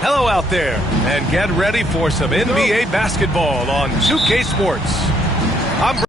Hello out there, and get ready for some NBA basketball on 2K Sports. I'm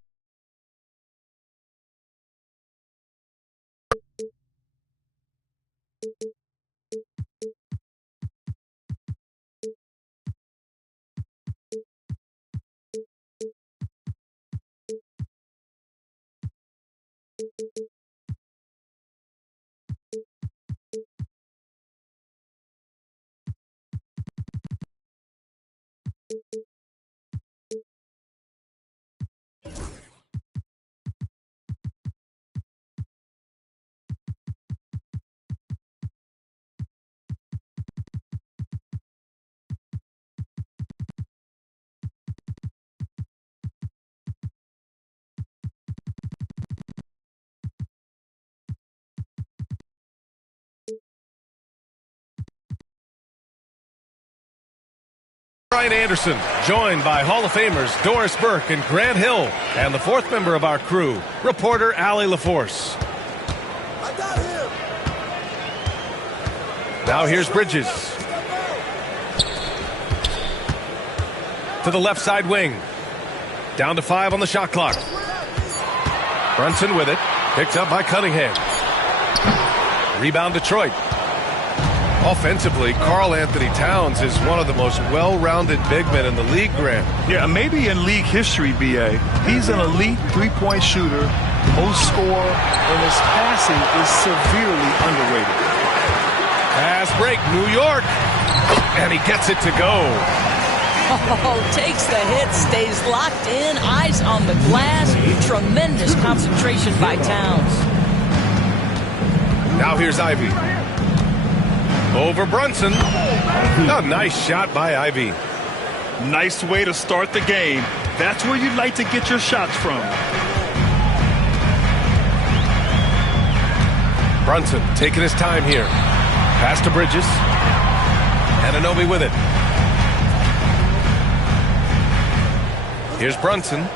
Brian Anderson, joined by Hall of Famers Doris Burke and Grant Hill, and the fourth member of our crew, reporter Allie LaForce. I got him. Now here's Bridges. To the left side wing. Down to 5 on the shot clock. Brunson with it. Picked up by Cunningham. Rebound Detroit. Offensively, Karl Anthony Towns is one of the most well-rounded big men in the league, Grant. Yeah, maybe in league history, B.A. He's an elite three-point shooter, most scorer, and his passing is severely underrated. Pass break, New York. And he gets it to go. Oh, takes the hit, stays locked in, eyes on the glass. Tremendous concentration by Towns. Now here's Ivy. Over Brunson. A nice shot by Ivy. Nice way to start the game. That's where you'd like to get your shots from. Brunson taking his time here. Pass to Bridges. Anunoby with it. Here's Brunson.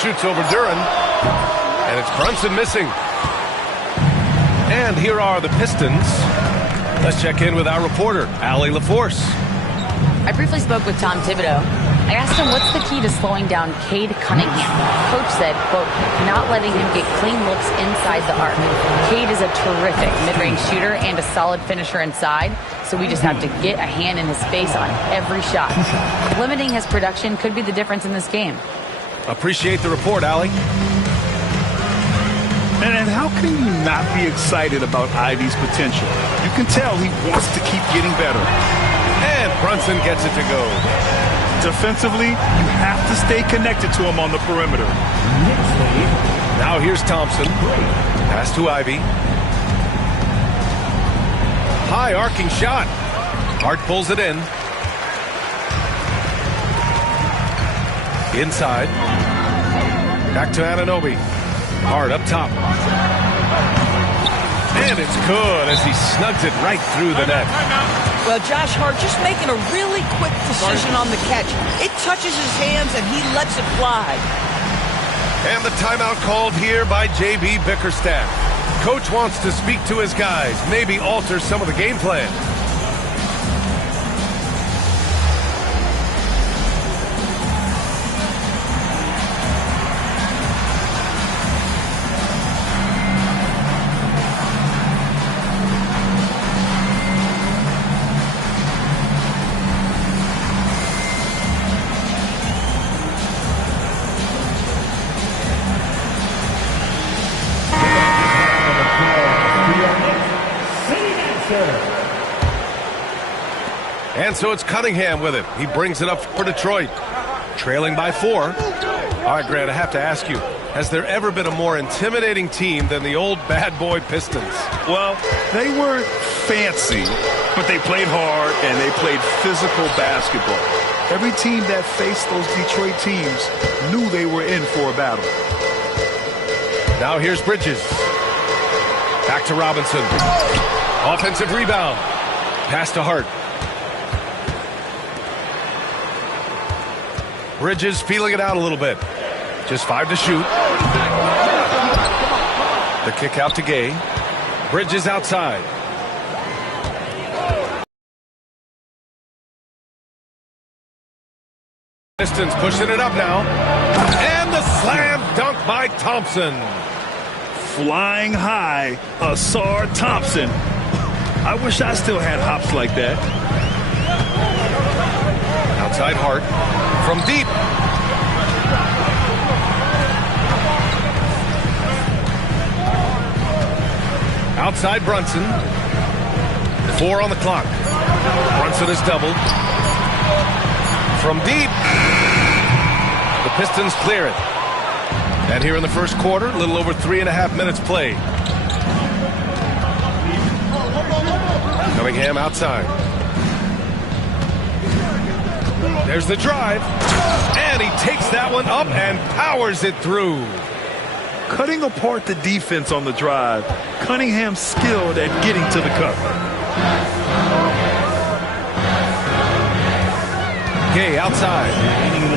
Shoots over Duren. And it's Brunson missing. And here are the Pistons. Let's check in with our reporter, Allie LaForce. I briefly spoke with Tom Thibodeau. I asked him what's the key to slowing down Cade Cunningham. Coach said, quote, not letting him get clean looks inside the arc. Cade is a terrific mid-range shooter and a solid finisher inside, so we just have to get a hand in his face on every shot. Limiting his production could be the difference in this game. Appreciate the report, Allie. And how can you not be excited about Ivy's potential? You can tell he wants to keep getting better. And Brunson gets it to go. Defensively, you have to stay connected to him on the perimeter. Now here's Thompson. Pass to Ivy. High arcing shot. Hart pulls it in. Inside. Back to Anunoby. Hart up top. And it's good as he snugs it right through the net. Well, Josh Hart just making a really quick decision on the catch. It touches his hands and he lets it fly. And the timeout called here by J.B. Bickerstaff. Coach wants to speak to his guys, maybe alter some of the game plan. And so it's Cunningham with it. He brings it up for Detroit. Trailing by 4. All right, Grant, I have to ask you, has there ever been a more intimidating team than the old bad boy Pistons? Well, they weren't fancy, but they played hard and they played physical basketball. Every team that faced those Detroit teams knew they were in for a battle. Now here's Bridges. Back to Robinson. Offensive rebound. Pass to Hart. Bridges feeling it out a little bit. Just 5 to shoot. The Kick out to Gay. Bridges outside. Pistons pushing it up now. And the slam dunk by Thompson. Flying high, Ausar Thompson. I wish I still had hops like that. Outside Hart from deep. Outside Brunson. 4 on the clock. Brunson is doubled. From deep. The Pistons clear it. And here in the first quarter, a little over 3.5 minutes played. Cunningham outside. There's the drive. And he takes that one up and powers it through. Cutting apart the defense on the drive. Cunningham skilled at getting to the cup. Gay outside.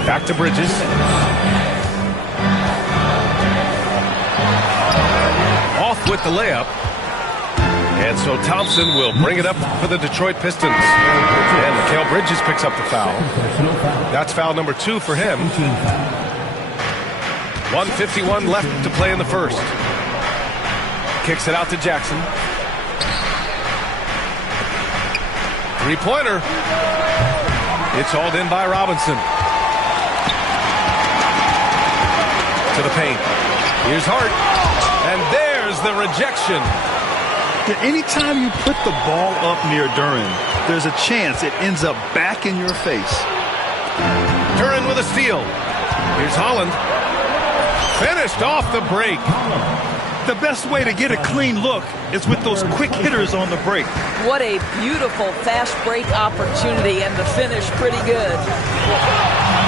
Back to Bridges. Off with the layup. And so Thompson will bring it up for the Detroit Pistons. And Mikal Bridges picks up the foul. That's foul number 2 for him. 1:51 left to play in the first. Kicks it out to Jackson. Three-pointer. It's hauled in by Robinson. To the paint. Here's Hart. And there's the rejection. Yeah, anytime you put the ball up near Duren, there's a chance it ends up back in your face. Duren with a steal. Here's Holland. Finished off the break. The best way to get a clean look is with those quick hitters on the break. What a beautiful fast break opportunity, and the finish pretty good.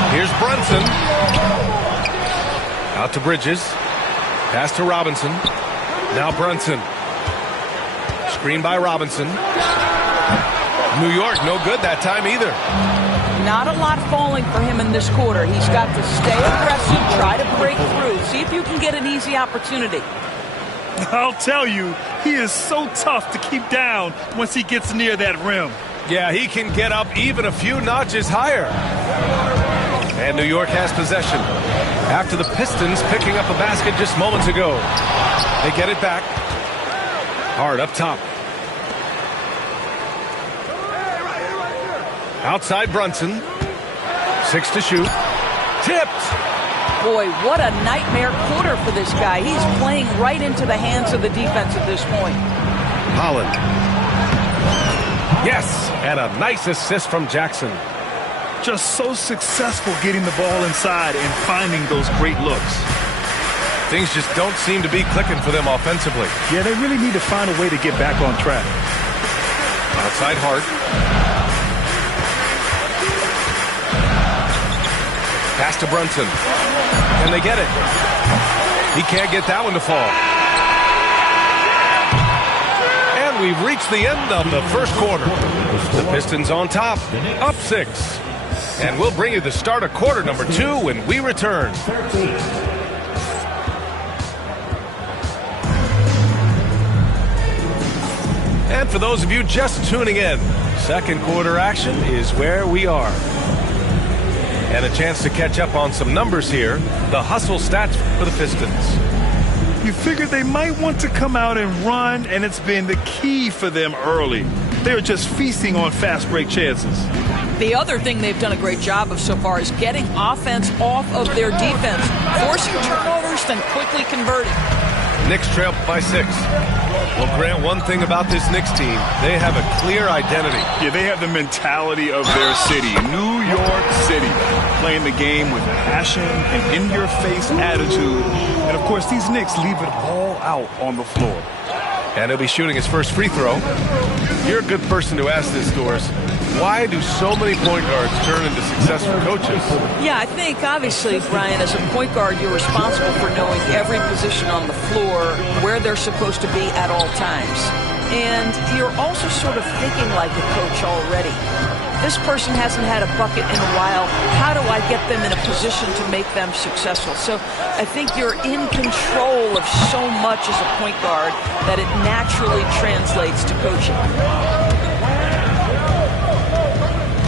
Here's Brunson. Out to Bridges. Pass to Robinson. Now Brunson. Screen by Robinson. New York, no good that time either. Not a lot falling for him in this quarter. He's got to stay aggressive, try to break through, see if you can get an easy opportunity. I'll tell you, he is so tough to keep down once he gets near that rim. Yeah, he can get up even a few notches higher. And New York has possession. After the Pistons picking up a basket just moments ago. They get it back. Hard up top. Outside Brunson. 6 to shoot. Tipped. Boy, what a nightmare quarter for this guy. He's playing right into the hands of the defense at this point. Holland. Yes, and a nice assist from Jackson. Just so successful getting the ball inside and finding those great looks. Things just don't seem to be clicking for them offensively. Yeah, they really need to find a way to get back on track. Outside Hart. Pass to Brunson. And they get it. He can't get that one to fall. And we've reached the end of the first quarter. The Pistons on top, up 6. And we'll bring you the start of quarter number 2 when we return. And for those of you just tuning in, second quarter action is where we are. And a chance to catch up on some numbers here. The hustle stats for the Pistons. You figured they might want to come out and run, and it's been the key for them early. They're just feasting on fast break chances. The other thing they've done a great job of so far is getting offense off of their defense, forcing turnovers, then quickly converting. Knicks trail by 6. Well, Grant, one thing about this Knicks team, they have a clear identity. Yeah, they have the mentality of their city, New York City, playing the game with passion and in-your-face attitude. And, of course, these Knicks leave it all out on the floor. And he'll be shooting his first free throw. You're a good person to ask this, Doris. Why do so many point guards turn into successful coaches? Yeah, I think, obviously, Brian, as a point guard, you're responsible for knowing every position on the floor, where they're supposed to be at all times. And you're also sort of thinking like a coach already. this person hasn't had a bucket in a while. How do I get them in a position to make them successful? So I think you're in control of so much as a point guard that it naturally translates to coaching.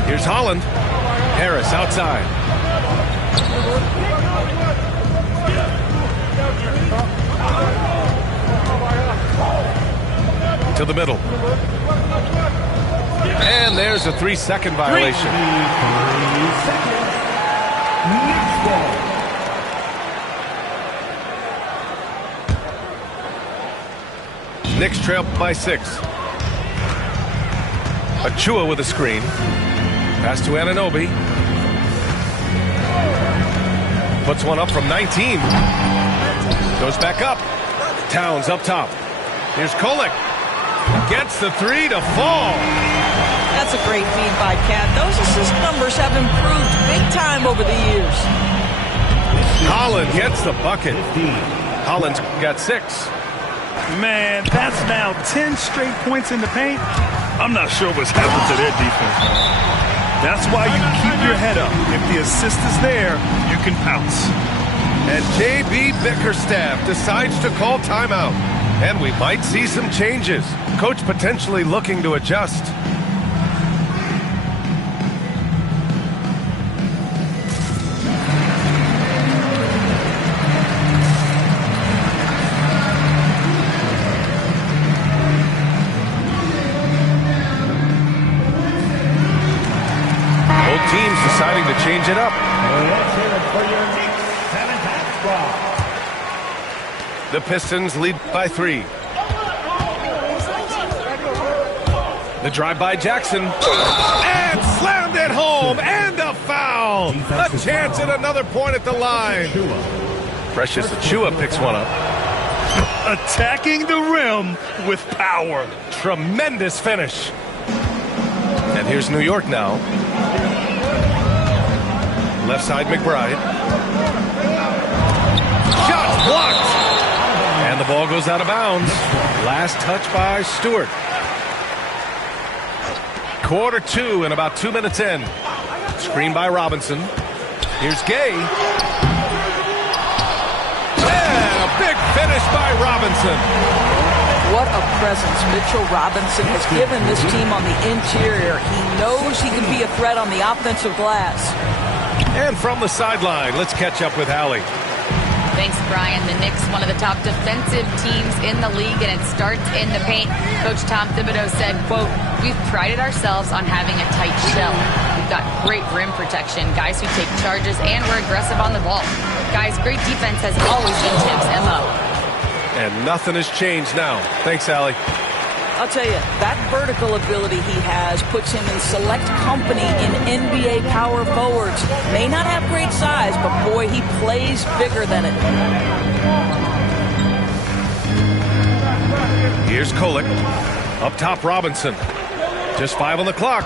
Here's Holland. Harris outside. To the middle. And there's a 3-second violation. Knicks trail by 6. Achua with a screen. Pass to Anunoby. Puts one up from 19. Goes back up. Towns up top. Here's Kolek. Gets the 3 to fall. That's a great feed by Cat. Those assist numbers have improved big time over the years. Holland gets the bucket. Holland's got 6. Man, that's now 10 straight points in the paint. I'm not sure what's happened to their defense. That's why you keep your head up. If the assist is there, you can pounce. And J.B. Bickerstaff decides to call timeout. And we might see some changes. Coach potentially looking to adjust. Both teams deciding to change it up. The Pistons lead by 3. The drive by Jackson. And slammed it home. And a foul. A chance at another point at the line. Precious Achua picks one up. Attacking the rim with power. Tremendous finish. And here's New York now. Left side McBride. Shot blocked. And the ball goes out of bounds. Last touch by Stewart. Quarter 2 and about 2 minutes in. Screen by Robinson. Here's Gay. And a big finish by Robinson. What a presence Mitchell Robinson has given this team on the interior. He knows he can be a threat on the offensive glass. And from the sideline, let's catch up with Hallie. Thanks, Brian. The Knicks, one of the top defensive teams in the league, and it starts in the paint. Coach Tom Thibodeau said, quote, "We've prided ourselves on having a tight shell. We've got great rim protection, guys who take charges, and we're aggressive on the ball. Guys, great defense has always been Tim's MO." And nothing has changed now. Thanks, Hallie. I'll tell you, that vertical ability he has puts him in select company in NBA power forwards. May not have great size, but boy, he plays bigger than it. Here's Kolek. Up top, Robinson. Just 5 on the clock.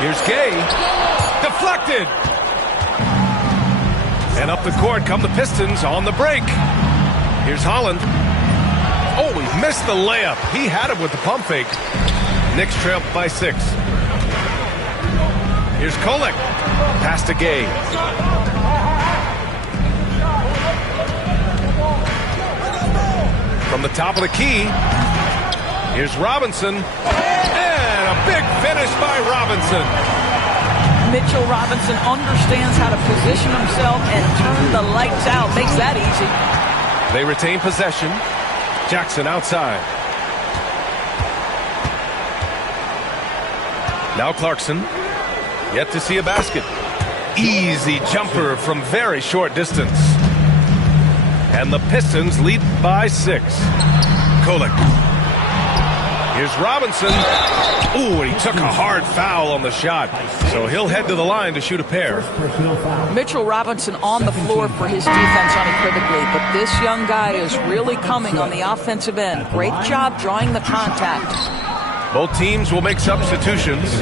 Here's Gay. Deflected. And up the court come the Pistons on the break. Here's Holland. Oh, he missed the layup. He had it with the pump fake. Knicks trail by 6. Here's Kolek. Pass to Gay. From the top of the key, here's Robinson. And a big finish by Robinson. Mitchell Robinson understands how to position himself and turn the lights out. Makes that easy. They retain possession. Jackson outside. Now Clarkson. Yet to see a basket. Easy jumper from very short distance. And the Pistons lead by 6. Kolek. Here's Robinson. Ooh, and he took a hard foul on the shot. So he'll head to the line to shoot a pair. Mitchell Robinson on the floor for his defense unequivocally, but this young guy is really coming on the offensive end. Great job drawing the contact. Both teams will make substitutions.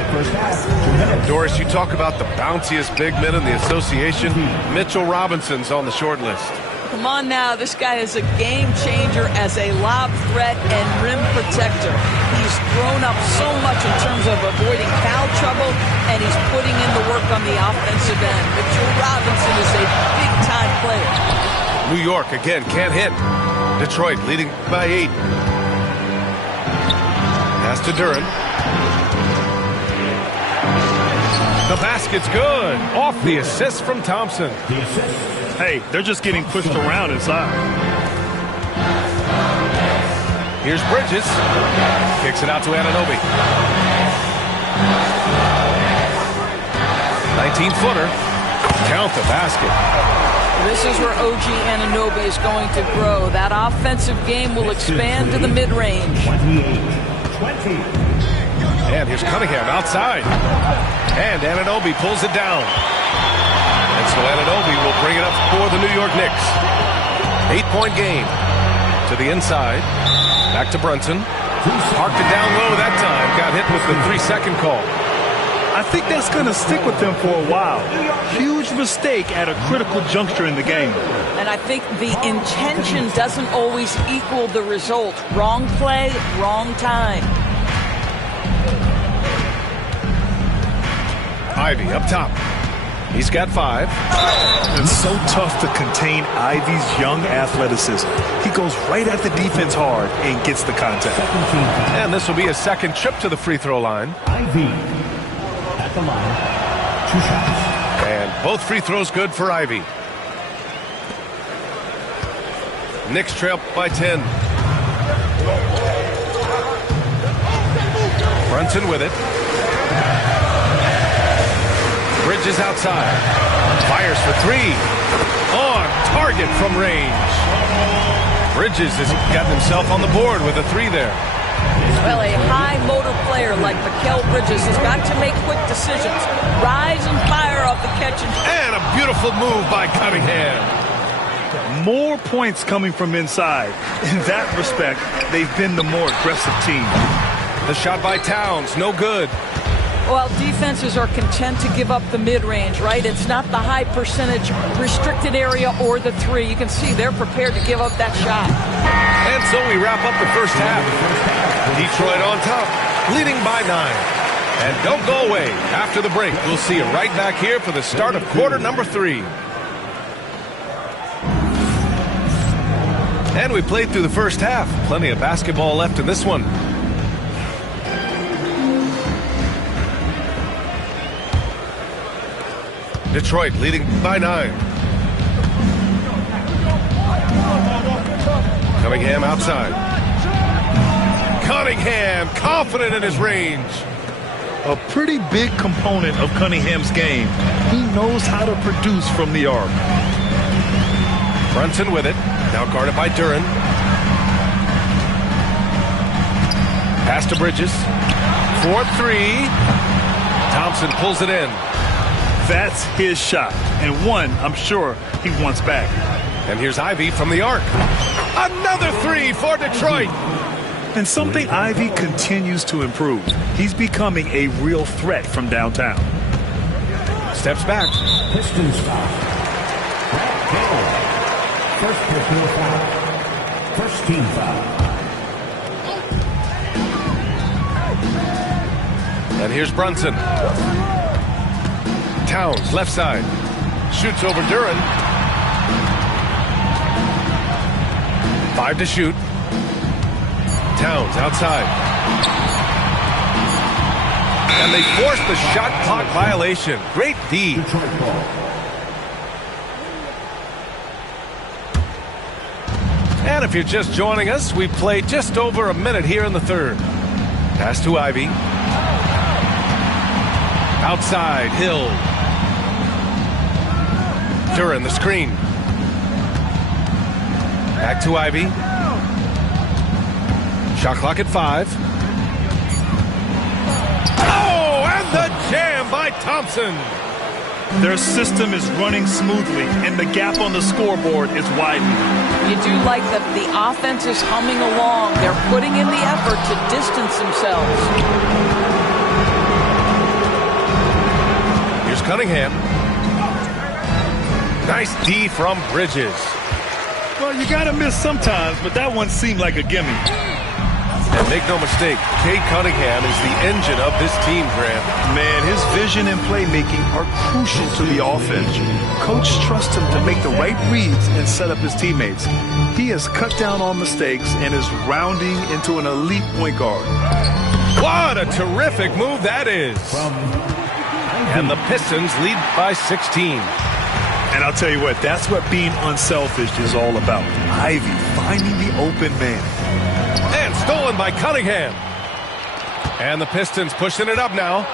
Doris, you talk about the bounciest big men in the association. Mitchell Robinson's on the short list. Come on now, this guy is a game changer as a lob threat and rim protector. He's He's grown up so much in terms of avoiding foul trouble, and he's putting in the work on the offensive end. Mitchell Robinson is a big-time player. New York, again, can't hit. Detroit leading by 8. Pass to Duren. The basket's good. Off the assist from Thompson. Hey, they're just getting pushed around inside. Here's Bridges. Kicks it out to Anunoby. 19-footer. Count the basket. This is where OG Anunoby is going to grow. That offensive game will expand to the mid-range. 20. And here's Cunningham outside. And Anunoby pulls it down. And so Anunoby will bring it up for the New York Knicks. 8-point game. To the inside. Back to Brunson. Parked it down low that time. Got hit with the 3-second call. I think that's going to stick with them for a while. Huge mistake at a critical juncture in the game. And I think the intention doesn't always equal the result. Wrong play, wrong time. Ivy up top. He's got 5. It's so tough to contain Ivy's young athleticism. He goes right at the defense hard and gets the contact. And this will be his second trip to the free throw line. Ivy at the line. 2 shots. And both free throws good for Ivy. Knicks trail by 10. Brunson with it. Bridges outside. Fires for 3. On target from range. Bridges has gotten himself on the board with a 3 there. Well, a high motor player like Mikal Bridges has got to make quick decisions. Rise and fire off the catch. And a beautiful move by Cunningham. More points coming from inside. In that respect, they've been the more aggressive team. The shot by Towns, no good. Well, defenses are content to give up the mid-range, right? It's not the high percentage restricted area or the 3. You can see they're prepared to give up that shot. And so we wrap up the first half. Detroit on top, leading by 9. And don't go away. After the break, we'll see you right back here for the start of quarter number 3. And we played through the first half. Plenty of basketball left in this one. Detroit leading by 9. Cunningham outside. Cunningham confident in his range. A pretty big component of Cunningham's game. He knows how to produce from the arc. Brunson with it. Now guarded by Duren. Pass to Bridges. 4-3. Thompson pulls it in. That's his shot, and one I'm sure he wants back. And here's Ivy from the arc. Another 3 for Detroit. And something Ivy continues to improve. He's becoming a real threat from downtown. Steps back. Pistons foul. Brad Gale. First personal foul. First team foul. And here's Brunson. Towns, left side. Shoots over Duren. 5 to shoot. Towns outside. And they force the shot clock violation. Great D. Detroit ball. And if you're just joining us, we played just over a minute here in the third. Pass to Ivy. Outside, Hill. Duren, the screen. Back to Ivy. Shot clock at 5. Oh, and the jam by Thompson. Their system is running smoothly, and the gap on the scoreboard is widening. You do like that the offense is humming along. They're putting in the effort to distance themselves. Here's Cunningham. Nice D from Bridges. Well, you got to miss sometimes, but that one seemed like a gimme. And make no mistake, Cade Cunningham is the engine of this team, Grant. Man, his vision and playmaking are crucial to the offense. Coach trusts him to make the right reads and set up his teammates. He has cut down on mistakes and is rounding into an elite point guard. What a terrific move that is. And the Pistons lead by 16. And I'll tell you what, that's what being unselfish is all about. Ivy finding the open man. And stolen by Cunningham. And the Pistons pushing it up now.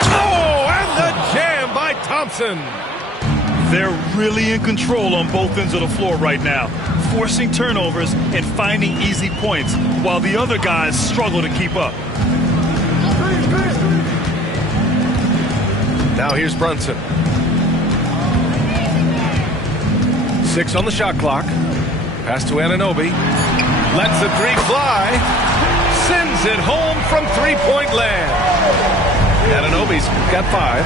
Oh, and the jam by Thompson. They're really in control on both ends of the floor right now, forcing turnovers and finding easy points while the other guys struggle to keep up. Now here's Brunson. 6 on the shot clock. Pass to Anunoby. Lets the three fly. Sends it home from three-point land. Anunoby's got 5.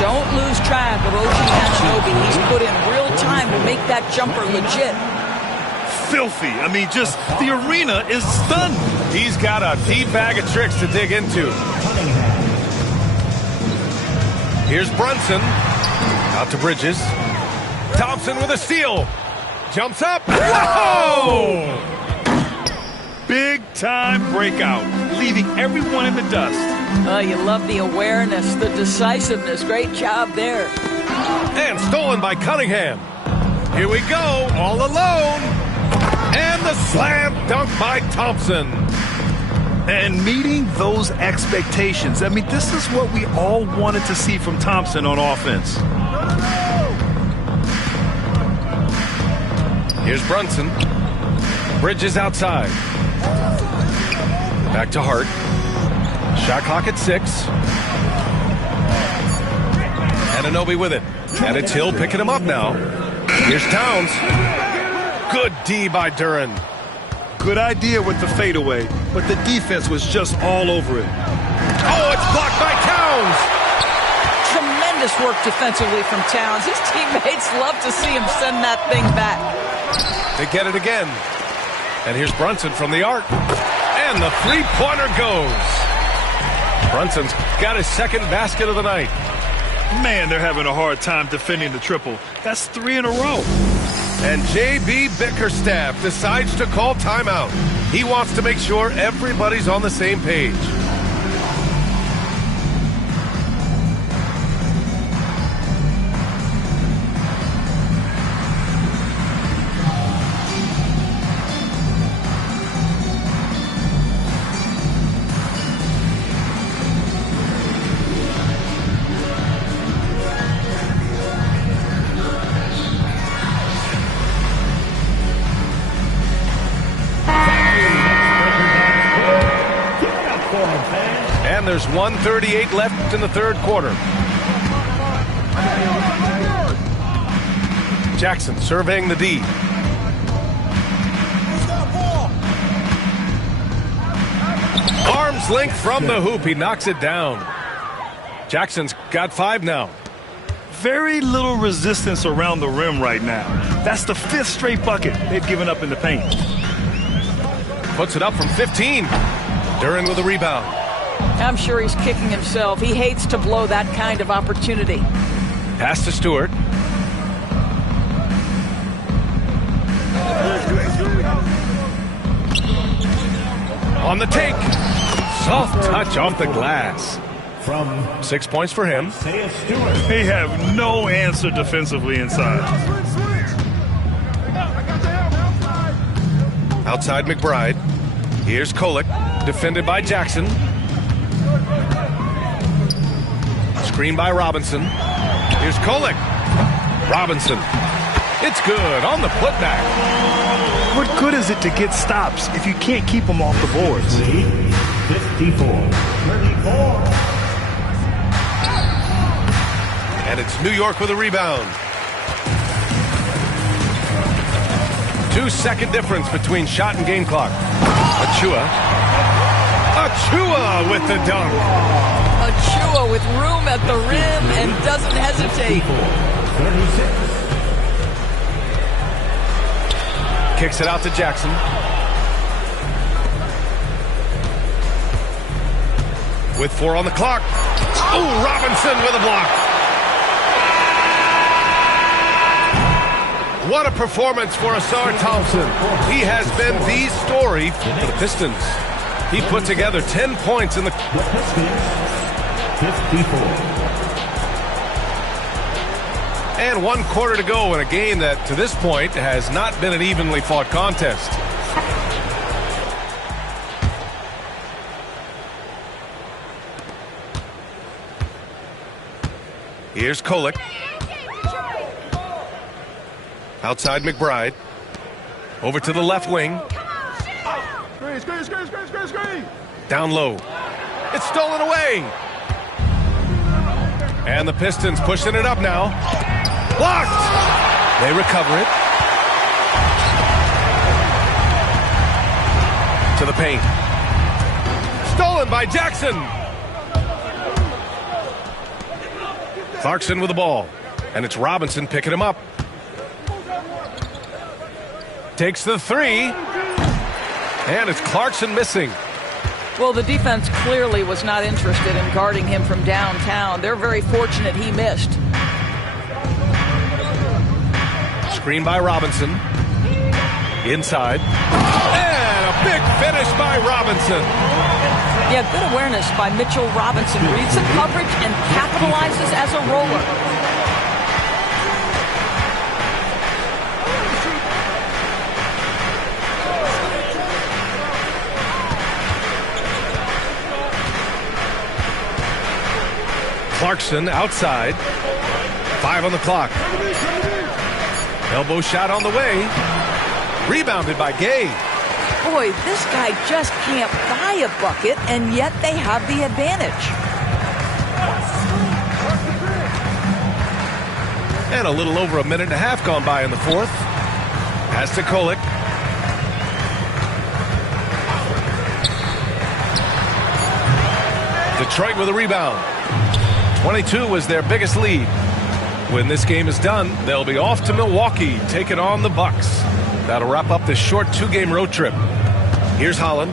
Don't lose track of OG Anunoby. He's put in real time to make that jumper legit. Filthy. I mean, just the arena is stunned. He's got a deep bag of tricks to dig into. Here's Brunson. Out to Bridges. Thompson with a steal. Jumps up. Whoa! Big time breakout, leaving everyone in the dust. Oh, you love the awareness, the decisiveness. Great job there. And stolen by Cunningham. Here we go, all alone. And the slam dunk by Thompson. And meeting those expectations. I mean, this is what we all wanted to see from Thompson on offense. Here's Brunson. Bridges outside. Back to Hart. Shot clock at 6. Anunoby with it. And it's Hill picking him up now. Here's Towns. Good D by Duren. Good idea with the fadeaway, but the defense was just all over it. Oh, it's blocked by Towns. Tremendous work defensively from Towns. His teammates love to see him send that thing back. They get it again. And here's Brunson from the arc. And the three-pointer goes. Brunson's got his second basket of the night. Man, they're having a hard time defending the triple. That's 3 in a row. And J.B. Bickerstaff decides to call timeout. He wants to make sure everybody's on the same page. And there's 1:38 left in the third quarter. Jackson surveying the D. Arm's length from the hoop. He knocks it down. Jackson's got 5 now. Very little resistance around the rim right now. That's the 5th straight bucket they've given up in the paint. Puts it up from 15. Duren with a rebound. I'm sure he's kicking himself. He hates to blow that kind of opportunity. Pass to Stewart. On the take. Soft touch off the glass. 6 points for him. They have no answer defensively inside. Outside McBride. Here's Kolek, defended by Jackson. Screen by Robinson. Here's Kolek. Robinson. It's good on the putback. What good is it to get stops if you can't keep them off the boards? 54-34. And it's New York with a rebound. 2-second difference between shot and game clock. Achua. Achua with the dunk. Achua with room at the rim and doesn't hesitate. 36. Kicks it out to Jackson. with 4 on the clock. Ooh, Robinson with a block. What a performance for Ausar Thompson. He has been the story for the Pistons. He put together 10 points in the Pistons, 54. And 1 quarter to go in a game that, to this point, has not been an evenly fought contest. Here's Kolek. Outside McBride. Over to the left wing. Down low. It's stolen away. And the Pistons pushing it up now. Blocked. They recover it. To the paint. Stolen by Jackson. Clarkson with the ball. And it's Robinson picking him up. Takes the 3. And it's Clarkson missing. Well, the defense clearly was not interested in guarding him from downtown. They're very fortunate he missed. Screen by Robinson. Inside. And a big finish by Robinson. Yeah, good awareness by Mitchell Robinson. Reads the coverage and capitalizes as a roller. Clarkson outside. 5 on the clock. Elbow shot on the way. Rebounded by Gay. Boy, this guy just can't buy a bucket, and yet they have the advantage. And a little over a minute and a half gone by in the 4th. Pass to Kolek. Detroit with a rebound. 22 was their biggest lead. When this game is done, they'll be off to Milwaukee, taking on the Bucks. That'll wrap up this short 2-game road trip. Here's Holland.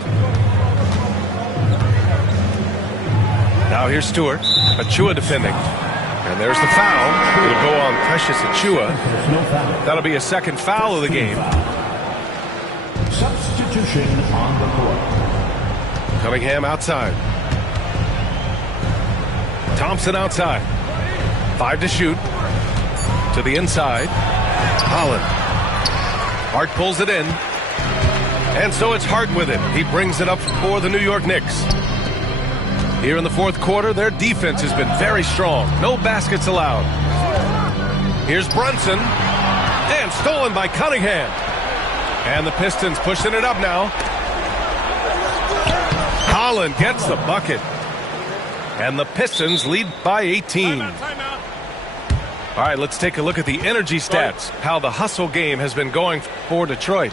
Now here's Stewart. Achua defending. And there's the foul. It'll go on Precious Achua. That'll be a second foul of the game. Substitution on the court. Cunningham outside. Thompson outside. 5 to shoot. To the inside. Holland. Hart pulls it in. And so it's Hart with it. He brings it up for the New York Knicks. Here in the 4th quarter, their defense has been very strong. No baskets allowed. Here's Brunson. And stolen by Cunningham. And the Pistons pushing it up now. Holland gets the bucket. And the Pistons lead by 18. All right, let's take a look at the energy stats, how the hustle game has been going for Detroit.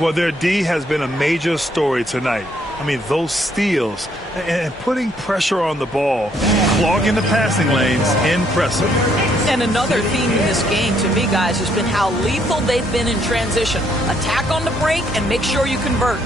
Well, their D has been a major story tonight. I mean, those steals and putting pressure on the ball, clogging the passing lanes, impressive. And another theme in this game, to me, guys, has been how lethal they've been in transition. Attack on the break and make sure you convert.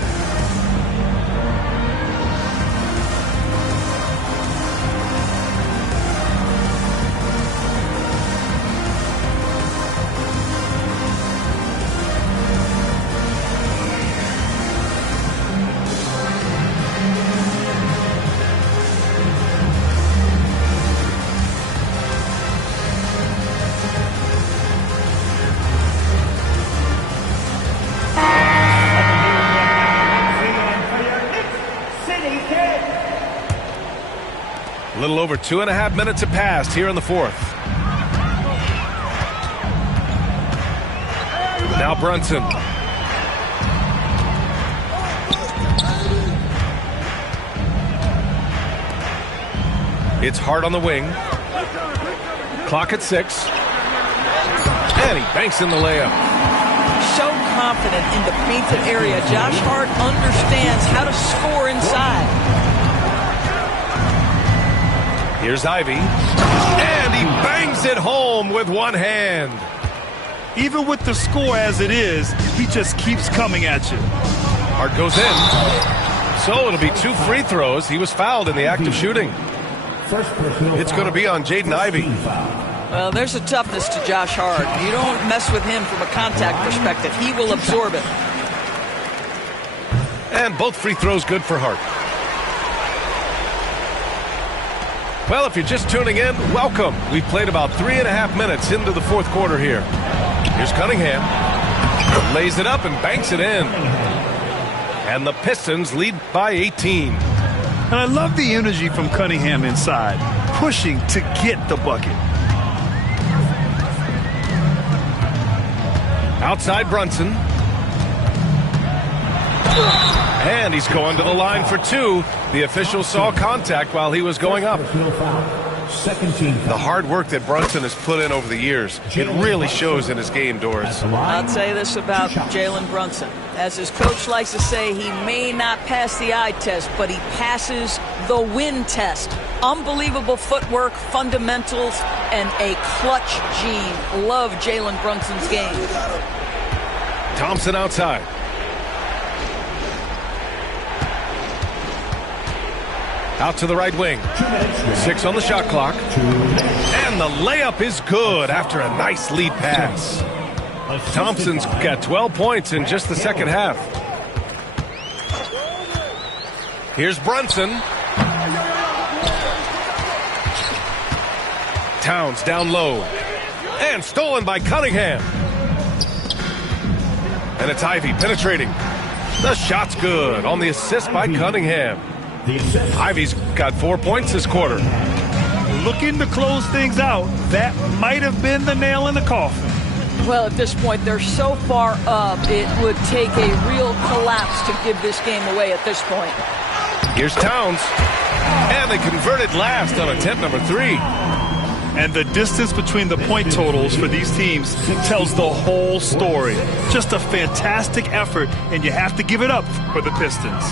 A little over 2.5 minutes have passed here in the 4th. Now Brunson. It's Hart on the wing. Clock at 6. And he banks in the layup. So confident in the painted area. Josh Hart understands how to score inside. Here's Ivy. And he bangs it home with one hand. Even with the score as it is, he just keeps coming at you. Hart goes in. So it'll be 2 free throws. He was fouled in the act of shooting. First personal It's going to be on Jaden Ivey. Well, there's a toughness to Josh Hart. You don't mess with him from a contact perspective. He will absorb it. And both free throws good for Hart. Well, if you're just tuning in, welcome. We've played about 3.5 minutes into the fourth quarter here. Here's Cunningham. Lays it up and banks it in. And the Pistons lead by 18. And I love the energy from Cunningham inside, pushing to get the bucket. Outside Brunson. And he's going to the line for 2. The official saw contact while he was going up. personal foul. Second team The foul. hard work that Brunson has put in over the years, it really shows in his game, Doris. I'll say this about Jalen Brunson. As his coach likes to say, he may not pass the eye test, but he passes the win test. Unbelievable footwork, fundamentals, and a clutch gene. Love Jalen Brunson's game. Thompson outside. Out to the right wing. 6 on the shot clock. And the layup is good after a nice lead pass. Thompson's got 12 points in just the second half. Here's Brunson. Towns down low. And stolen by Cunningham. And it's Ivey penetrating. The shot's good on the assist by Cunningham. Ivey's got 4 points this quarter. Looking to close things out. That might have been the nail in the coffin. Well, at this point, they're so far up, it would take a real collapse to give this game away at this point. Here's Towns. And they converted last on attempt number 3. And the distance between the point totals for these teams tells the whole story. Just a fantastic effort, and you have to give it up for the Pistons.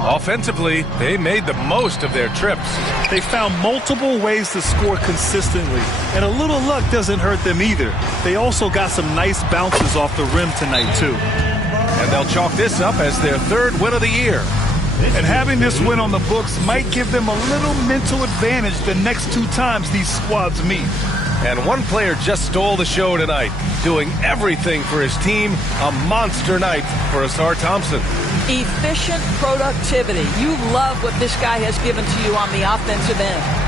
Offensively, they made the most of their trips. They found multiple ways to score consistently, and a little luck doesn't hurt them either. They also got some nice bounces off the rim tonight, too. And they'll chalk this up as their 3rd win of the year. And having this win on the books might give them a little mental advantage the next 2 times these squads meet. And one player just stole the show tonight, doing everything for his team. A monster night for Ausar Thompson. Efficient productivity. You love what this guy has given to you on the offensive end.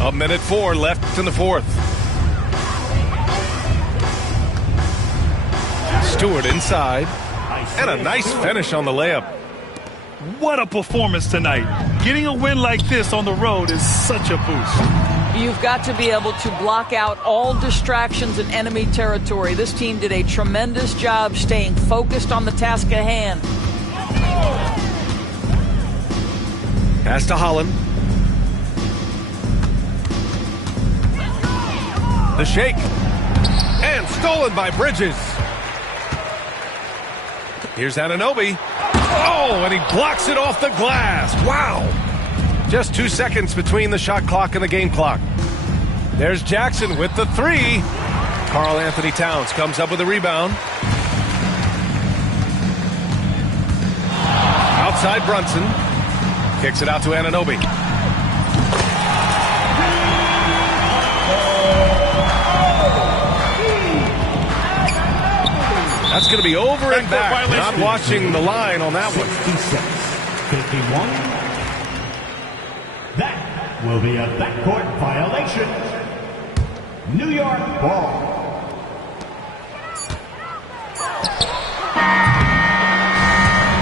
A minute 4 left in the fourth. Stewart inside. And a nice finish on the layup. What a performance tonight. Getting a win like this on the road is such a boost. You've got to be able to block out all distractions in enemy territory. This team did a tremendous job staying focused on the task at hand. Pass to Holland. The shake. And stolen by Bridges. Here's Anunoby. Oh, and he blocks it off the glass. Wow. Just 2 seconds between the shot clock and the game clock. There's Jackson with the 3. Karl Anthony Towns comes up with a rebound. Outside Brunson. Kicks it out to Anunoby. That's going to be over and back. Violation. Not watching the line on that one. 66, 51. That will be a backcourt violation. New York ball.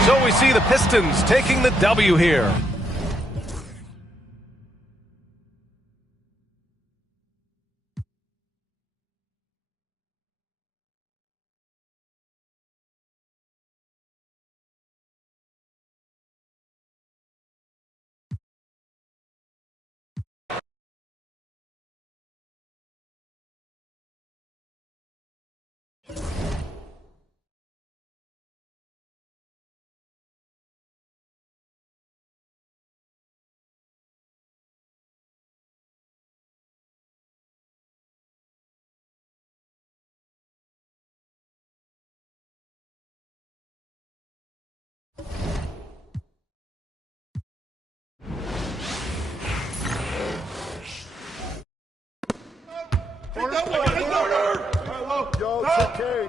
So we see the Pistons taking the W here. Yo, it's okay.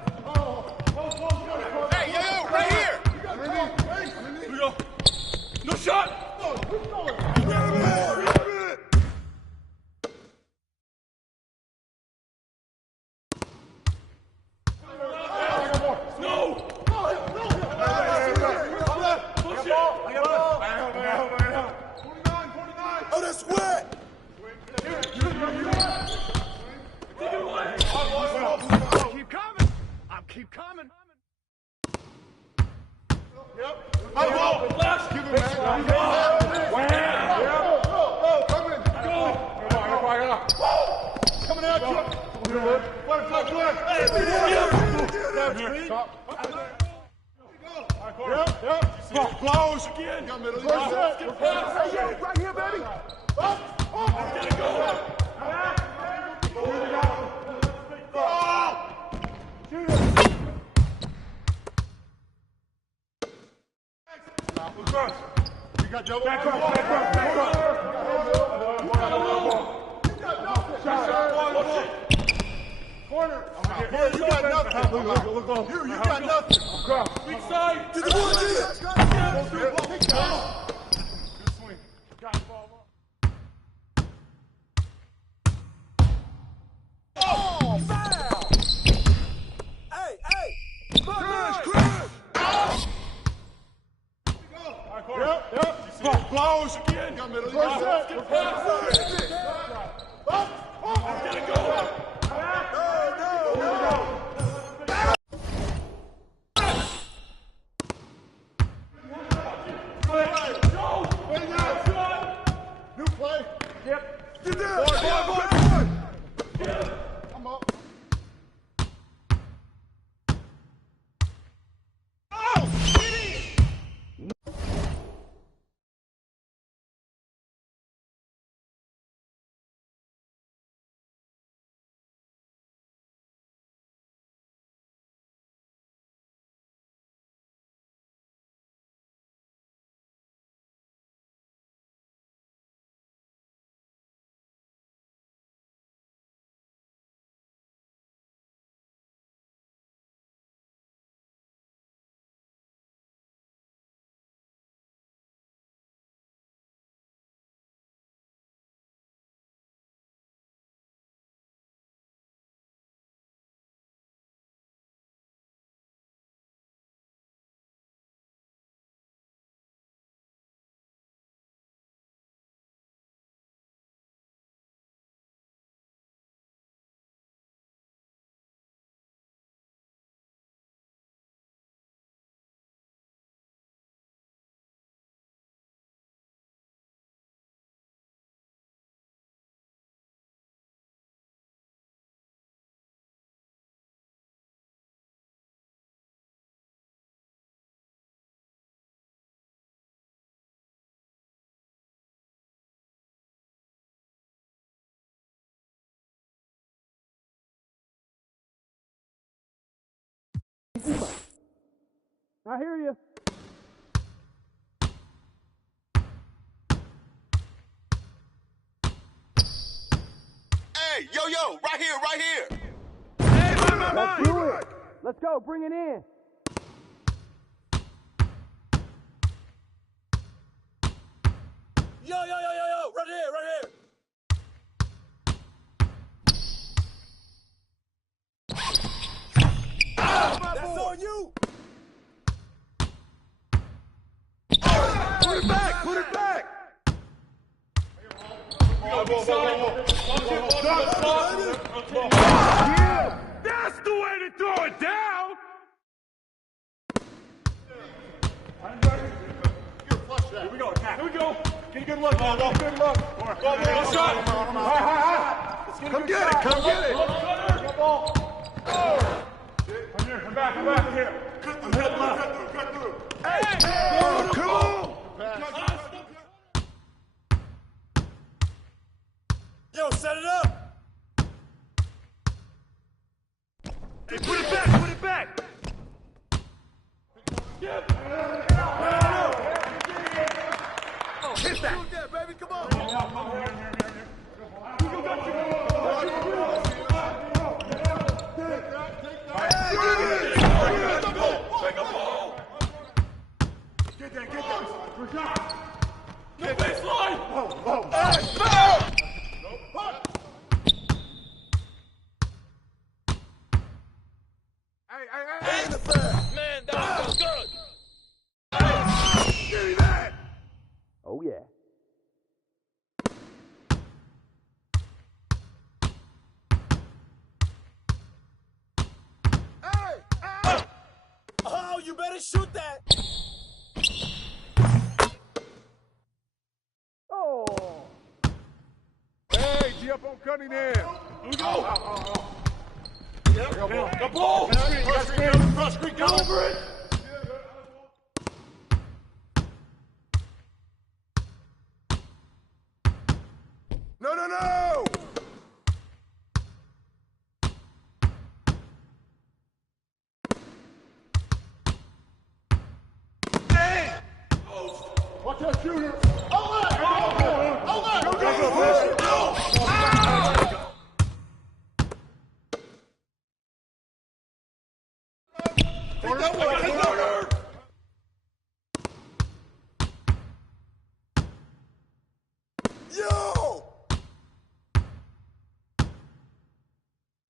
Hey, yo, right here. No shot. Oh, that's wet. Keep coming. Keep coming. Keep it, man. Coming at you. Close again. Right here, baby. You got double. Back corner. You got nothing. You got nothing. Big side. To the board, Good swing. Got the ball. Oh, foul! Hey! Yep. Close again. Got middle. Get past. New play. Yep. Get down. I'm up. I hear you. Hey, yo, right here. Hey, Let's do it. Let's go. Bring it in. Yo, right here. That's on you. Put it back. Yeah, that's the way to throw it down. Here we go. Attack. Here we go. Get a good look. Good look. Go, shot. Come get it. Go ball. Come here. Come back here. I'm heading left. Cut through. Hey! Come on! Yo, set it up. Hey, put it back. Hit that. Shoot that, baby. Come on. Get that. No baseline. Hey, in the back. Man, that was good. Give me that. Oh, yeah. Hey! Oh, you better shoot that. Oh. Hey, G up on Cunningham. Here we go. The ball. Cross screen. Get over it. No. Hey! Watch that shooter. Yo!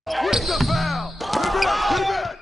Where's the foul? Put it back.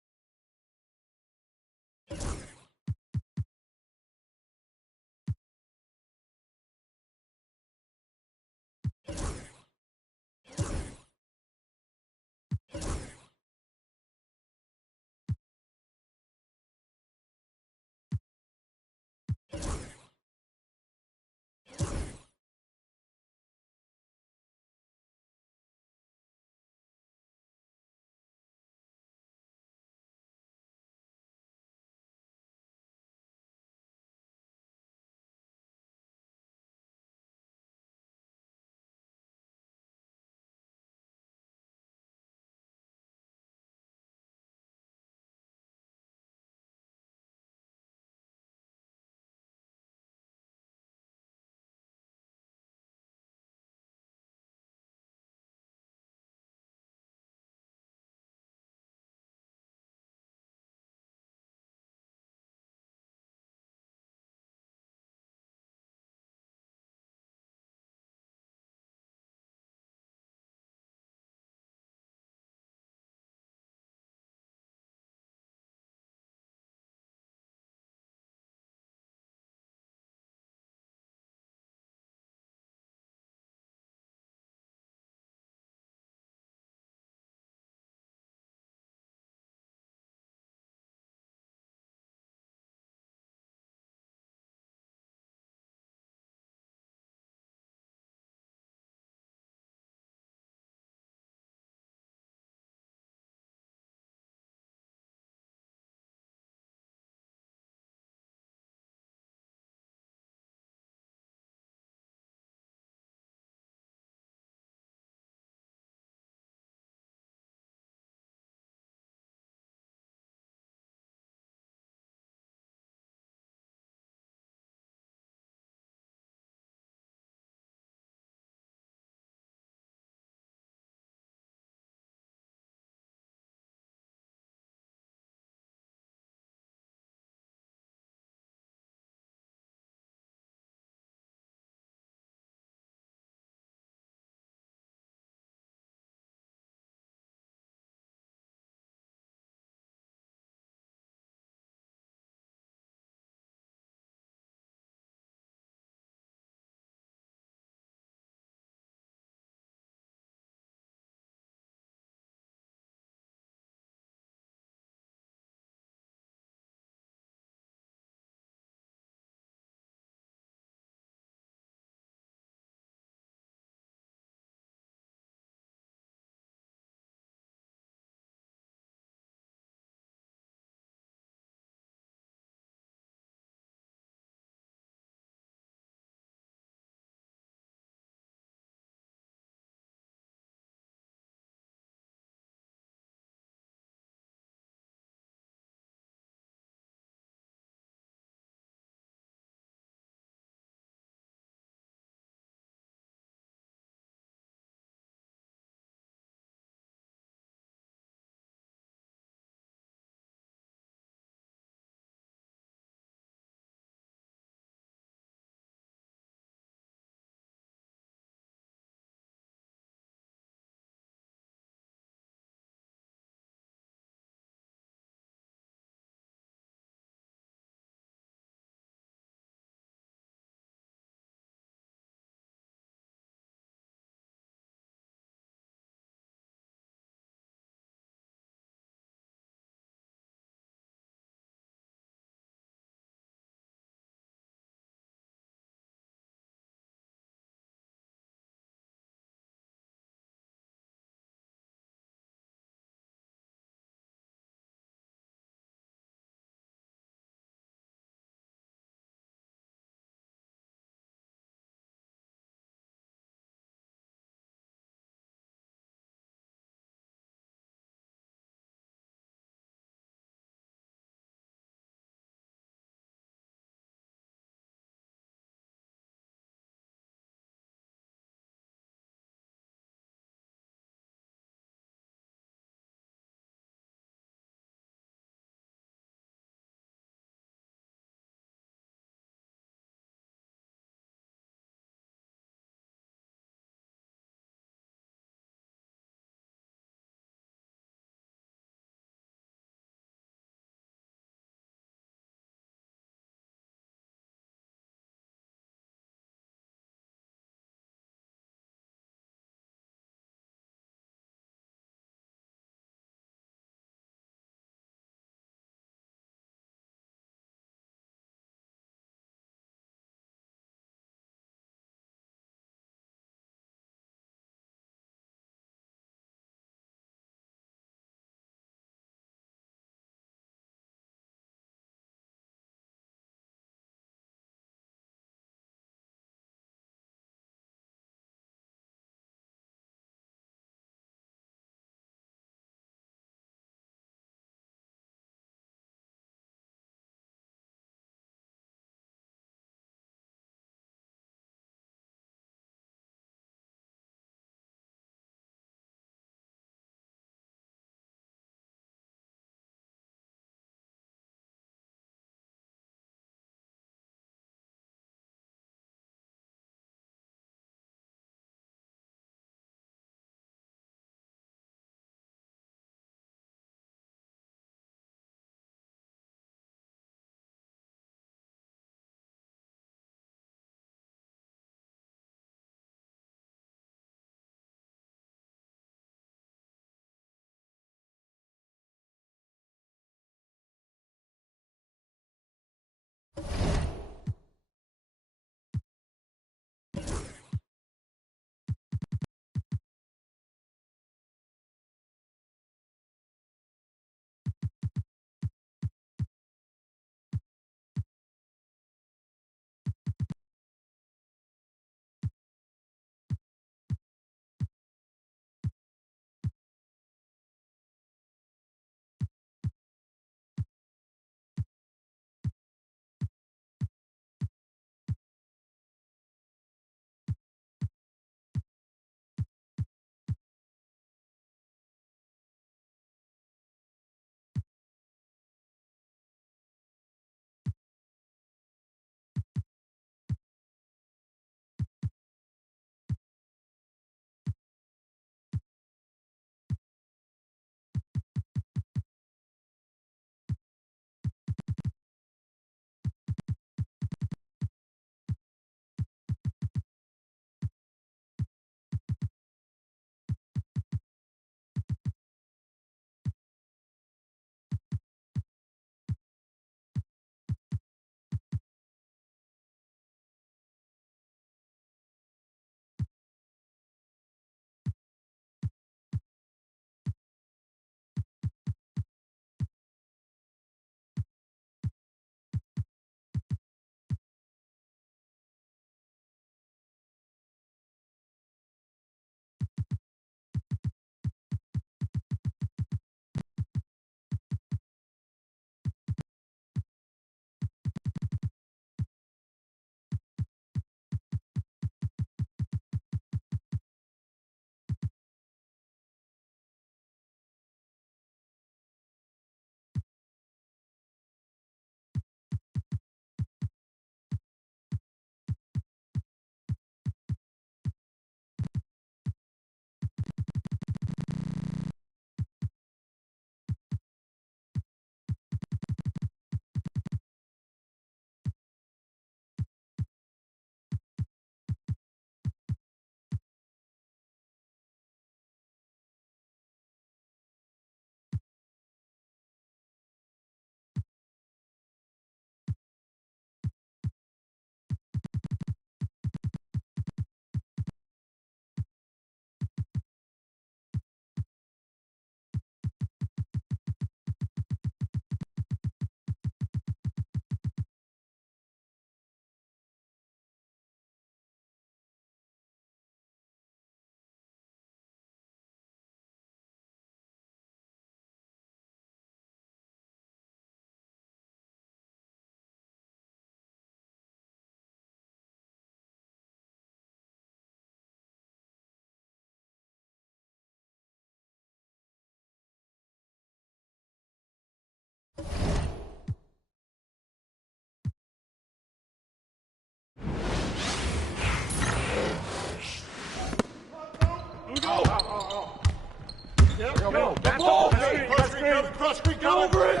cross screen, get over it.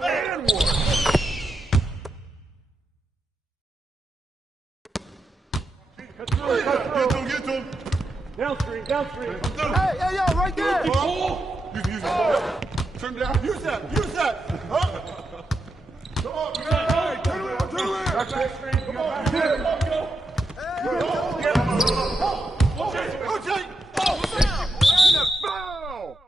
And one. Get to him. Downstream. Hey, yo, right there. Use it. Turn down. Use that. Huh? Come on, hey, turn around. Back screen. Come on. Go. Jay. And a foul.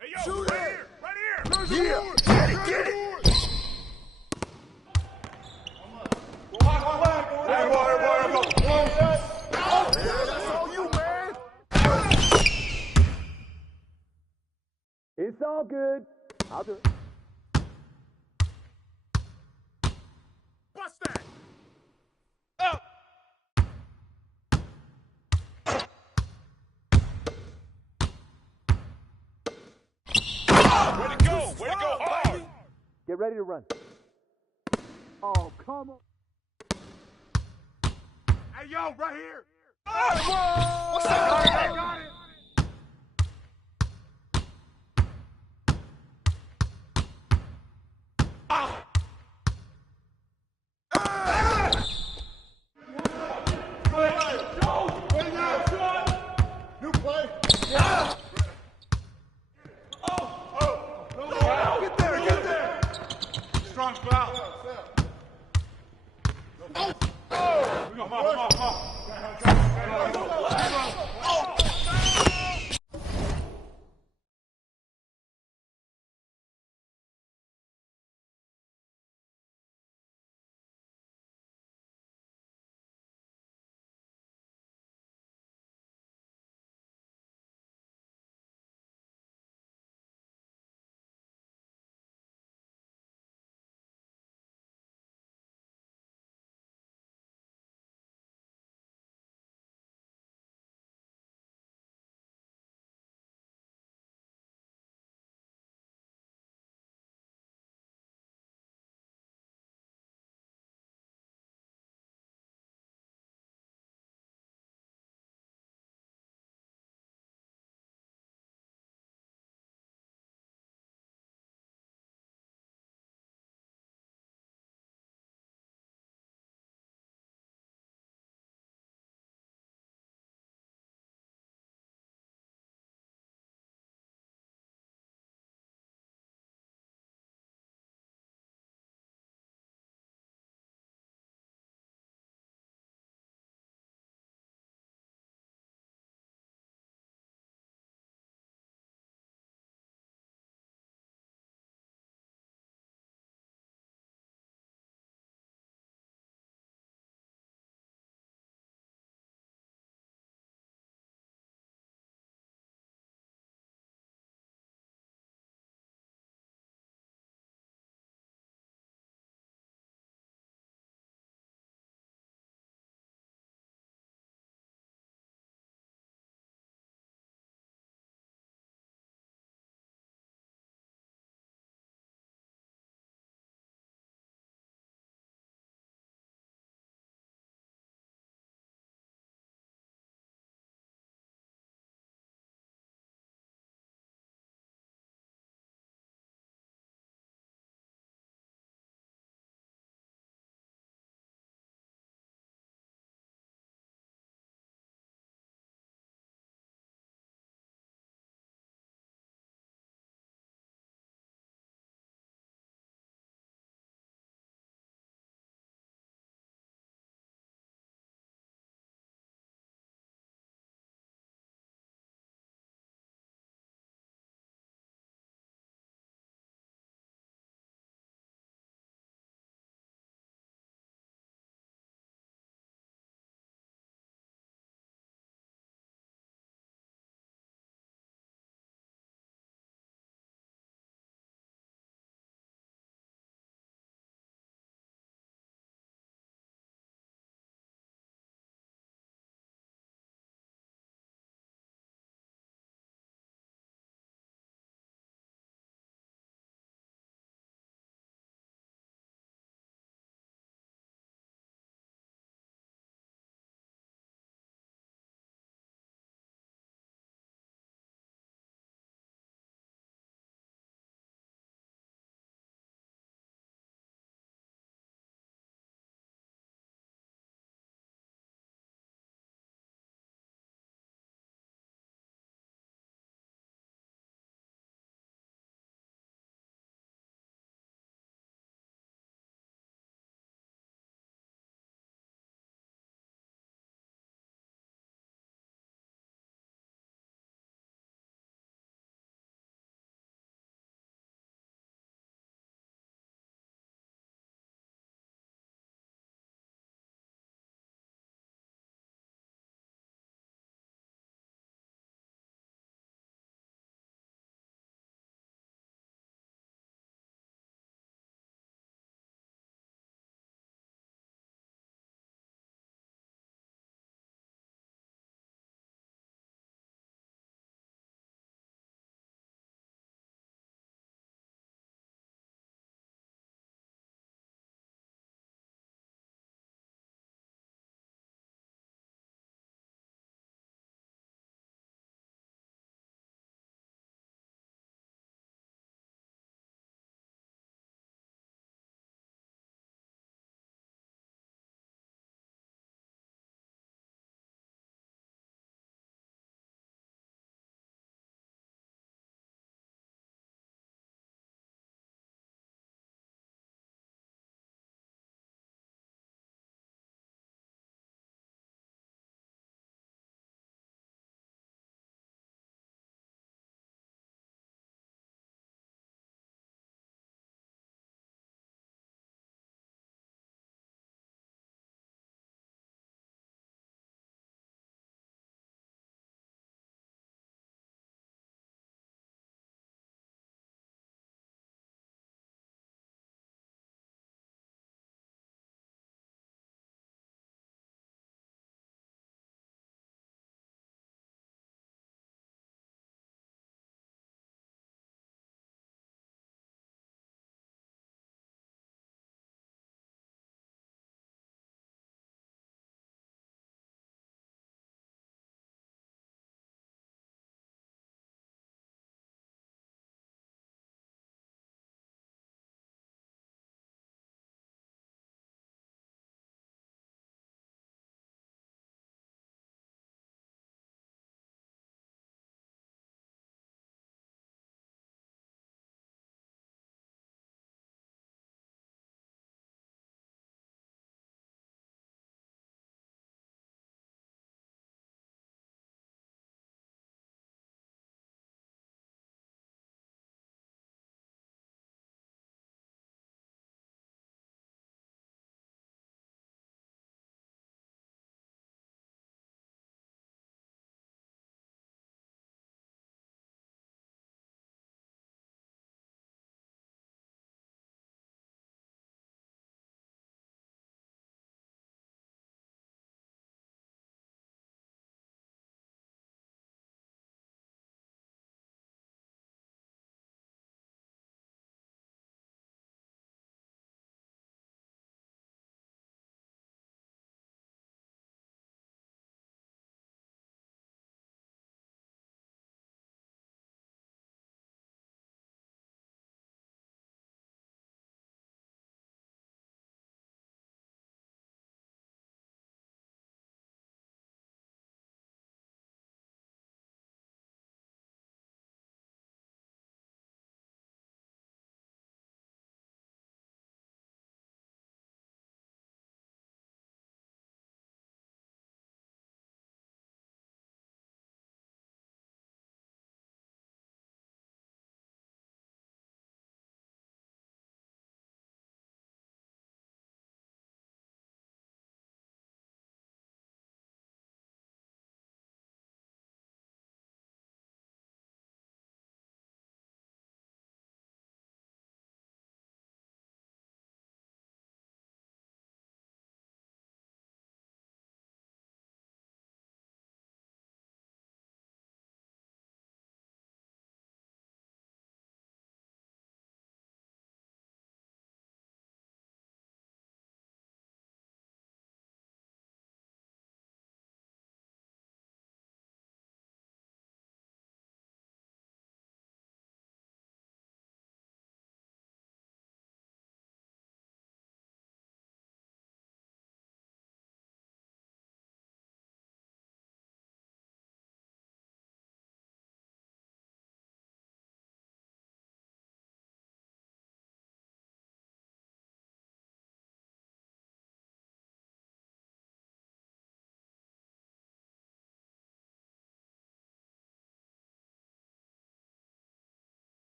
Hey, yo, Shoot right it. here. Yeah. Get it. That's all you, man. It's all good. I'll do it. Bust that. Way to go hard. Get ready to run. Oh, come on. Hey, yo, right here. What's up? Got it. New play. Get there. Strong foul. Come on.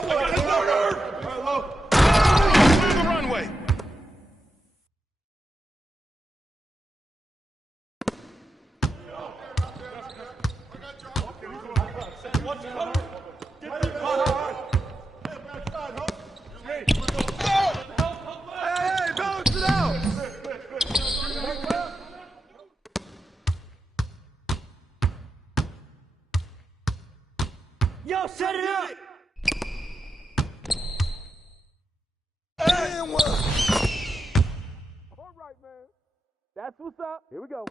Clear the runway. Yo, set it up. All right, man. That's what's up. Here we go.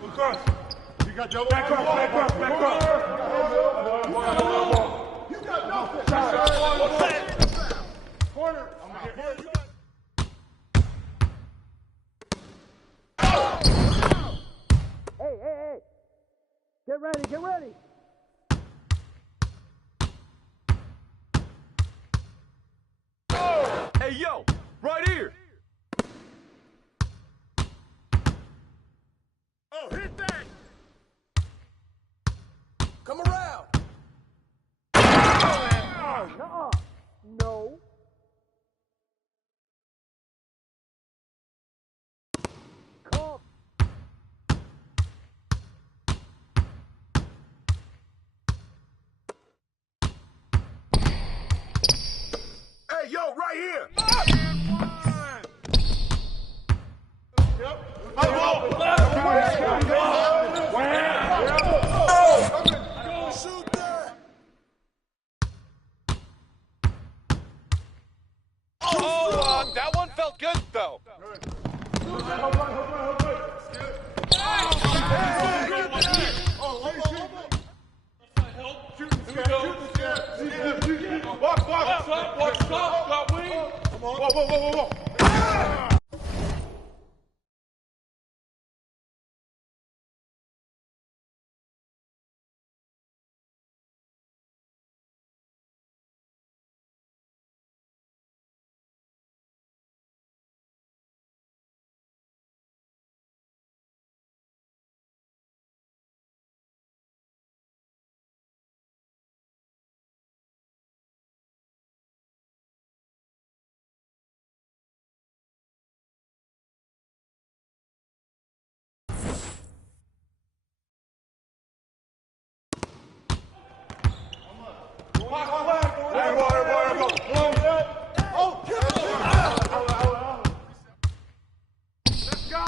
You got double. Back up. You got nothing. Corner. Hey. Get ready. Hey, yo, right here. Oh, hit that. Come around. Nuh-uh. No. Call. Hey, yo, right here. Shoot that. Oh, that one felt good, though. Watch stop, got wing. Whoa. Let's go.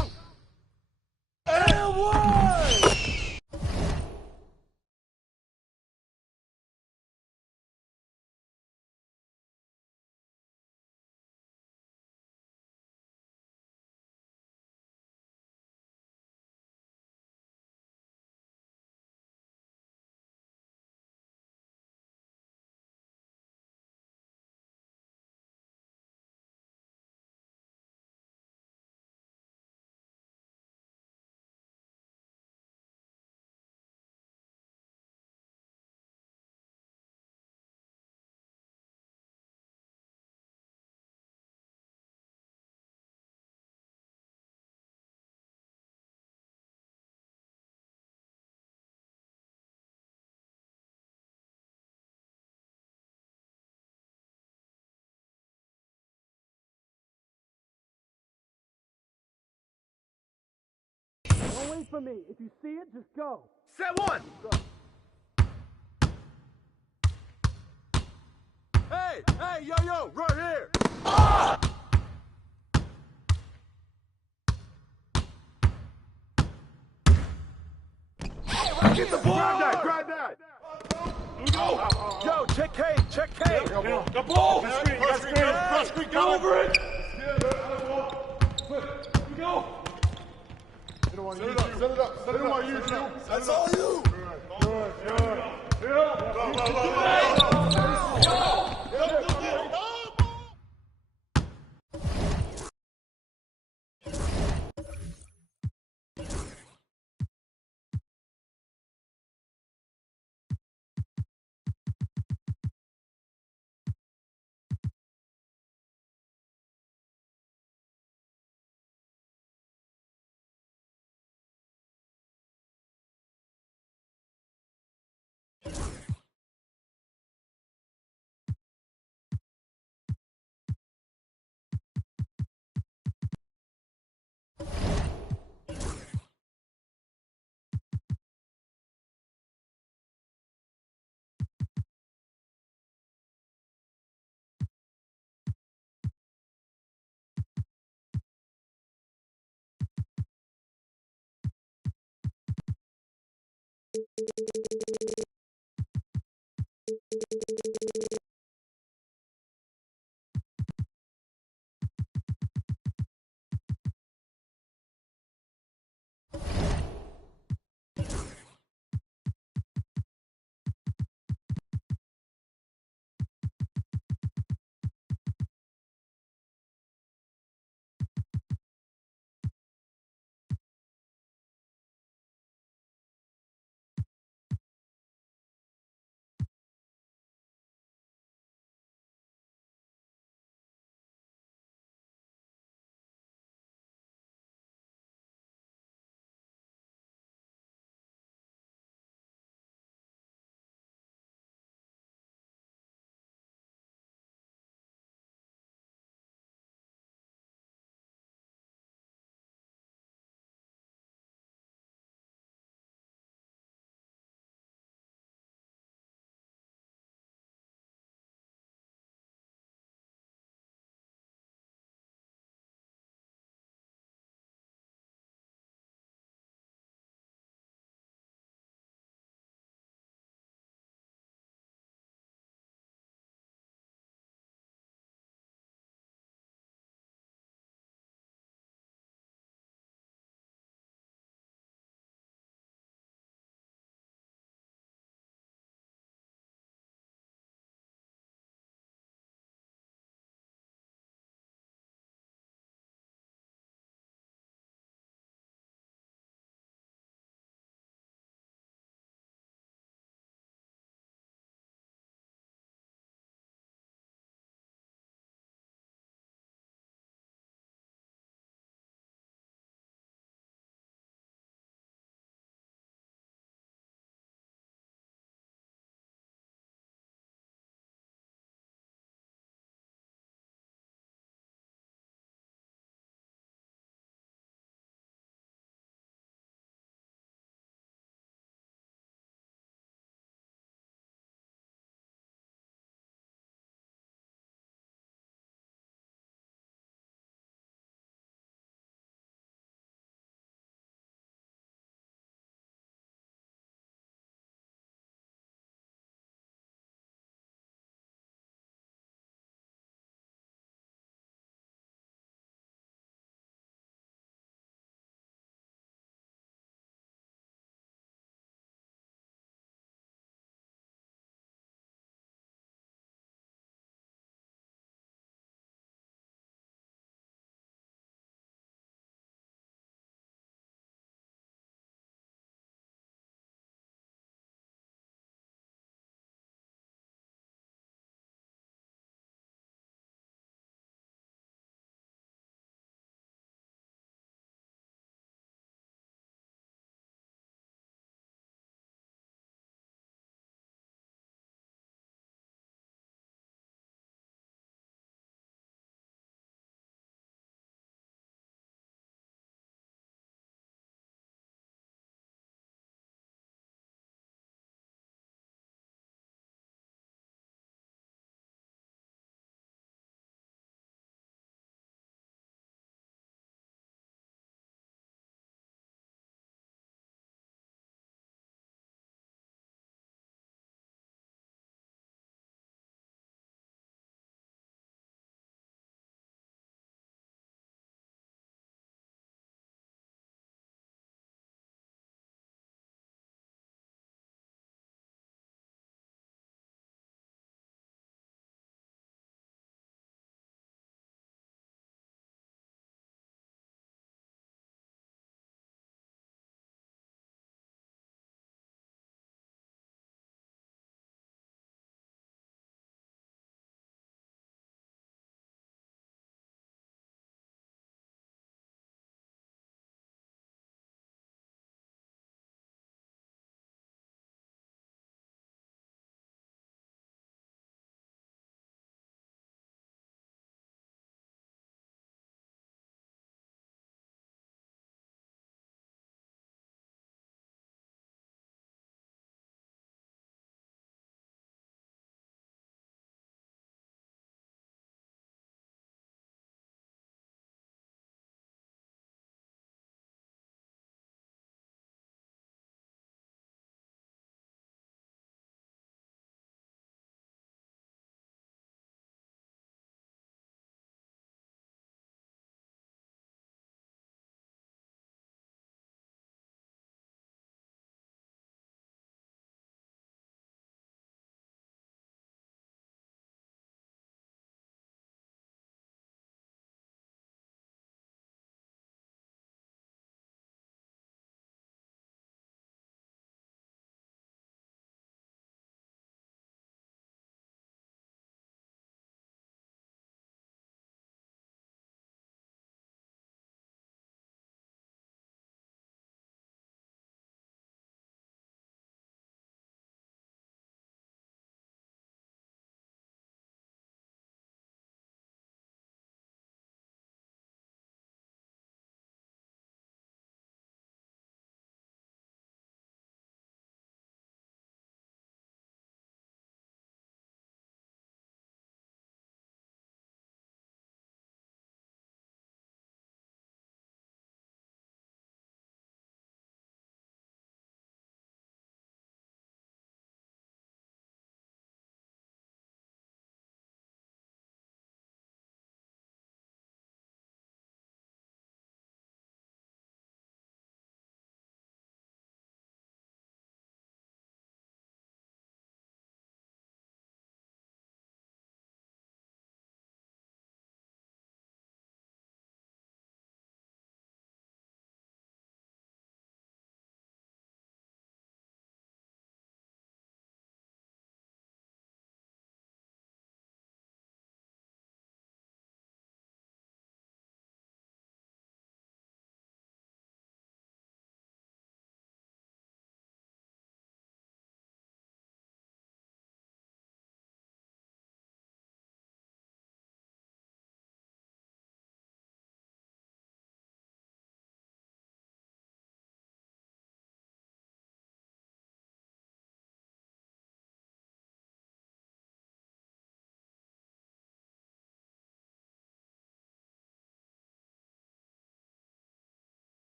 Don't wait for me. If you see it, just go. Set one. Hey, yo, right here. Get the ball. Grab that. Yo, check K. The ball. Cross screen. Go over it. Go. Set it up. That's all you.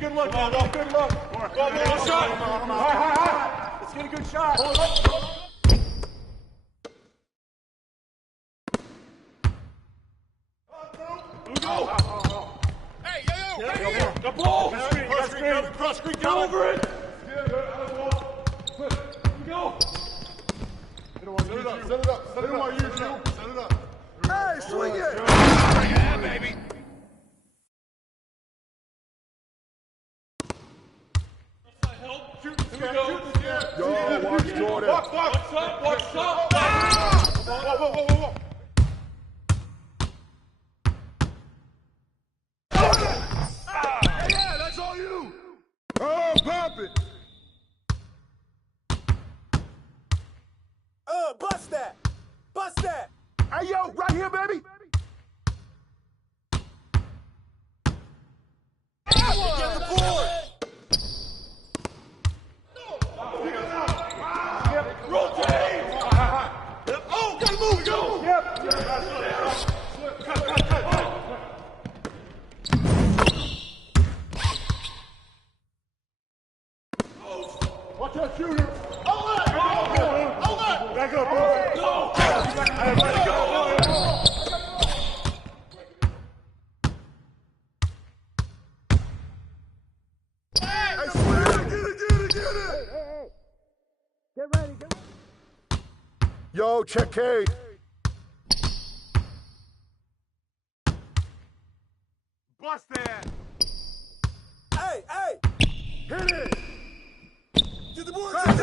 a good look, now. Get a good look. Good shot. High. Let's get a good shot. Hold up. Here we go. Hey, yo. The ball. Cross screen. Get over it. Here we go. Set it up. Set it up. Hey, swing it! Yeah, baby. Shoot. Here we go. Yo, watch Jordan. Watch up. Whoa. Yeah, that's all you! Oh, pop it! Bust that! Hey, yo, right here, baby! Get the board! Rotate! Oh, gotta move! Go! Watch that shooter! Hold it! Back up, bro! Go! Everybody go! Hey, get it! Get ready. Yo, check Cade. Bust that! Hey! Hit it! Get the board! Crash!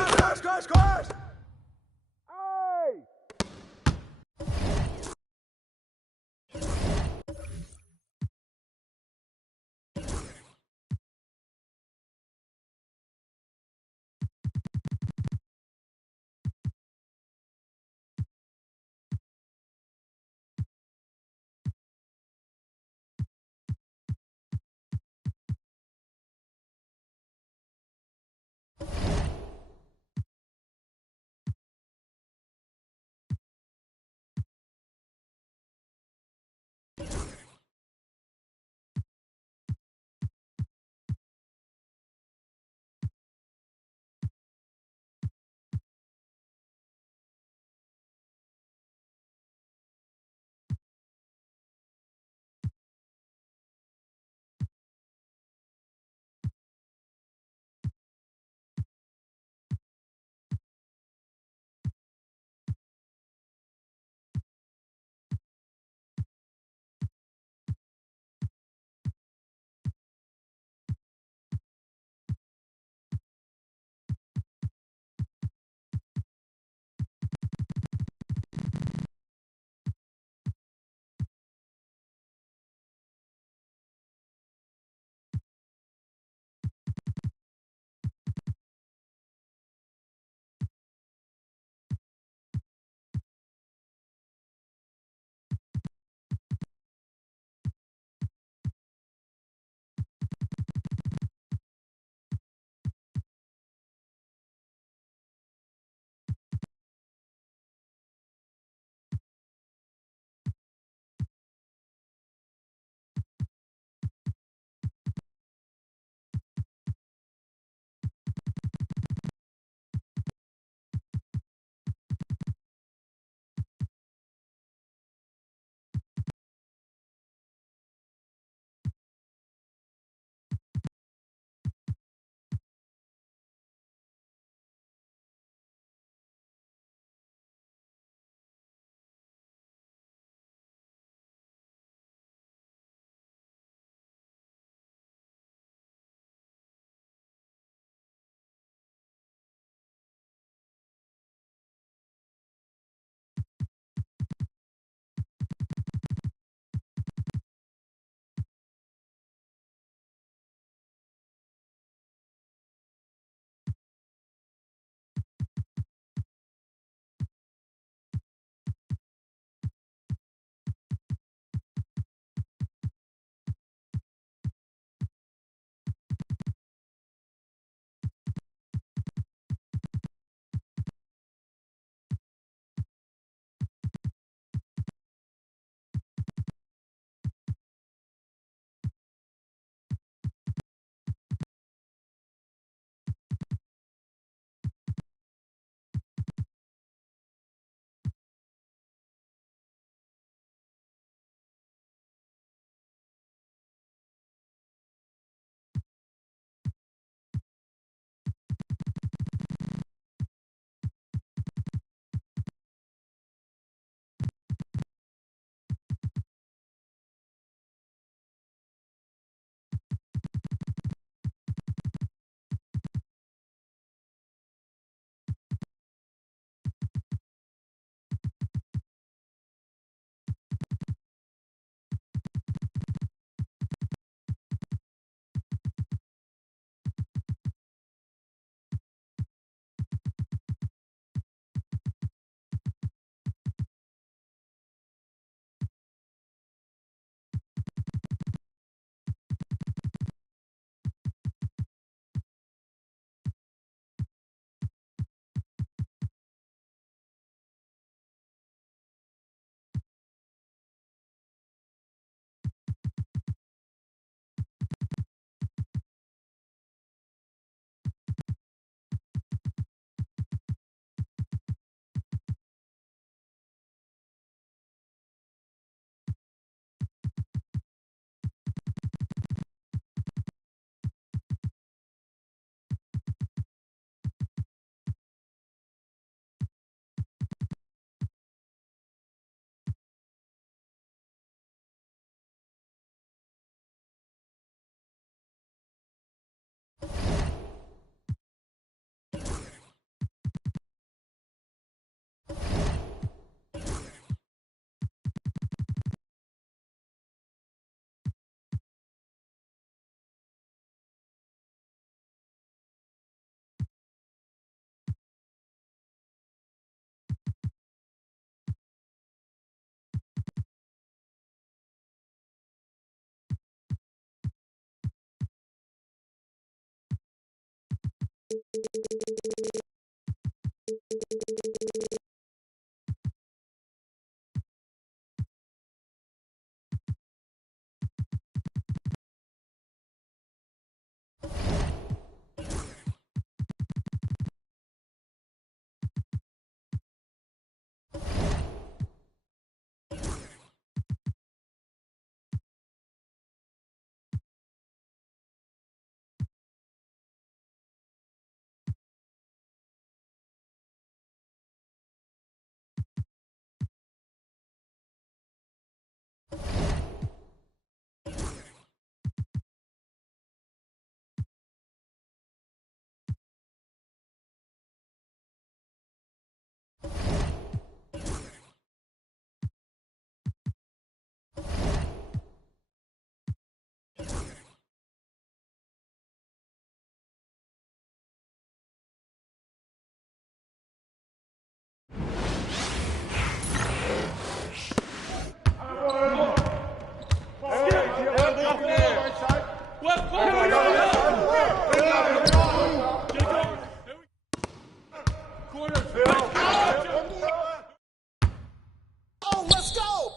Oh, let's go!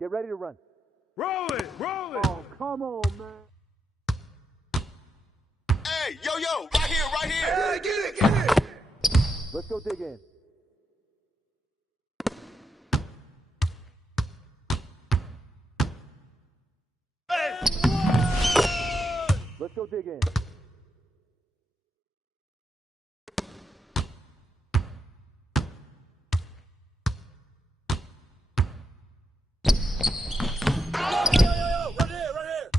Get ready to run. Roll it, roll it. Oh, come on, man. Hey, yo, right here, right here. Hey, get it. Let's go dig in. Let's go dig in. Right here, right here.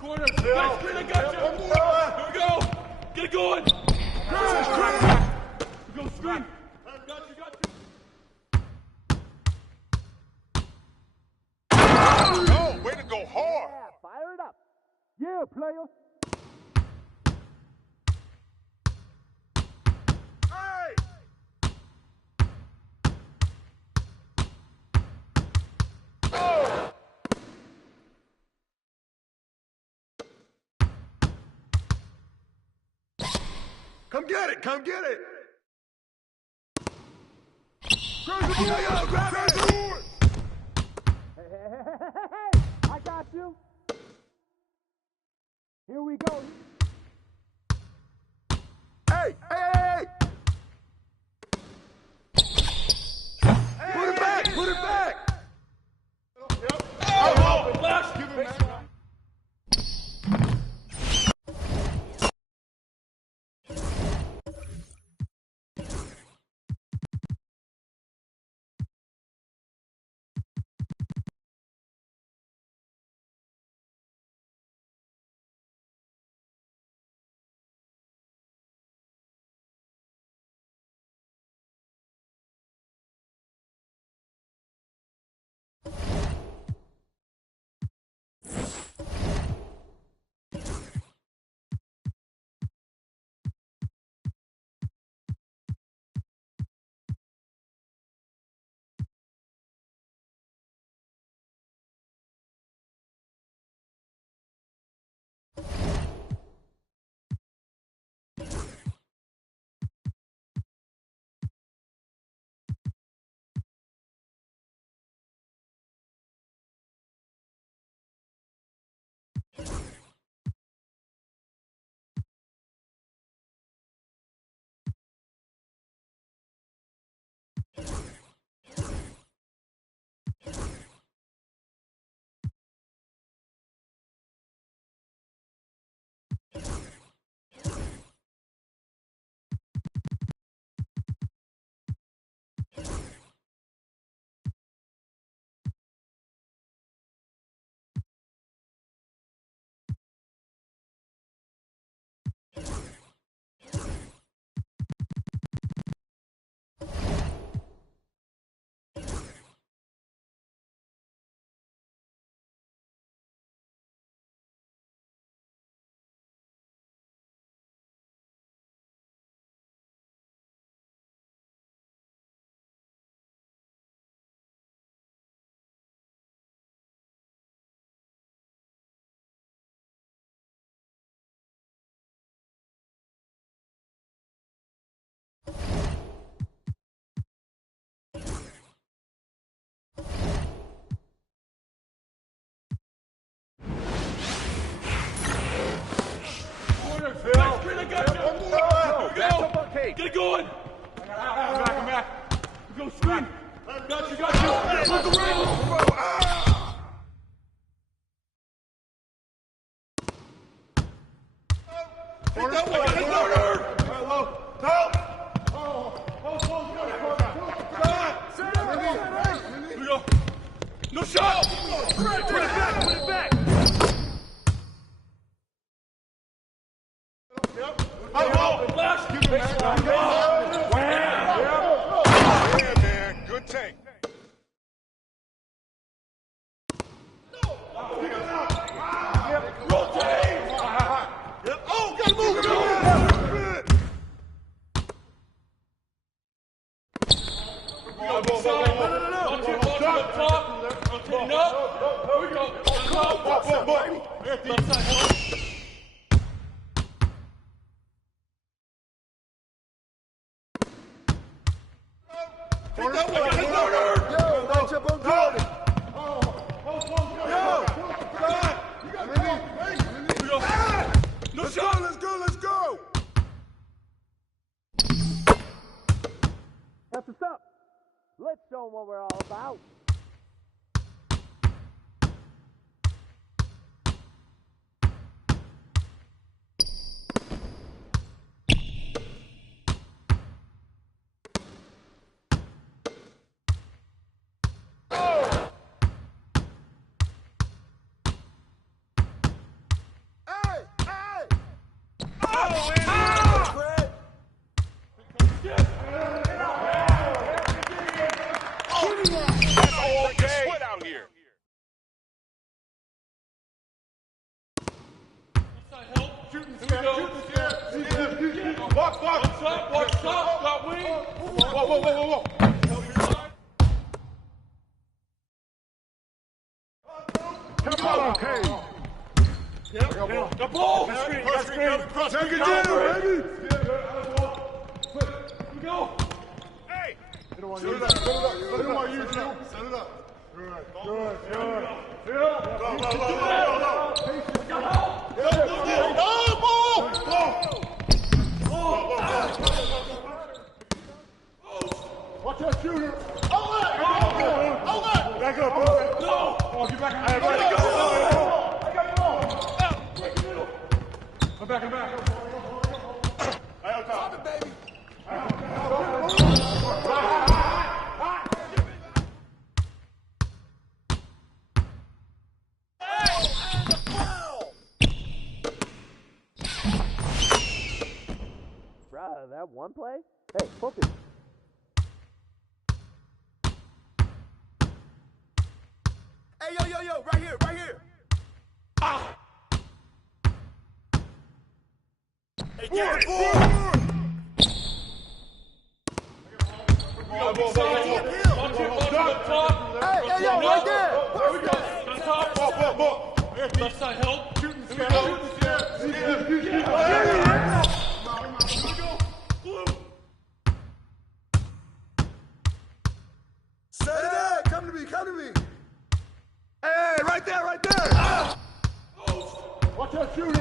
Corner, Phil. I got you. Here we go. Get it going. Go screen. Got you. No, way to go hard. Yeah, fire it up. Yeah, player. Come get it. Grab it. Hey, I got you. Here we go. Hey. Put it back. going? Come back. Go screen. Got you. Look around. Take that one. Get corner. Help. Here we go. No shot. Put it back. Flash. Yeah, man. Good take. Oh, gotta move. Let's go. That's what's up. Let's show them what we're all about. Sweat out here. Box. Got wing. Whoa. Come on, okay. The ball. Take it down, baby. Here we go. Hey. Set it up. Set it up. Good. Watch that shooter. Back up, bro. No. Oh, get back. I got the ball. I'm back. Stop it, baby. Bruh, that one play? Hey, focus. Hey, yo, right here. Hey, get the ball. Hey, yo, right there! Left side help. Shooting. Set it up. Come to me. Hey, right there. Watch that shooter.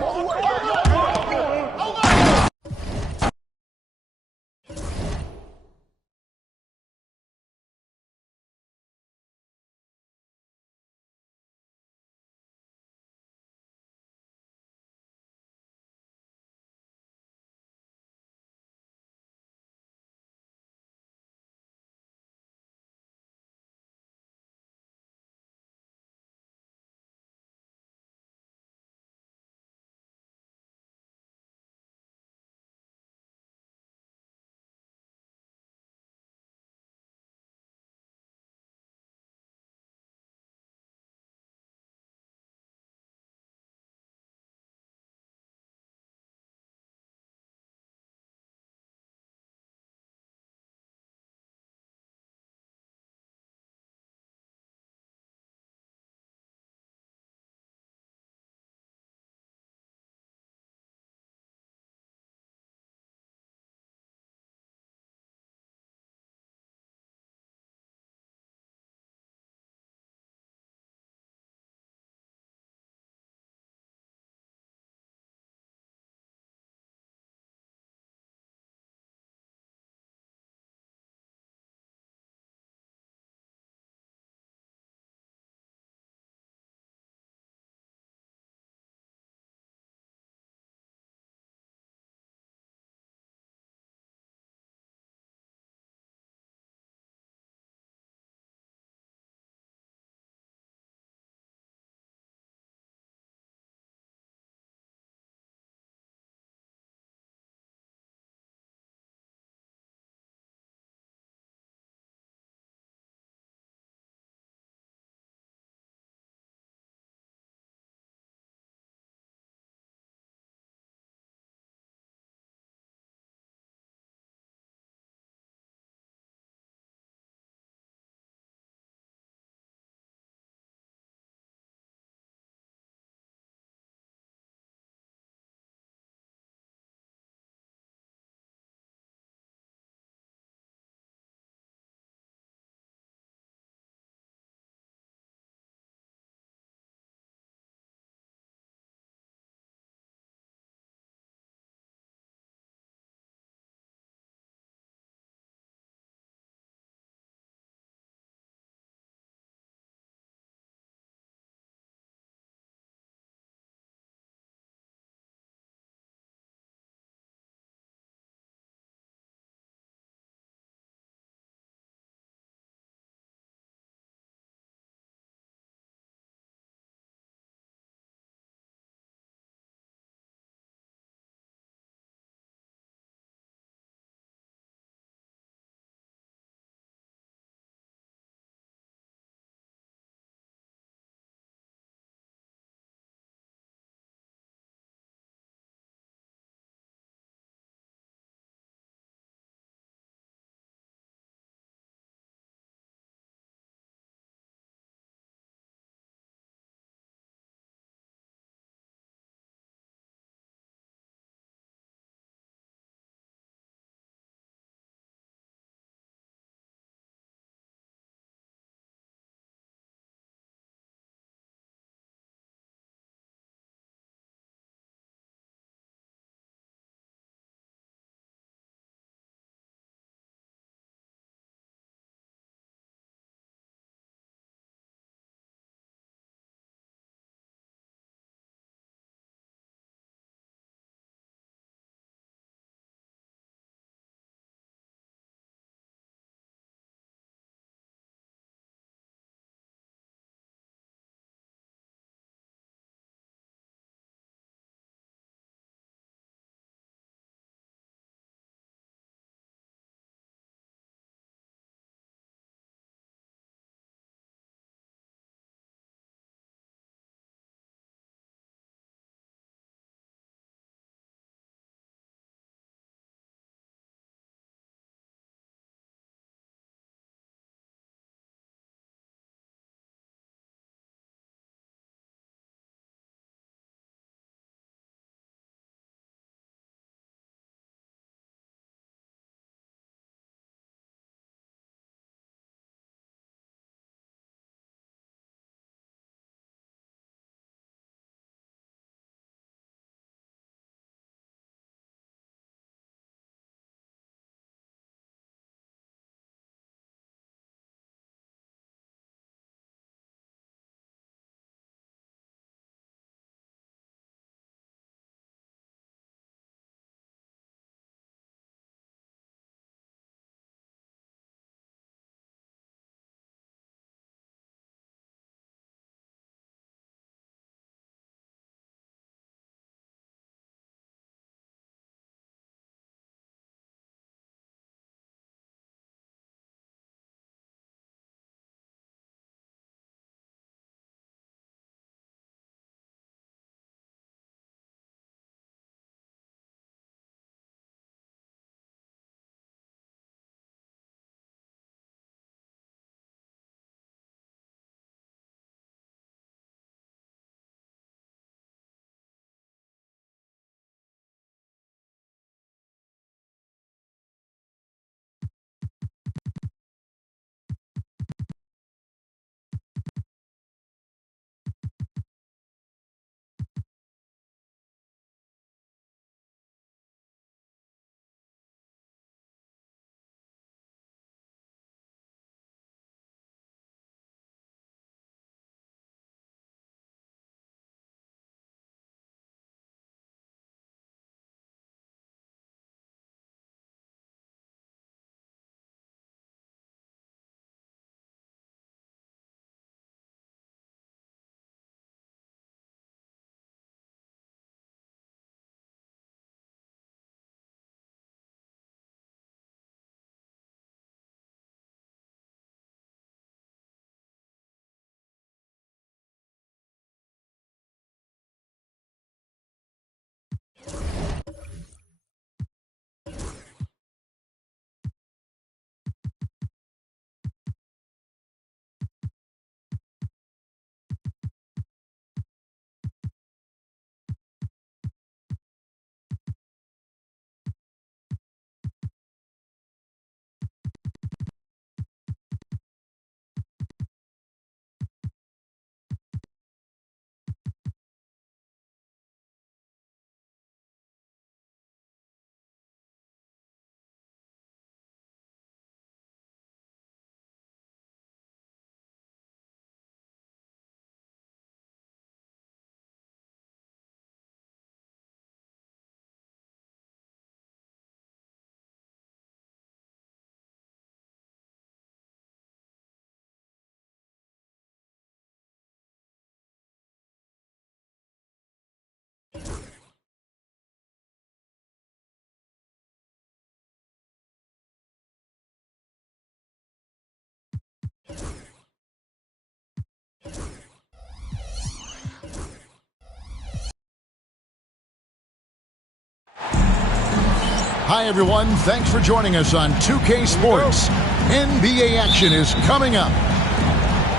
Hi, everyone. Thanks for joining us on 2K Sports. NBA action is coming up.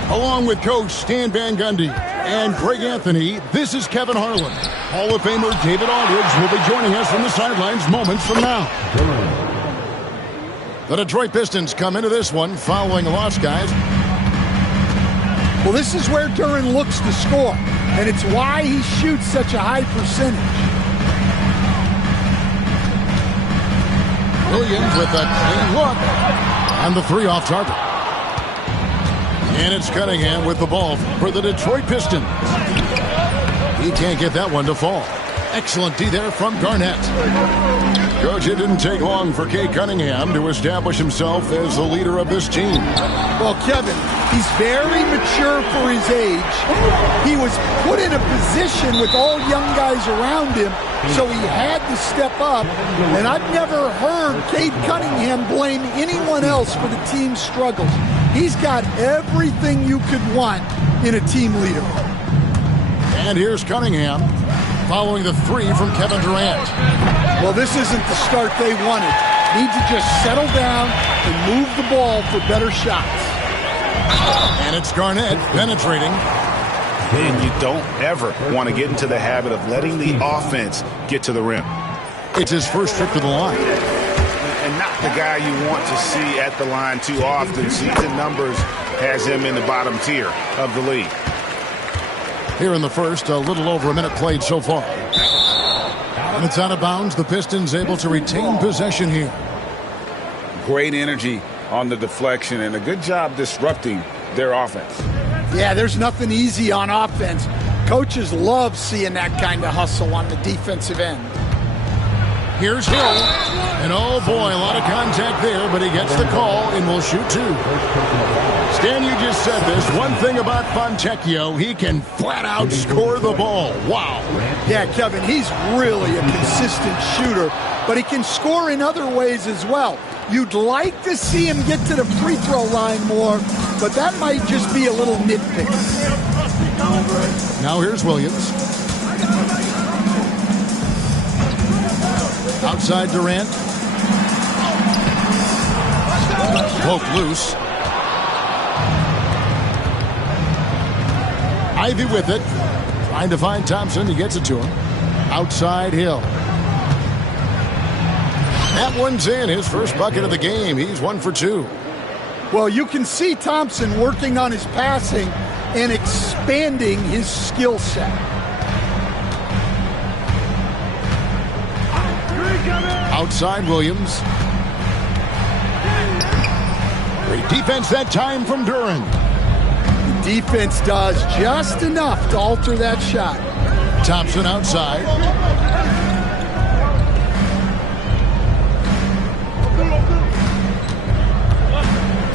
Along with Coach Stan Van Gundy and Greg Anthony, this is Kevin Harlan. Hall of Famer David Aldridge will be joining us from the sidelines moments from now. The Detroit Pistons come into this one following a loss, guys. Well, this is where Duren looks to score, and it's why he shoots such a high percentage. Williams with a clean look, and the three off target. And it's Cunningham with the ball for the Detroit Pistons. He can't get that one to fall. Excellent D there from Garnett. Coach, it didn't take long for Cade Cunningham to establish himself as the leader of this team. Well, Kevin, he's very mature for his age. He was put in a position with all young guys around him, so he had to step up. And I've never heard Cade Cunningham blame anyone else for the team's struggles. He's got everything you could want in a team leader. And here's Cunningham following the three from Kevin Durant. Well, this isn't the start they wanted. Need to just settle down and move the ball for better shots. And it's Garnett penetrating. And you don't ever want to get into the habit of letting the offense get to the rim. It's his first trip to the line. And not the guy you want to see at the line too often. Season numbers has him in the bottom tier of the league. Here in the first, a little over a minute played so far. And it's out of bounds. The Pistons able to retain possession here. Great energy on the deflection and a good job disrupting their offense. Yeah, there's nothing easy on offense. Coaches love seeing that kind of hustle on the defensive end. Here's Hill. And oh boy, a lot of contact there, but he gets the call and will shoot two. Stan, you just said this. One thing about Fontecchio, he can flat out score the ball. Wow. Yeah, Kevin, he's really a consistent shooter, but he can score in other ways as well. You'd like to see him get to the free throw line more, but that might just be a little nitpick. Now here's Williams. Outside Durant. Poke loose. Ivy with it. Trying to find Thompson. He gets it to him. Outside Hill. That one's in. His first bucket of the game. He's 1 for 2. Well, you can see Thompson working on his passing and expanding his skill set. Outside Williams. Great defense that time from Duren. The defense does just enough to alter that shot. Thompson outside.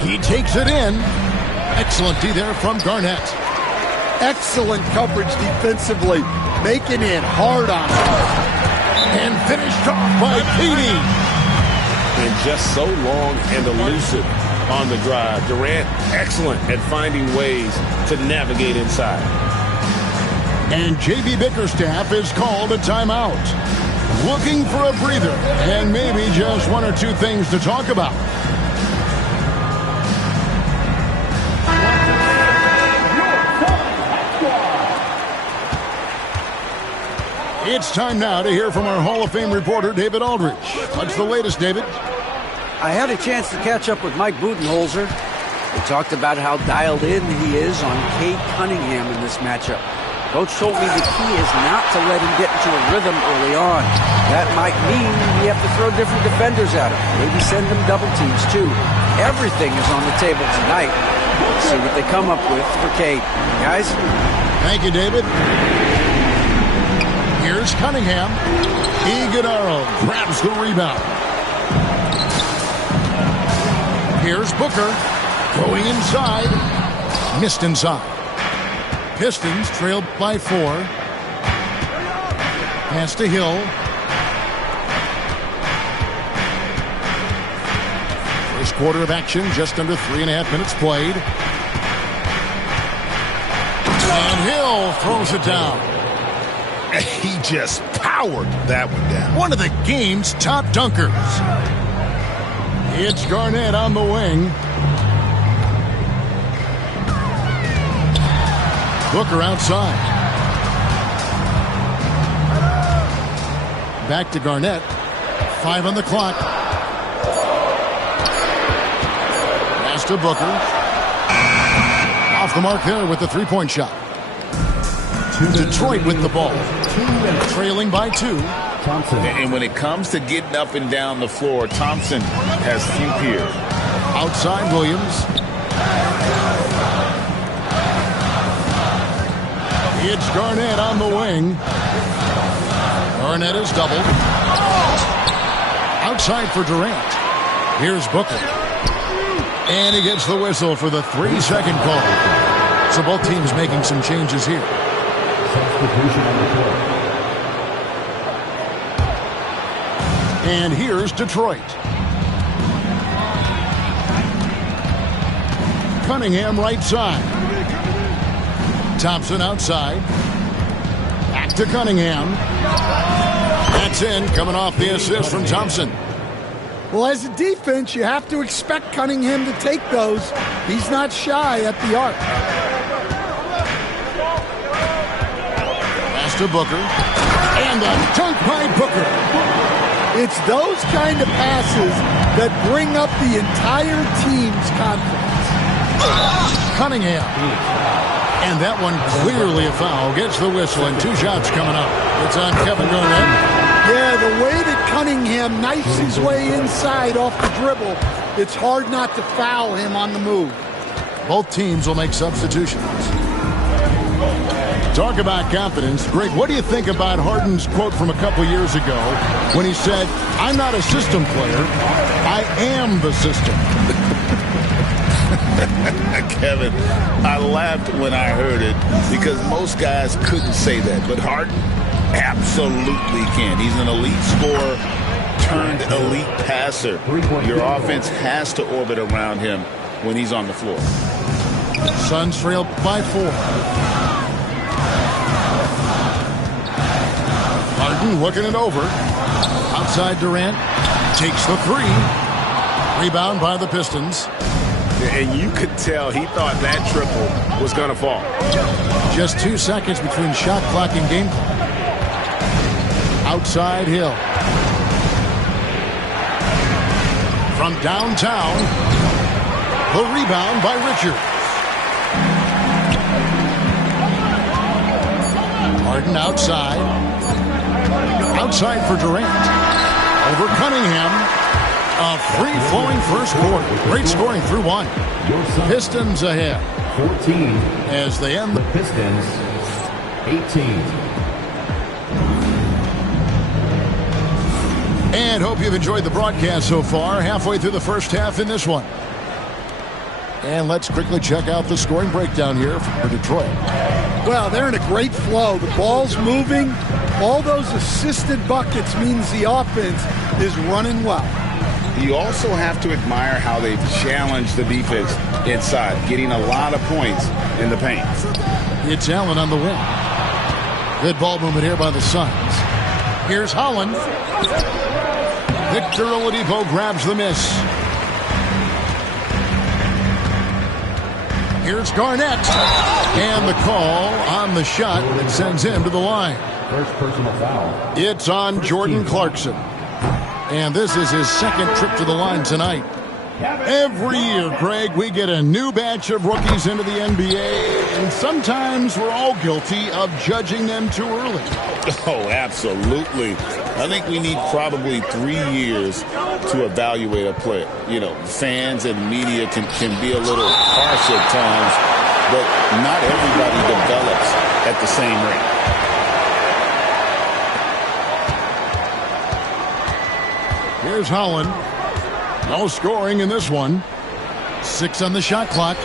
He takes it in. Excellent D there from Garnett. Excellent coverage defensively. Making it hard on him. And finished off by Petey. And just so long and elusive on the drive. Durant, excellent at finding ways to navigate inside. And J.B. Bickerstaff is called a timeout. Looking for a breather and maybe just one or two things to talk about. It's time now to hear from our Hall of Fame reporter, David Aldridge. What's the latest, David? I had a chance to catch up with Mike Budenholzer. He talked about how dialed in he is on Cade Cunningham in this matchup. Coach told me the key is not to let him get into a rhythm early on. That might mean we have to throw different defenders at him. Maybe send them double teams, too. Everything is on the table tonight. Let's see what they come up with for Cade. Guys? Thank you, David. Here's Cunningham. Iguodala grabs the rebound. Here's Booker going inside. Missed inside. Pistons trailed by 4. Pass to Hill. First quarter of action, just under 3.5 minutes played. And Hill throws it down. He just powered that one down. One of the game's top dunkers. It's Garnett on the wing. Booker outside. Back to Garnett. 5 on the clock. Pass to Booker. Off the mark there with the three-point shot. Detroit with the ball. Trailing by 2. Thompson. And when it comes to getting up and down the floor, Thompson has few peers. Outside Williams. It's Garnett on the wing. Garnett is doubled. Outside for Durant. Here's Booker. And he gets the whistle for the 3-second call. So both teams making some changes here. Substitution on the court. And here's Detroit. Cunningham right side. Thompson outside. Back to Cunningham. That's in, coming off the assist from Thompson. Well, as a defense, you have to expect Cunningham to take those. He's not shy at the arc. Pass to Booker. And a dunk by Booker. It's those kind of passes that bring up the entire team's confidence. Cunningham. And that one clearly a foul. Gets the whistle and 2 shots coming up. It's on Kevin Garnett. Yeah, the way that Cunningham knifes his way inside off the dribble, it's hard not to foul him on the move. Both teams will make substitutions. Talk about confidence. Greg, what do you think about Harden's quote from a couple years ago when he said, "I'm not a system player, I am the system"? Kevin, I laughed when I heard it because most guys couldn't say that, but Harden absolutely can. He's an elite scorer turned elite passer. Your offense has to orbit around him when he's on the floor. Suns trail by 4. Harden looking it over. Outside Durant. Takes the 3. Rebound by the Pistons. And you could tell he thought that triple was going to fall. Just 2 seconds between shot clock and game clock. Outside Hill. From downtown. The rebound by Richards. Harden outside. Outside for Durant. Over Cunningham. A free-flowing first quarter. Great scoring through 1. Pistons ahead. 14. As they end the Pistons. 18. And hope you've enjoyed the broadcast so far. Halfway through the first half in this one. And let's quickly check out the scoring breakdown here for Detroit. Well, they're in a great flow. The ball's moving. All those assisted buckets means the offense is running well. You also have to admire how they've challenged the defense inside, getting a lot of points in the paint. It's Allen on the wing. Good ball movement here by the Suns. Here's Holland. Victor Oladipo grabs the miss. Here's Garnett. And the call on the shot that sends him to the line. First personal foul. It's on Jordan Clarkson. And this is his second trip to the line tonight. Every year, Greg, we get a new batch of rookies into the NBA, and sometimes we're all guilty of judging them too early. Oh, absolutely. I think we need probably 3 years to evaluate a player. You know, fans and media can be a little harsh at times, but not everybody develops at the same rate. Here's Holland. No scoring in this one. 6 on the shot clock.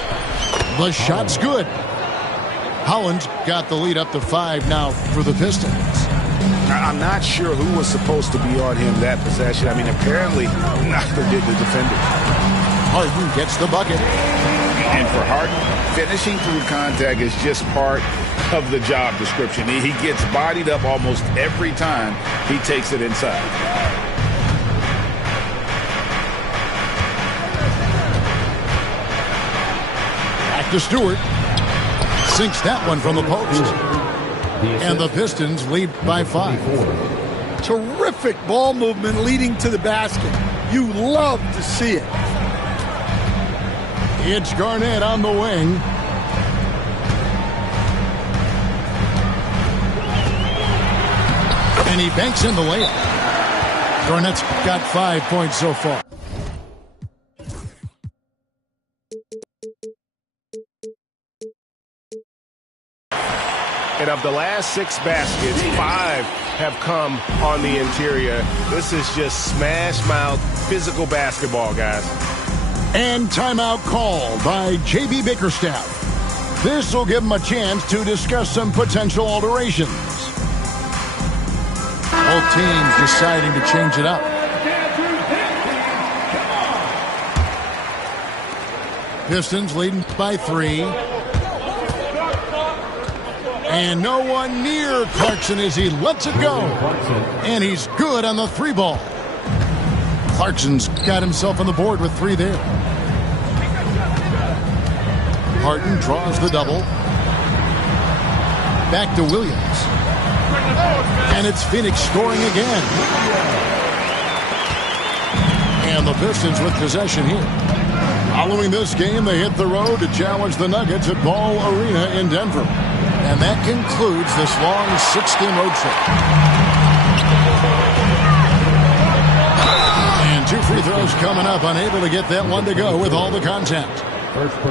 The shot's good. Holland's got the lead up to 5 now for the Pistons. I'm not sure who was supposed to be on him that possession. I mean, apparently neither did the defender. Harden gets the bucket. And for Harden, finishing through contact is just part of the job description. He gets bodied up almost every time he takes it inside. Back to Stewart. Sinks that one from the post. And the Pistons lead by 5. Terrific ball movement leading to the basket. You love to see it. It's Garnett on the wing. And he banks in the layup. Garnett's got 5 points so far. And of the last 6 baskets, 5 have come on the interior. This is just smash-mouth physical basketball, guys. And timeout called by J.B. Bickerstaff. This will give him a chance to discuss some potential alterations. Both teams deciding to change it up. Pistons leading by 3. And no one near Clarkson as he lets it go. And he's good on the 3 ball. Clarkson's got himself on the board with 3 there. Harden draws the double. Back to Williams. And it's Phoenix scoring again. And the Pistons with possession here. Following this game, they hit the road to challenge the Nuggets at Ball Arena in Denver. And that concludes this long 6-game road trip. And 2 free throws coming up, unable to get that one to go with all the contact.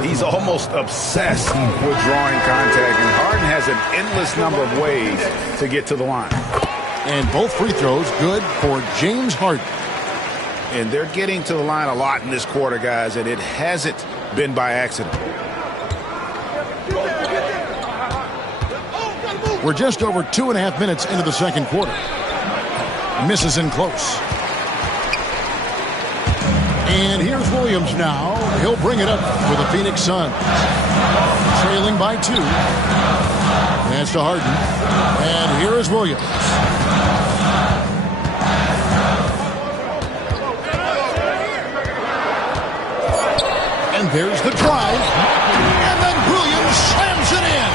He's almost obsessed with drawing contact, and Harden has an endless number of ways to get to the line. And both free throws good for James Harden. And they're getting to the line a lot in this quarter, guys, and it hasn't been by accident. We're just over 2.5 minutes into the second quarter. Misses in close. And here's Williams now. He'll bring it up for the Phoenix Suns. Trailing by 2. Pass to Harden. And here is Williams. And there's the drive. And then Williams slams it in.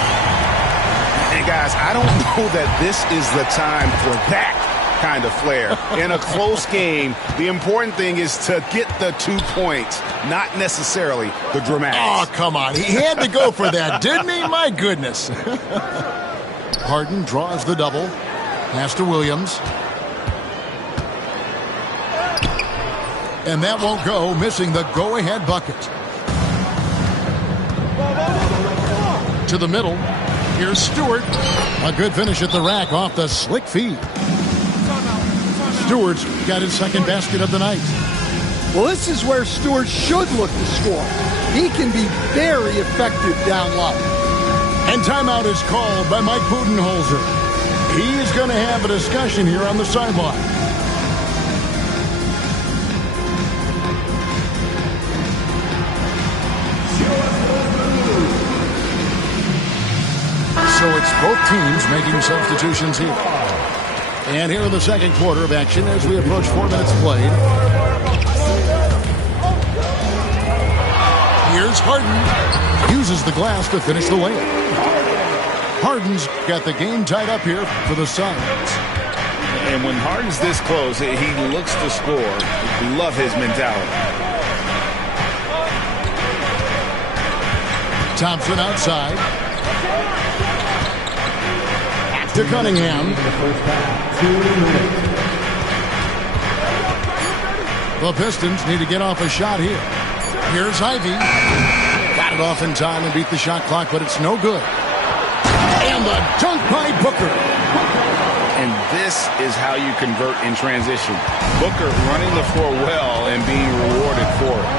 And guys, I don't know that this is the time for that kind of flair. In a close game, the important thing is to get the 2 points, not necessarily the dramatics. Oh, come on. He had to go for that, didn't he? My goodness. Harden draws the double. Pass to Williams. And that won't go, missing the go-ahead bucket. To the middle. Here's Stewart. A good finish at the rack off the slick feed. Stewart's got his second basket of the night. Well, this is where Stewart should look to score. He can be very effective down low. And timeout is called by Mike Budenholzer. He's going to have a discussion here on the sideline. So it's both teams making substitutions here. And here in the second quarter of action as we approach 4 minutes played. Here's Harden. Uses the glass to finish the layup. Harden's got the game tied up here for the Suns. And when Harden's this close, he looks to score. Love his mentality. Thompson outside. To Cunningham. The Pistons need to get off a shot here. Here's Ivy. Got it off in time and beat the shot clock, but it's no good. And the dunk by Booker. And this is how you convert in transition. Booker running the floor well and being rewarded for it.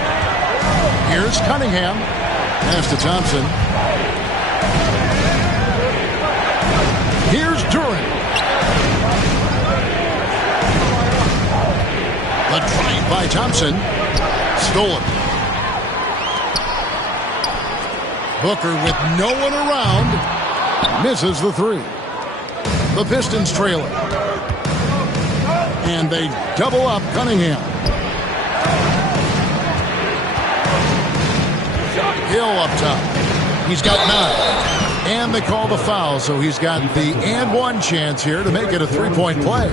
Here's Cunningham. Pass to Thompson. Here's Durant. The drive by Thompson. Stolen. Booker with no one around. Misses the three. The Pistons trail it. And they double up Cunningham. Hill up top. He's got 9. And they call the foul, so he's got the and one chance here to make it a three-point play.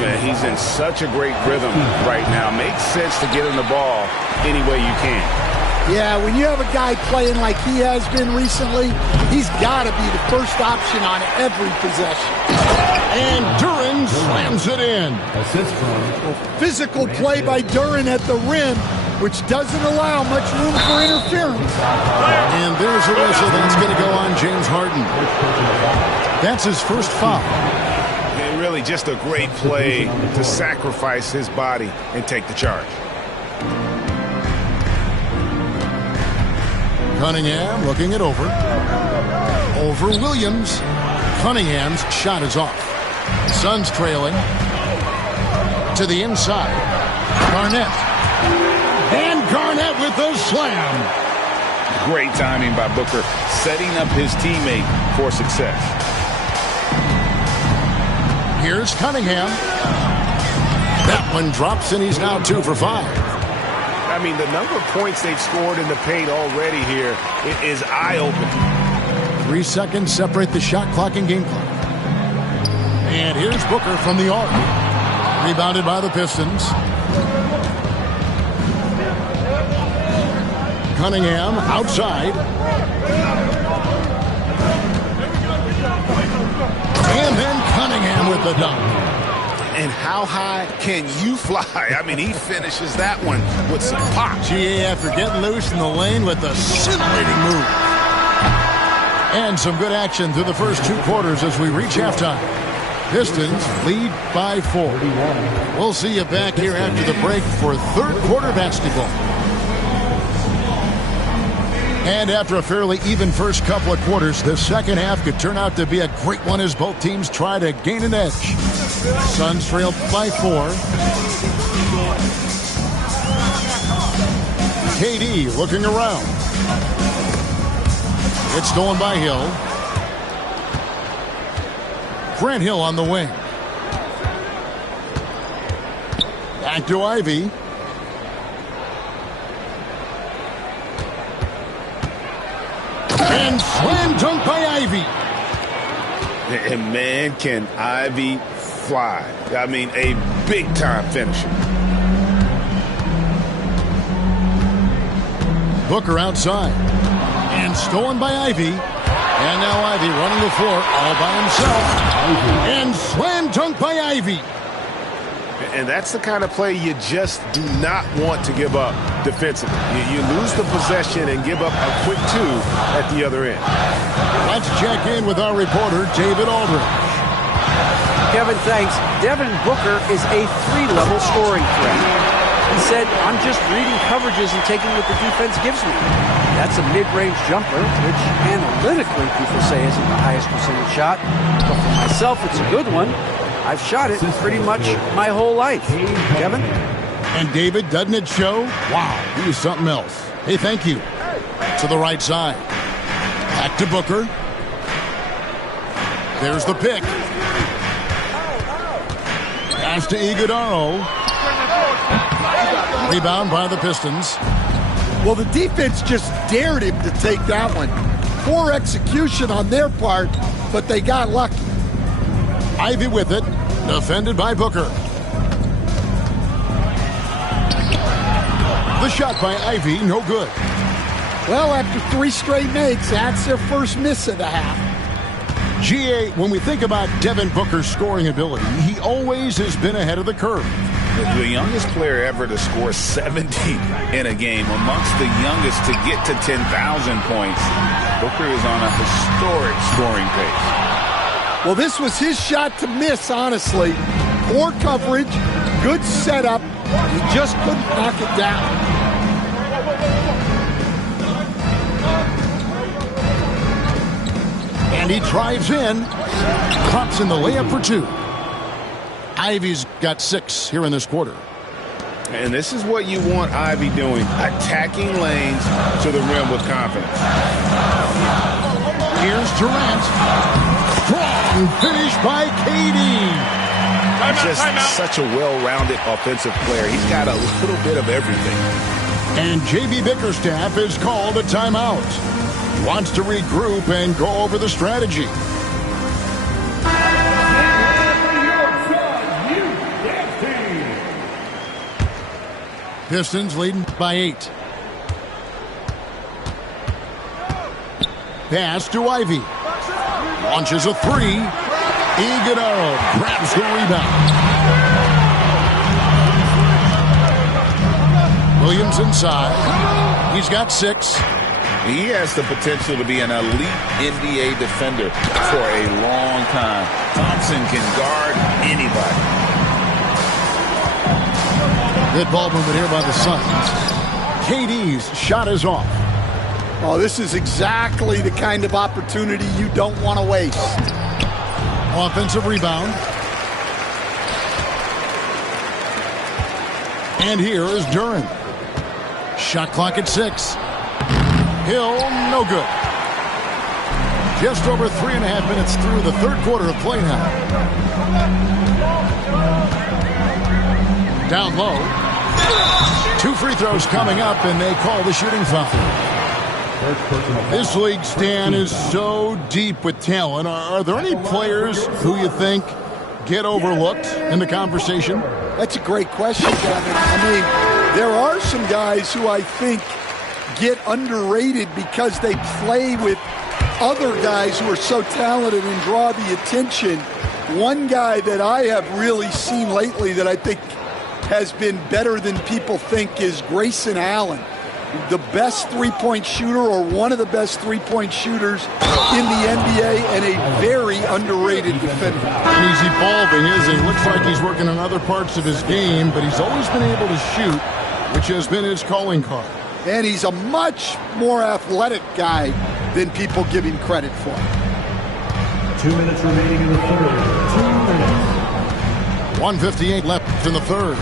Yeah, he's in such a great rhythm right now. Makes sense to get him the ball any way you can. Yeah, when you have a guy playing like he has been recently, he's got to be the first option on every possession. And Duren slams it in. Physical play by Duren at the rim, which doesn't allow much room for interference. And there's a whistle that's going to go on James Harden. That's his first foul. And really just a great play to sacrifice his body and take the charge. Cunningham looking it over. Over Williams. Cunningham's shot is off. Suns trailing. To the inside. Garnett. And Garnett with the slam. Great timing by Booker, setting up his teammate for success. Here's Cunningham. That one drops, and he's now 2 for 5. I mean, the number of points they've scored in the paint already here is eye-opening. 3 seconds separate the shot clock and game clock. And here's Booker from the arc. Rebounded by the Pistons. Cunningham outside. And then Cunningham with the dunk. And how high can you fly? I mean, he finishes that one with some pop. GA after getting loose in the lane with a scintillating move. And some good action through the first 2 quarters as we reach halftime. Pistons lead by 4. We'll see you back here after the break for third quarter basketball. And after a fairly even first couple of quarters, the second half could turn out to be a great one as both teams try to gain an edge. Suns trail by 4. KD looking around. It's stolen by Hill. Grant Hill on the wing. Back to Ivy. And slam dunk by Ivy. And man, can Ivy fly. I mean, a big-time finisher. Booker outside. And stolen by Ivy. And now Ivy running the floor all by himself. And slam dunk by Ivy. And that's the kind of play you just do not want to give up defensively. You lose the possession and give up a quick 2 at the other end. Let's check in with our reporter, David Aldridge. Kevin, thanks. Devin Booker is a 3-level scoring threat. He said, I'm just reading coverages and taking what the defense gives me. That's a mid-range jumper, which analytically people say isn't the highest percentage shot. But for myself, it's a good one. I've shot it pretty much my whole life. Kevin? And David, doesn't it show? Wow, he is something else. Hey, thank you. To the right side. Back to Booker. There's the pick. Pass to Iguodala. Rebound by the Pistons. Well, the defense just dared him to take that one. Poor execution on their part, but they got lucky. Ivy with it, defended by Booker. The shot by Ivy, no good. Well, after 3 straight makes, that's their first miss of the half. GA, when we think about Devin Booker's scoring ability, he always has been ahead of the curve. The youngest player ever to score 70 in a game, amongst the youngest to get to 10,000 points. Booker is on a historic scoring pace. Well, this was his shot to miss, honestly. Poor coverage, good setup. He just couldn't knock it down. And he drives in, drops in the layup for 2. Ivy's got 6 here in this quarter. And this is what you want Ivy doing, attacking lanes to the rim with confidence. Here's Durant. Strong finish by KD. Just such a well-rounded offensive player. He's got a little bit of everything. And J.B. Bickerstaff has called a timeout. Wants to regroup and go over the strategy. Pistons leading by 8. Pass to Ivy. Launches a 3. Iguodala grabs the rebound. Williams inside. He's got 6. He has the potential to be an elite NBA defender for a long time. Thompson can guard anybody. Good ball movement here by the Suns. KD's shot is off. Oh, this is exactly the kind of opportunity you don't want to waste. Offensive rebound. And here is Duren. Shot clock at 6. Hill, no good. Just over 3.5 minutes through the third quarter of play now. Down low. 2 free throws coming up, and they call the shooting foul. This league, Stan, is so deep with talent. Are there any players who you think get overlooked in the conversation? That's a great question, Kevin. I mean, there are some guys who I think get underrated because they play with other guys who are so talented and draw the attention. One guy that I have really seen lately that I think has been better than people think is Grayson Allen. The best three-point shooter, or one of the best three-point shooters in the NBA, and a very underrated defender. And he's evolving, isn't he? Looks like he's working on other parts of his game, but he's always been able to shoot, which has been his calling card. And he's a much more athletic guy than people give him credit for. 2 minutes remaining in the third. 2 minutes. 1:58 left in the third.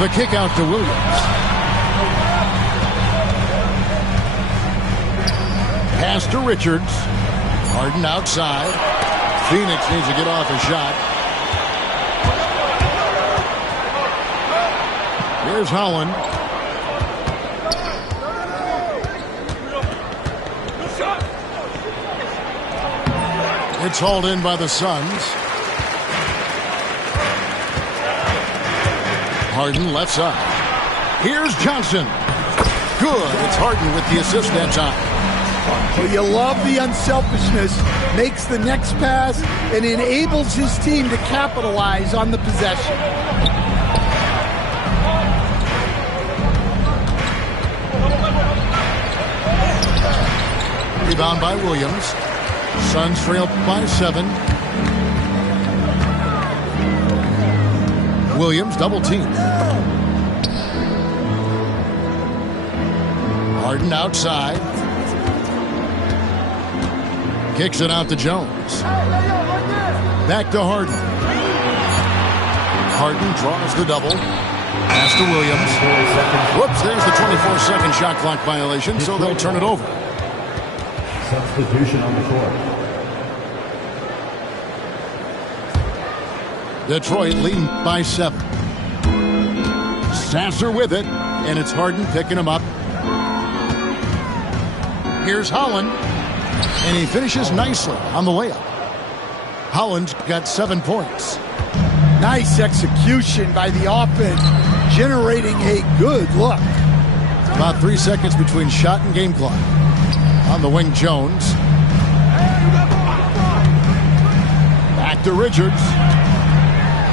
The kick out to Williams. Pass to Richards. Harden outside. Phoenix needs to get off a shot. Here's Holland. It's hauled in by the Suns. Harden left side. Here's Johnson. Good. It's Harden with the assist that time. Well, you love the unselfishness. Makes the next pass and enables his team to capitalize on the possession. Rebound by Williams. Suns trail by 7. Williams double team. Harden outside. Kicks it out to Jones. Back to Harden. Harden draws the double. Pass to Williams. Whoops, there's the 24-second shot clock violation, so they'll turn it over. Substitution on the court. Detroit leading by 7. Sasser with it, and it's Harden picking him up. Here's Holland, and he finishes nicely on the layup. Holland's got 7 points. Nice execution by the offense, generating a good look. About 3 seconds between shot and game clock. On the wing, Jones. Back to Richards.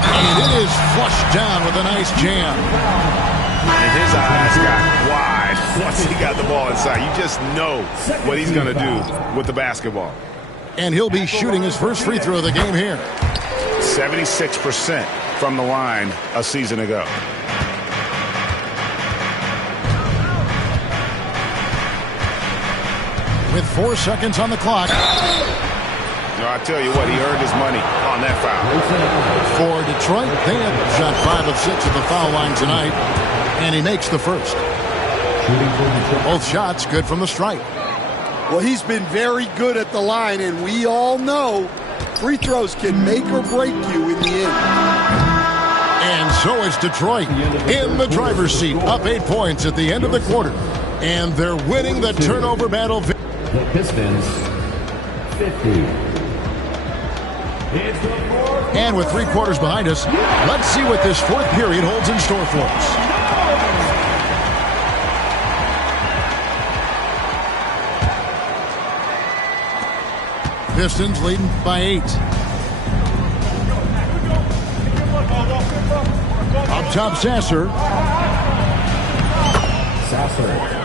And it is flushed down with a nice jam. And his eyes got wide once he got the ball inside. You just know what he's going to do with the basketball. And he'll be shooting his first free throw of the game here. 76% from the line a season ago. With 4 seconds on the clock. No, I tell you what, he earned his money on that foul. For Detroit, they have shot 5 of 6 at the foul line tonight, and he makes the first. Both shots good from the stripe. Well, he's been very good at the line, and we all know free throws can make or break you in the end. And so it's Detroit in the driver's seat, up 8 points at the end of the quarter. And they're winning the turnover battle. The Pistons, 50. And with 3 quarters behind us, let's see what this fourth period holds in store for us. Pistons leading by 8. Up top, Sasser. Sasser.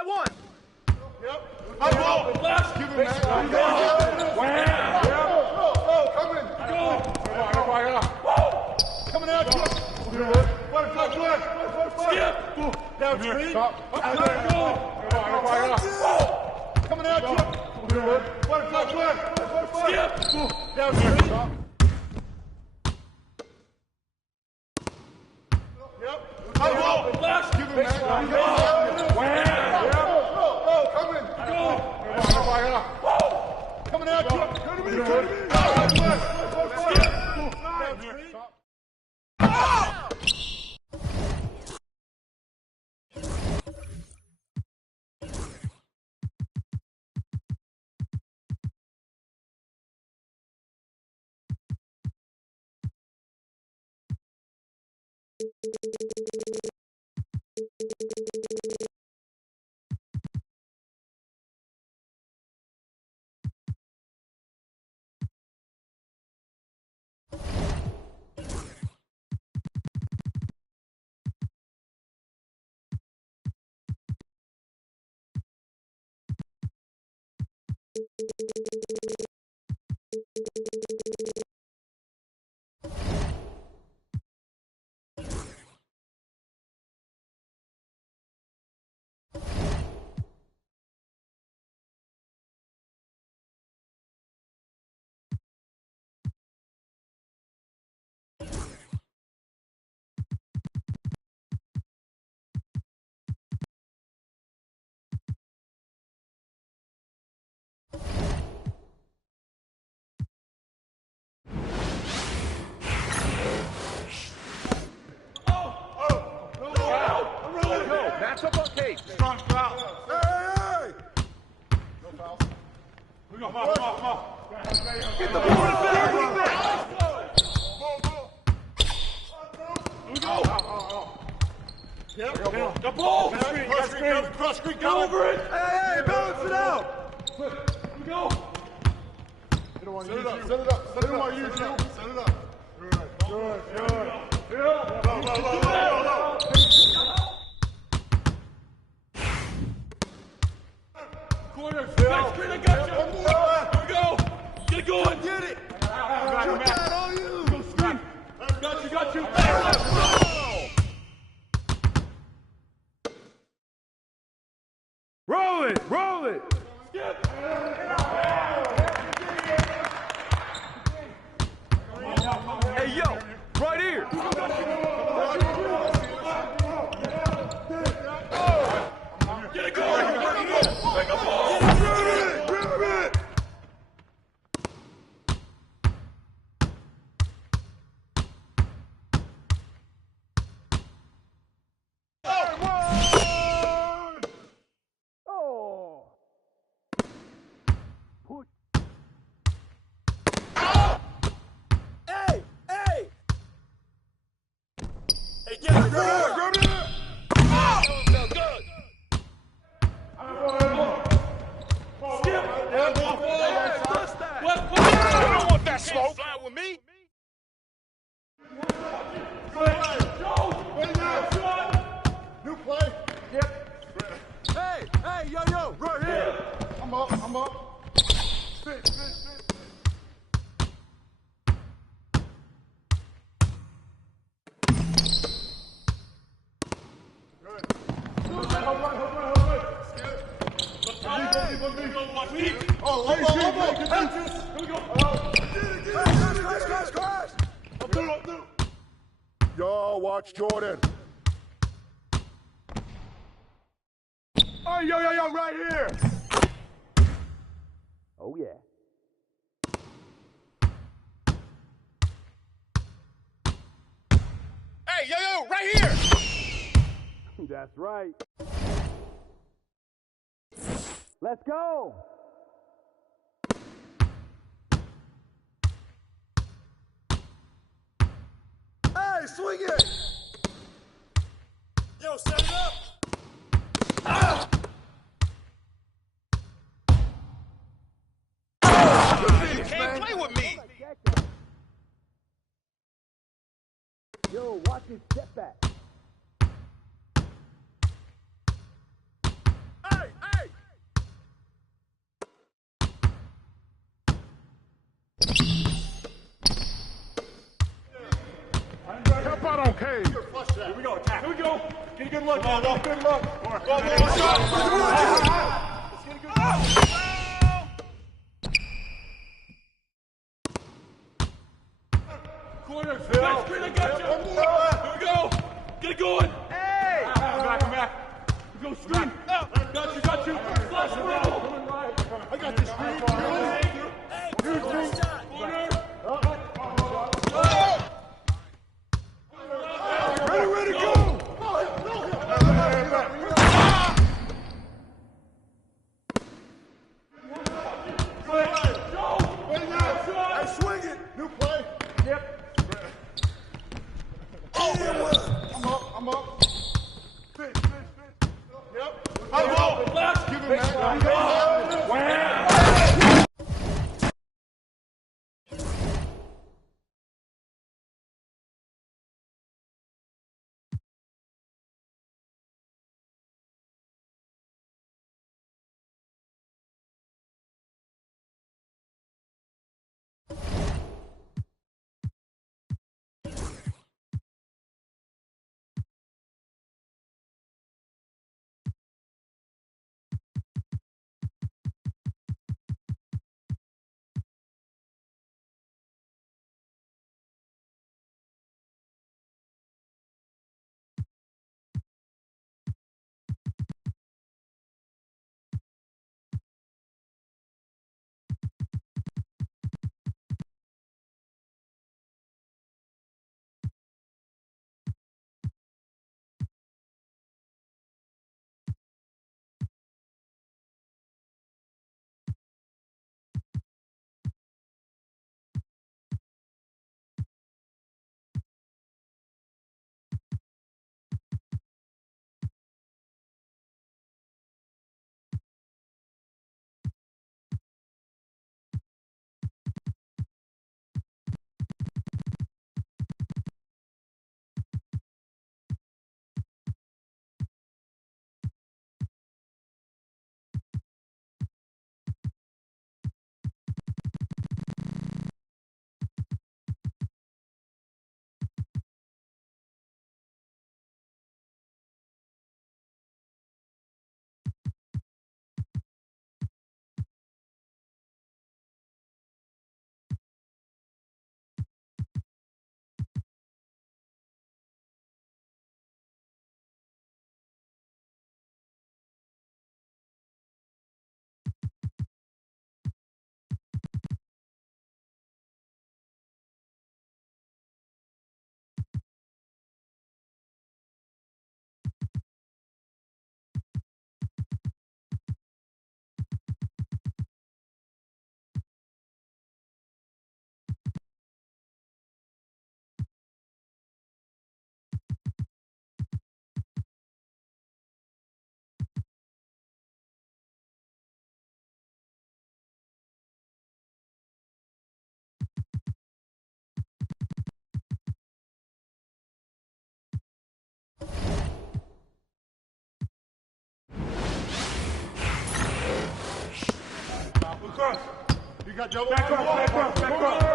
at one. Yep. High ball. Left. Give him that. Coming. Coming out. Skip. Down screen. Coming out. Skip. Down screen. Yep. High ball. Left. Give him that. Coming. Coming out. Match up on Cade. Strong foul. Hey! No foul. We go. Come on. Get the ball. We go. Yep. The ball. Cross screen. Get over it. Hey, balance it out. We go. Set it up. Set it up. Set it up. Set it up. Good. Corner. Back screen. I got you. Here we go. Get it going. Get it. Shoot that on you. Go screen. Got you. Roll it. Skip. Hey, yo, right here. Get it going. Pick up ball. Grab it. I'm up. Spit. Yo, watch Jordan. Oh, yo, right here. Oh, yeah. Hey, yo, right here. That's right. Let's go. Hey, swing it. Yo, set it up. You can't play with me. Yo, watch his step back. Hey, go. Get a good look. Get a good look. Let's get a good look. Corner. Next screen, I got you. Here we go. Get it going. Hey. Come back. We go screen. Got you. Flash through. I got this screen. Corner. Ready, go! I swing it. New play. Yep. I'm up. Fit. Yep. I'm up. Left. Give him that. Wow. You got double. Back up.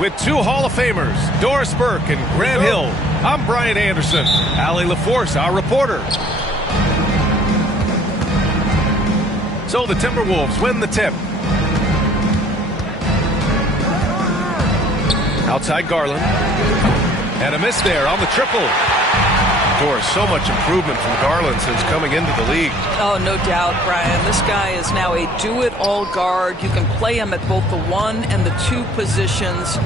With two Hall of Famers, Doris Burke and Grant Hill, I'm Brian Anderson. Allie LaForce, our reporter. So the Timberwolves win the tip. Outside Garland. And a miss there on the triple. Doris, so much improvement from Garland since coming into the league. Oh, no doubt, Brian. This guy is now a do-it-all guard. You can play him at both the 1 and the 2 positions.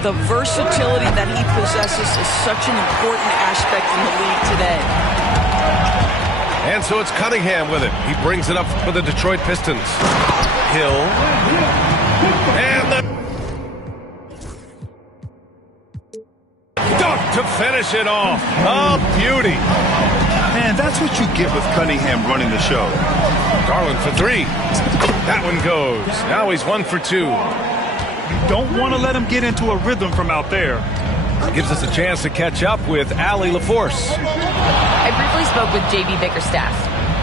The versatility that he possesses is such an important aspect in the league today. And so it's Cunningham with it. He brings it up for the Detroit Pistons. Hill. And the dunk to finish it off. A beauty. Man, that's what you get with Cunningham running the show. Garland for 3. That one goes. Now he's 1 for 2. You don't want to let him get into a rhythm from out there. Gives us a chance to catch up with Allie LaForce. I briefly spoke with J.B. Bickerstaff.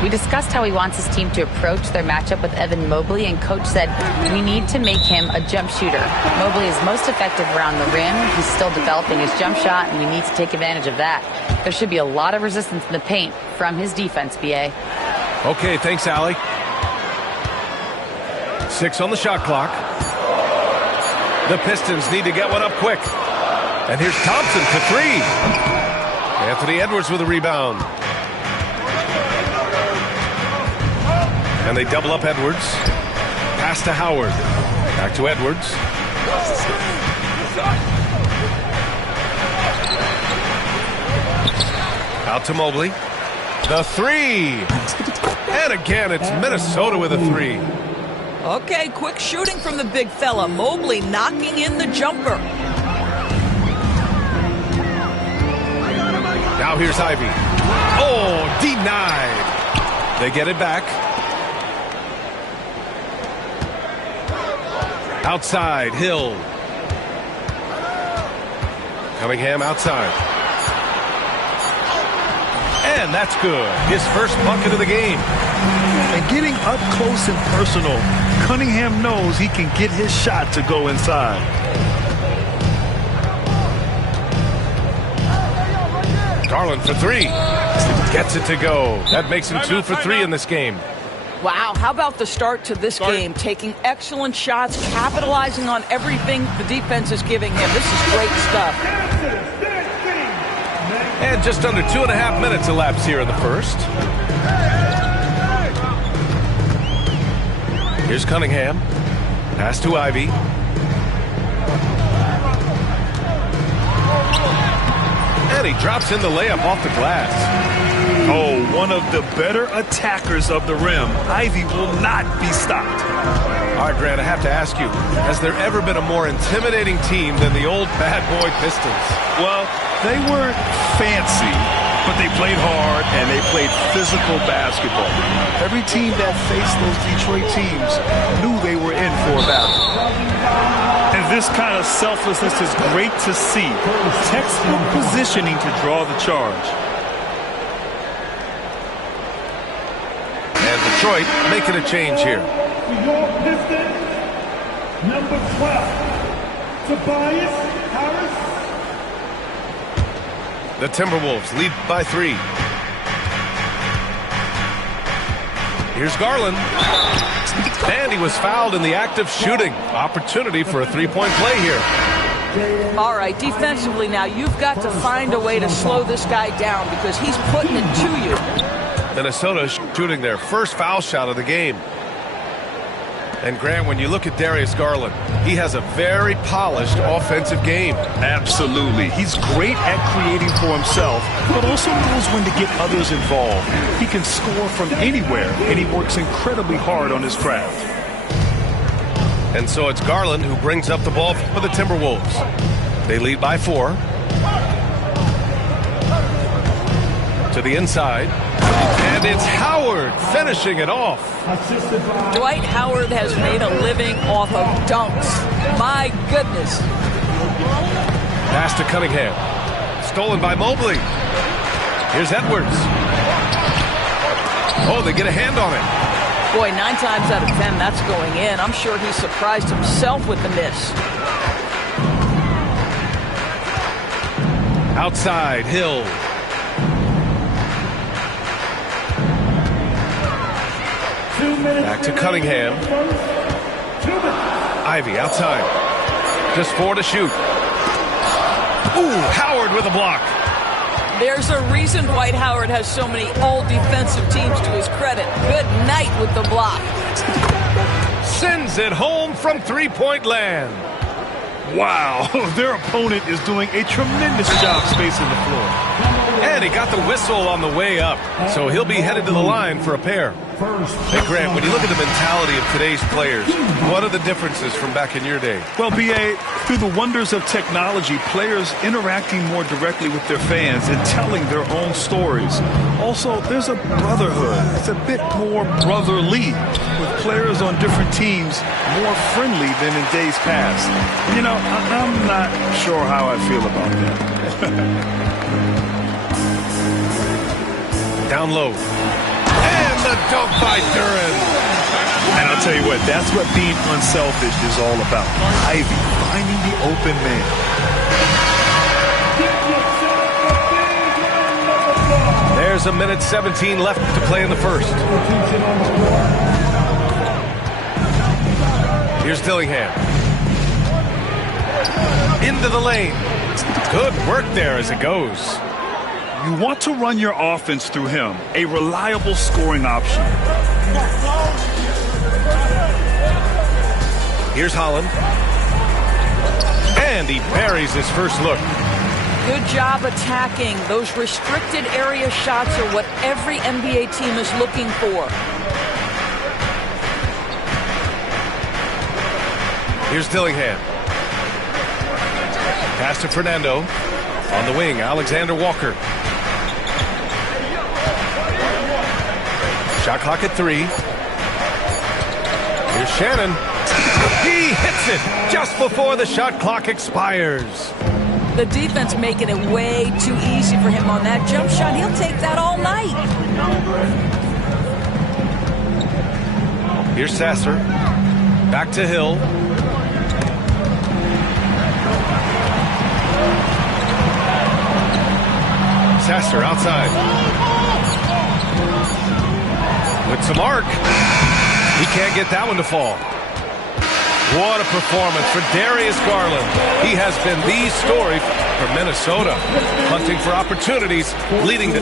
We discussed how he wants his team to approach their matchup with Evan Mobley, and Coach said we need to make him a jump shooter. Mobley is most effective around the rim. He's still developing his jump shot, and we need to take advantage of that. There should be a lot of resistance in the paint from his defense, B.A. Okay, thanks, Allie. 6 on the shot clock. The Pistons need to get one up quick. And here's Thompson for 3. Anthony Edwards with a rebound. And they double up Edwards. Pass to Howard. Back to Edwards. Out to Mobley. The 3. And again, it's Minnesota with a 3. Okay, quick shooting from the big fella. Mobley knocking in the jumper. Now here's Ivy. Oh, denied. They get it back. Outside, Hill. Cunningham outside. And that's good. His first bucket of the game. And getting up close and personal, Cunningham knows he can get his shot to go inside. Garland for 3. Gets it to go. That makes him 2 for 3 in this game. Wow, how about the start to this game? Taking excellent shots, capitalizing on everything the defense is giving him. This is great stuff. And just under 2.5 minutes elapsed here in the first. Here's Cunningham. Pass to Ivy. And he drops in the layup off the glass. Oh, one of the better attackers of the rim. Ivy will not be stopped. All right, Grant, I have to ask you, has there ever been a more intimidating team than the old bad boy Pistons? Well, they weren't fancy, but they played hard and they played physical basketball. Every team that faced those Detroit teams knew they were in for a battle. And this kind of selflessness is great to see. Textbook positioning to draw the charge. And Detroit making a change here. Your Pistons, number 12, Tobias Harris. The Timberwolves lead by 3. Here's Garland. And he was fouled in the act of shooting. Opportunity for a 3-point play here. All right, defensively now, you've got to find a way to slow this guy down because he's putting it to you. Minnesota shooting their first foul shot of the game. And Grant, when you look at Darius Garland, he has a very polished offensive game. Absolutely. He's great at creating for himself, but also knows when to get others involved. He can score from anywhere, and he works incredibly hard on his craft. And so it's Garland who brings up the ball for the Timberwolves. They lead by 4. To the inside. And it's Howard finishing it off. Dwight Howard has made a living off of dunks. My goodness. Pass to Cunningham. Stolen by Mobley. Here's Edwards. Oh, they get a hand on it. Boy, 9 times out of 10, that's going in. I'm sure he surprised himself with the miss. Outside, Hill. Back to Cunningham. Ivy outside. Just 4 to shoot. Ooh, Howard with a block. There's a reason Dwight Howard has so many all-defensive teams to his credit. Good night with the block. Sends it home from three-point land. Wow, their opponent is doing a tremendous job spacing the floor. And he got the whistle on the way up, so he'll be headed to the line for a pair. Hey, Grant, when you look at the mentality of today's players, what are the differences from back in your day? Well, B.A., through the wonders of technology, players interacting more directly with their fans and telling their own stories. Also, there's a brotherhood. It's a bit more brotherly, with players on different teams more friendly than in days past. You know, I'm not sure how I feel about that. Down low. And the dunk by Duren. And I'll tell you what, that's what being unselfish is all about. Ivy finding the open man. There's a minute 17 left to play in the first. Here's Dillingham. Into the lane. Good work there as it goes. You want to run your offense through him, a reliable scoring option. Here's Holland. And he buries his first look. Good job attacking. Those restricted area shots are what every NBA team is looking for. Here's Dillingham. Pass to Fernando. On the wing, Alexander Walker. Shot clock at 3. Here's Shannon. He hits it just before the shot clock expires. The defense making it way too easy for him on that jump shot. He'll take that all night. Here's Sasser. Back to Hill. Sasser outside. With some arc. He can't get that one to fall. What a performance for Darius Garland. He has been the story for Minnesota. Hunting for opportunities, leading to...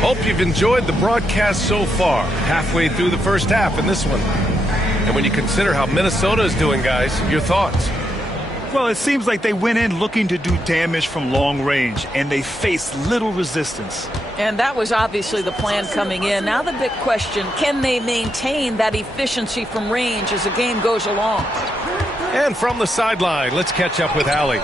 Hope you've enjoyed the broadcast so far. Halfway through the first half in this one. And when you consider how Minnesota is doing, guys, your thoughts? Well, it seems like they went in looking to do damage from long range, and they faced little resistance. And that was obviously the plan coming in. Now the big question, can they maintain that efficiency from range as the game goes along? And from the sideline, let's catch up with Allie.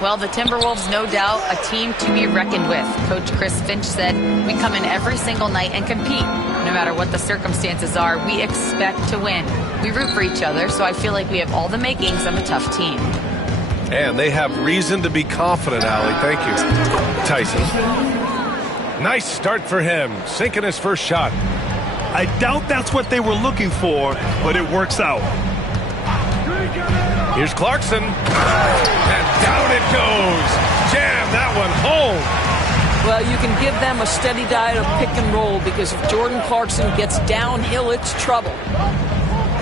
Well, the Timberwolves, no doubt, a team to be reckoned with. Coach Chris Finch said, we come in every single night and compete. No matter what the circumstances are, we expect to win. We root for each other, so I feel like we have all the makings of a tough team. And they have reason to be confident, Allie. Thank you. Tyson. Nice start for him, sinking his first shot. I doubt that's what they were looking for, but it works out. Here's Clarkson. And down it goes. Jam that one home. Well, you can give them a steady diet of pick and roll because if Jordan Clarkson gets downhill, it's trouble.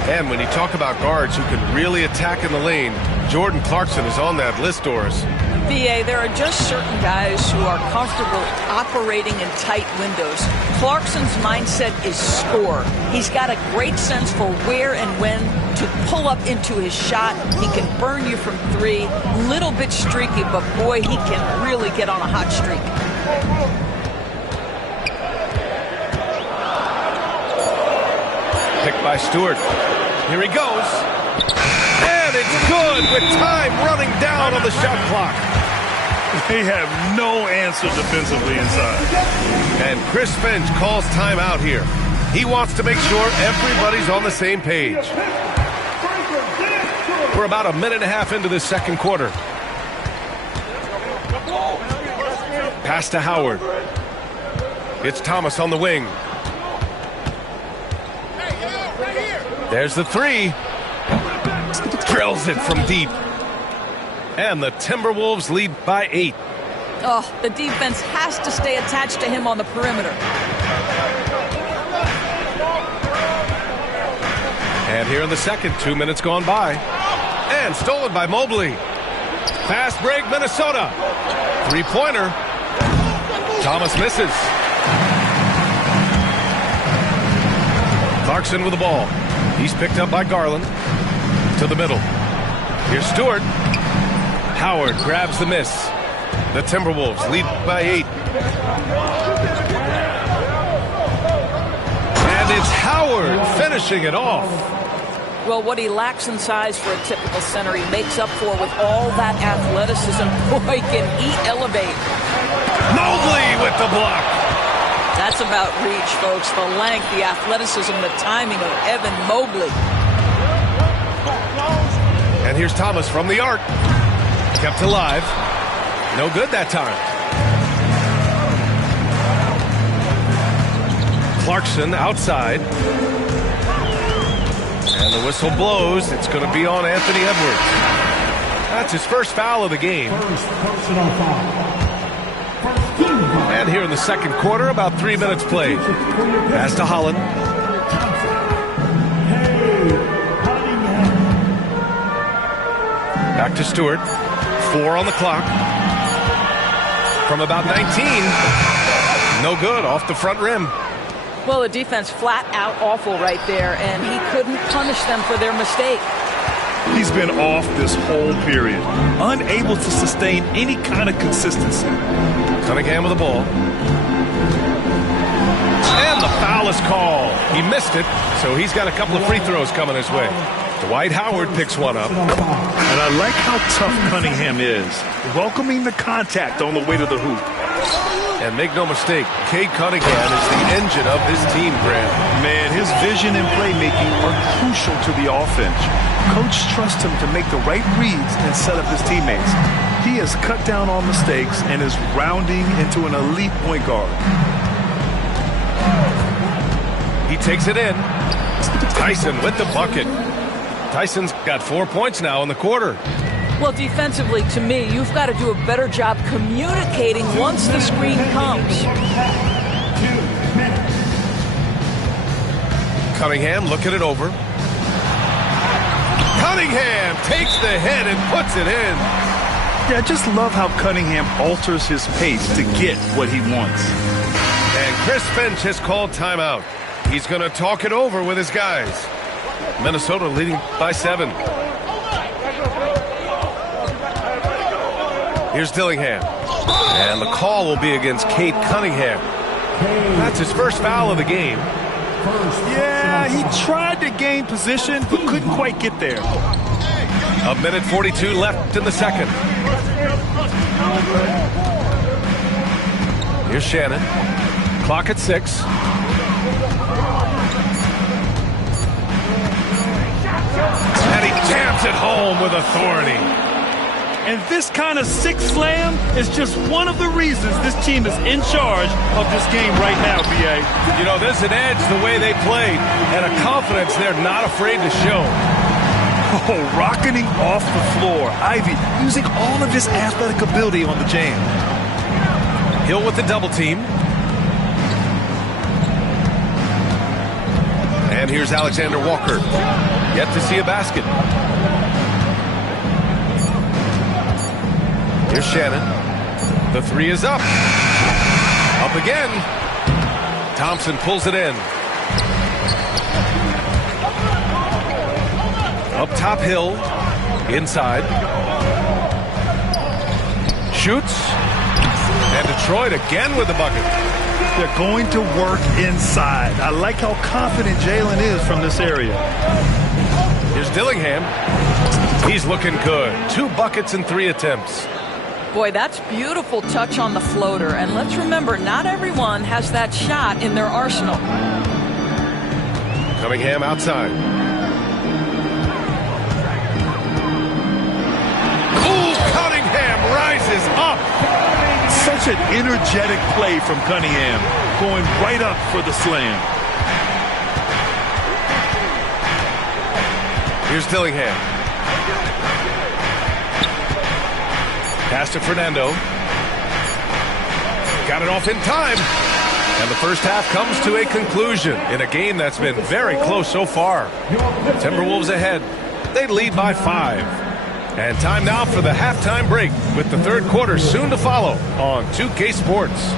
And when you talk about guards who can really attack in the lane, Jordan Clarkson is on that list, Doris. B.A., there are just certain guys who are comfortable operating in tight windows. Clarkson's mindset is score. He's got a great sense for where and when to pull up into his shot. He can burn you from 3. Little bit streaky, but boy, he can really get on a hot streak. Picked by Stewart. Here he goes. And it's good with time running down on the shot clock. They have no answer defensively inside. And Chris Finch calls timeout here. He wants to make sure everybody's on the same page. We're about a minute and a half into the second quarter. Pass to Howard. It's Thomas on the wing. There's the 3. Drills it from deep. And the Timberwolves lead by 8. Oh, the defense has to stay attached to him on the perimeter. And here in the second, 2 minutes gone by. And stolen by Mobley. Fast break, Minnesota. Three-pointer. Thomas misses. Clarkson with the ball. He's picked up by Garland. To the middle. Here's Stewart. Howard grabs the miss. The Timberwolves lead by 8. And it's Howard finishing it off. Well, what he lacks in size for a typical center, he makes up for with all that athleticism. Boy, can he elevate. Mobley with the block. That's about reach, folks. The length, the athleticism, the timing of Evan Mobley. And here's Thomas from the arc. Kept alive. No good that time. Clarkson outside. And the whistle blows. It's going to be on Anthony Edwards. That's his first foul of the game. And here in the second quarter, about 3 minutes played. Pass to Holland. Back to Stewart. 4 on the clock. From about 19. No good. Off the front rim. Well, the defense flat out awful right there, and he couldn't punish them for their mistake. He's been off this whole period, unable to sustain any kind of consistency. Cunningham with the ball. And the foul is called. He missed it, so he's got a couple of free throws coming his way. Dwight Howard picks one up. And I like how tough Cunningham is, welcoming the contact on the way to the hoop. And make no mistake, Cade Cunningham is the engine of this team, Graham. Man, his vision and playmaking are crucial to the offense. Coach trusts him to make the right reads and set up his teammates. He has cut down on mistakes and is rounding into an elite point guard. He takes it in. Tyson with the bucket. Tyson's got 4 points now in the quarter. Well, defensively, to me, you've got to do a better job communicating once the screen comes. Cunningham looking it over. Cunningham takes the hit and puts it in. Yeah, I just love how Cunningham alters his pace to get what he wants. And Chris Finch has called timeout. He's going to talk it over with his guys. Minnesota leading by 7. Here's Dillingham. And the call will be against Cade Cunningham. That's his first foul of the game. Yeah, he tried to gain position, but couldn't quite get there. A minute 42 left in the second. Here's Shannon. Clock at 6. And he jams it home with authority. And this kind of sick slam is just one of the reasons this team is in charge of this game right now, B.A. You know, there's an edge the way they played and a confidence they're not afraid to show. Oh, rocketing off the floor. Ivy using all of his athletic ability on the jam. Hill with the double team. And here's Alexander Walker. Yet to see a basket. Here's Shannon. The 3 is up. Up again. Thompson pulls it in. Up top, Hill. Inside. Shoots. And Detroit again with the bucket. They're going to work inside. I like how confident Jalen is from this area. Here's Dillingham. He's looking good. 2 buckets in 3 attempts. Boy, that's beautiful touch on the floater. And let's remember, not everyone has that shot in their arsenal. Cunningham outside. Ooh, Cunningham rises up. Such an energetic play from Cunningham, going right up for the slam. Here's Dillingham. Pass to Fernando. Got it off in time. And the first half comes to a conclusion in a game that's been very close so far. Timberwolves ahead. They lead by 5. And time now for the halftime break with the third quarter soon to follow on 2K Sports.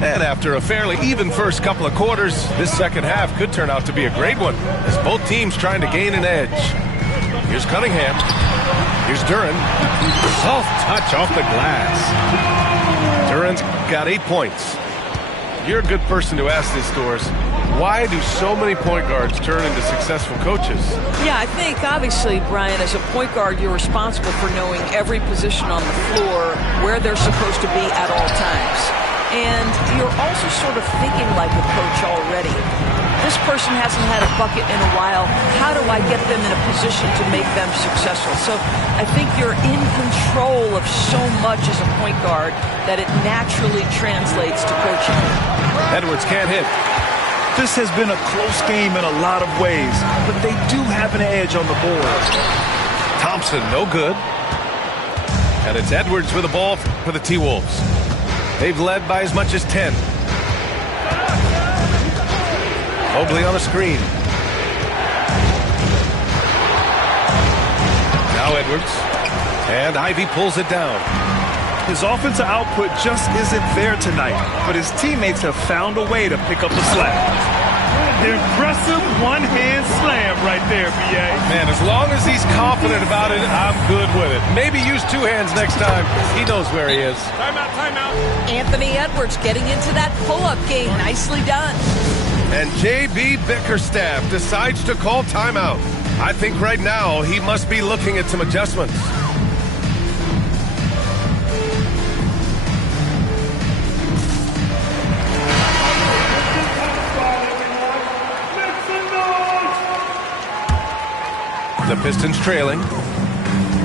And after a fairly even first couple of quarters, this second half could turn out to be a great one as both teams trying to gain an edge. Here's Cunningham. Here's Duren. Soft touch off the glass. Duren's got 8 points. You're a good person to ask this, Doris. Why do so many point guards turn into successful coaches? Yeah, I think obviously, Brian, as a point guard, you're responsible for knowing every position on the floor, where they're supposed to be at all times. And you're also sort of thinking like a coach already. This person hasn't had a bucket in a while. How do I get them in a position to make them successful? So I think you're in control of so much as a point guard that it naturally translates to coaching. Edwards can't hit. This has been a close game in a lot of ways, but they do have an edge on the board. Thompson, no good. And it's Edwards with the ball for the T-Wolves. They've led by as much as 10. Mobley on a screen. Now Edwards. And Ivy pulls it down. His offensive output just isn't there tonight, but his teammates have found a way to pick up the slack. Impressive one-hand slam right there, B.A. Man, as long as he's confident about it, I'm good with it. Maybe use 2 hands next time. He knows where he is. Timeout, timeout. Anthony Edwards getting into that pull-up game. Nicely done. And J.B. Bickerstaff decides to call timeout. I think right now he must be looking at some adjustments. The Pistons trailing.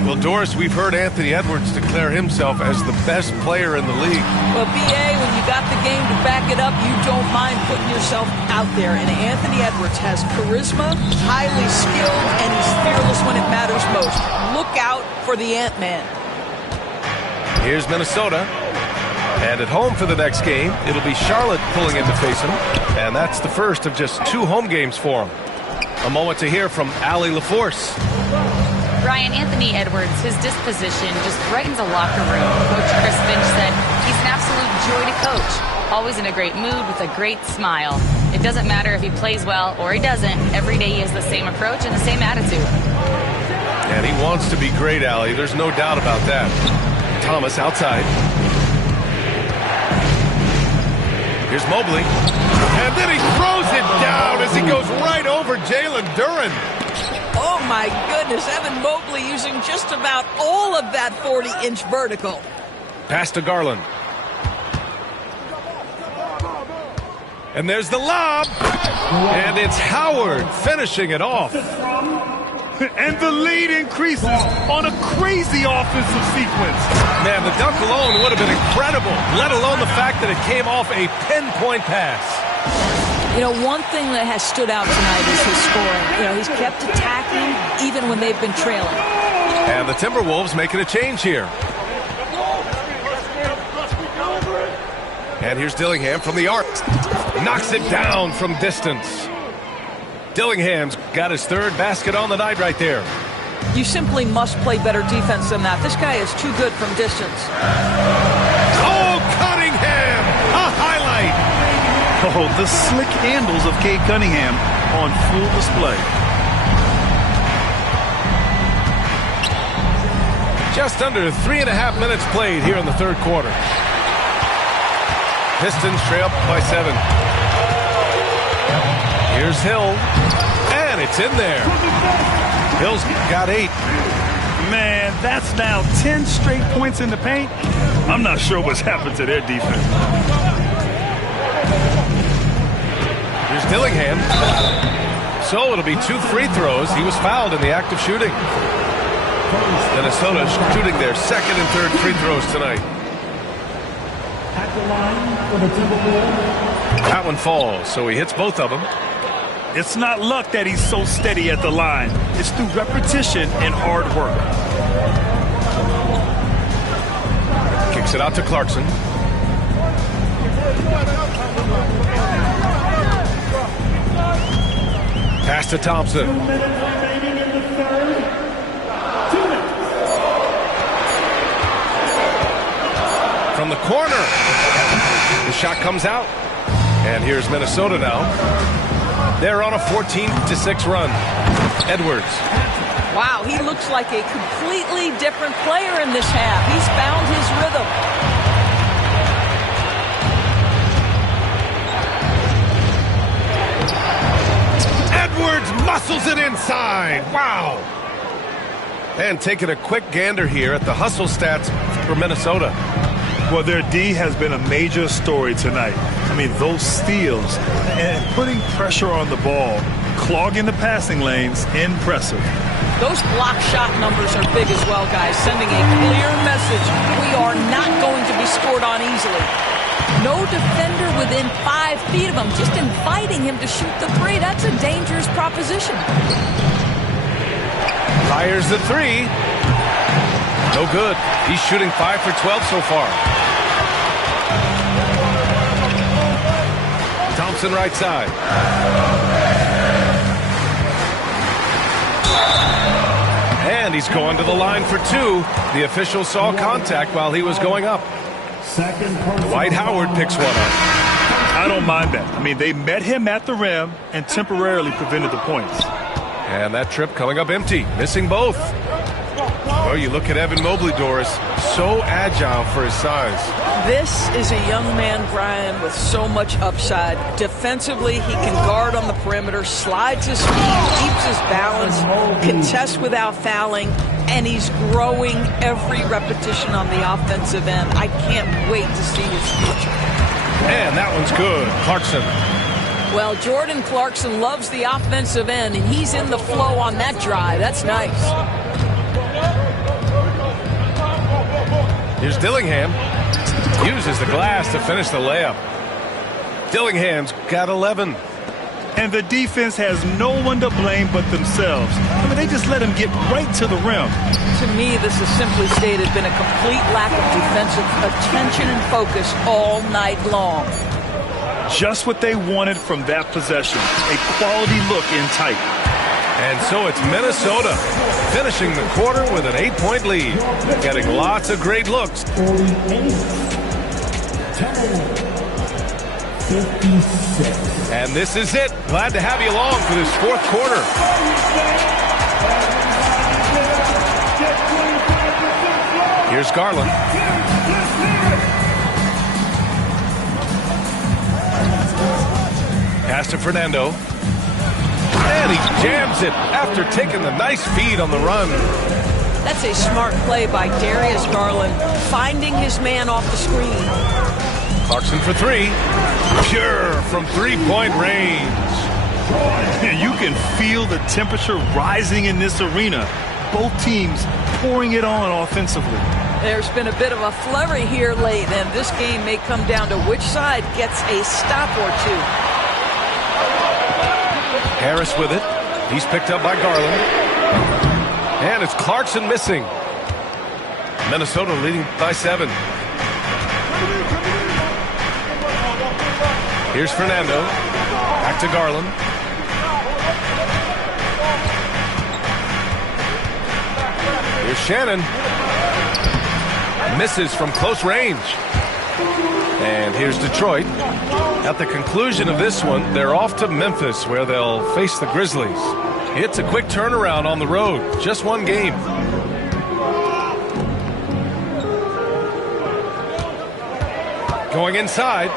Well, Doris, we've heard Anthony Edwards declare himself as the best player in the league. Well, B.A., when you got the game to back it up, you don't mind putting yourself out there. And Anthony Edwards has charisma, highly skilled, and he's fearless when it matters most. Look out for the Ant-Man. Here's Minnesota. And at home for the next game, it'll be Charlotte pulling in to face him. And that's the first of just 2 home games for him. A moment to hear from Allie LaForce. Brian, Anthony Edwards, his disposition just brightens a locker room. Coach Chris Finch said he's an absolute joy to coach. Always in a great mood with a great smile. It doesn't matter if he plays well or he doesn't. Every day he has the same approach and the same attitude. And he wants to be great, Allie. There's no doubt about that. Thomas outside. Here's Mobley. And then he throws it down as he goes right over Jalen Duren. Oh, my goodness. Evan Mobley using just about all of that 40-inch vertical. Pass to Garland. And there's the lob. And it's Howard finishing it off. And the lead increases on a crazy offensive sequence. Man, the dunk alone would have been incredible, let alone the fact that it came off a pinpoint pass. You know, one thing that has stood out tonight is his scoring. You know, he's kept attacking even when they've been trailing. And the Timberwolves making a change here. And here's Dillingham from the arc. Knocks it down from distance. Dillingham's got his 3rd basket on the night right there. You simply must play better defense than that. This guy is too good from distance. Oh, Cunningham! A highlight! Oh, the slick handles of Cade Cunningham on full display. Just under 3.5 minutes played here in the 3rd quarter. Pistons trail by 7. Here's Hill, and it's in there. Hill's got 8. Man, that's now 10 straight points in the paint. I'm not sure what's happened to their defense. Here's Dillingham. So it'll be 2 free throws. He was fouled in the act of shooting. Minnesota shooting their 2nd and 3rd free throws tonight. At the line for the Timberwolves. That one falls, so he hits both of them. It's not luck that he's so steady at the line. It's through repetition and hard work. Kicks it out to Clarkson. Pass to Thompson. From the corner. The shot comes out. And here's Minnesota now. They're on a 14-6 run. Edwards. Wow, he looks like a completely different player in this half. He's found his rhythm. Edwards muscles it inside. Wow. And taking a quick gander here at the hustle stats for Minnesota. Well, their D has been a major story tonight. I mean, those steals and putting pressure on the ball, clogging the passing lanes, impressive. Those block shot numbers are big as well, guys, sending a clear message. We are not going to be scored on easily. No defender within 5 feet of him, just inviting him to shoot the three. That's a dangerous proposition. Fires the three. No good. He's shooting 5 for 12 so far. Thompson right side. And he's going to the line for 2. The official saw contact while he was going up. Dwight Howard picks one up. I don't mind that. I mean, they met him at the rim and temporarily prevented the points. And that trip coming up empty, missing both. Oh, you look at Evan Mobley, Doris, so agile for his size. This is a young man, Brian, with so much upside. Defensively, he can guard on the perimeter, slides his feet, keeps his balance, contests without fouling, and he's growing every repetition on the offensive end. I can't wait to see his future. And that one's good. Clarkson. Well, Jordan Clarkson loves the offensive end, and he's in the flow on that drive. That's nice. Here's Dillingham. Uses the glass to finish the layup. Dillingham's got 11. And the defense has no one to blame but themselves. I mean, they just let him get right to the rim. To me, this has simply stated been a complete lack of defensive attention and focus all night long. Just what they wanted from that possession. A quality look in tight. And so it's Minnesota finishing the quarter with an 8-point lead. Getting lots of great looks. 56. And this is it. Glad to have you along for this 4th quarter. Here's Garland. Pass to Fernando. And he jams it after taking the nice feed on the run. That's a smart play by Darius Garland, finding his man off the screen. Clarkson for 3. Pure from 3-point range. You can feel the temperature rising in this arena. Both teams pouring it on offensively. There's been a bit of a flurry here late, and this game may come down to which side gets a stop or two. Harris with it. He's picked up by Garland. And it's Clarkson missing. Minnesota leading by 7. Here's Fernando. Back to Garland. Here's Shannon. Misses from close range. And here's Detroit. At the conclusion of this one, they're off to Memphis, where they'll face the Grizzlies. It's a quick turnaround on the road. Just one game. Going inside.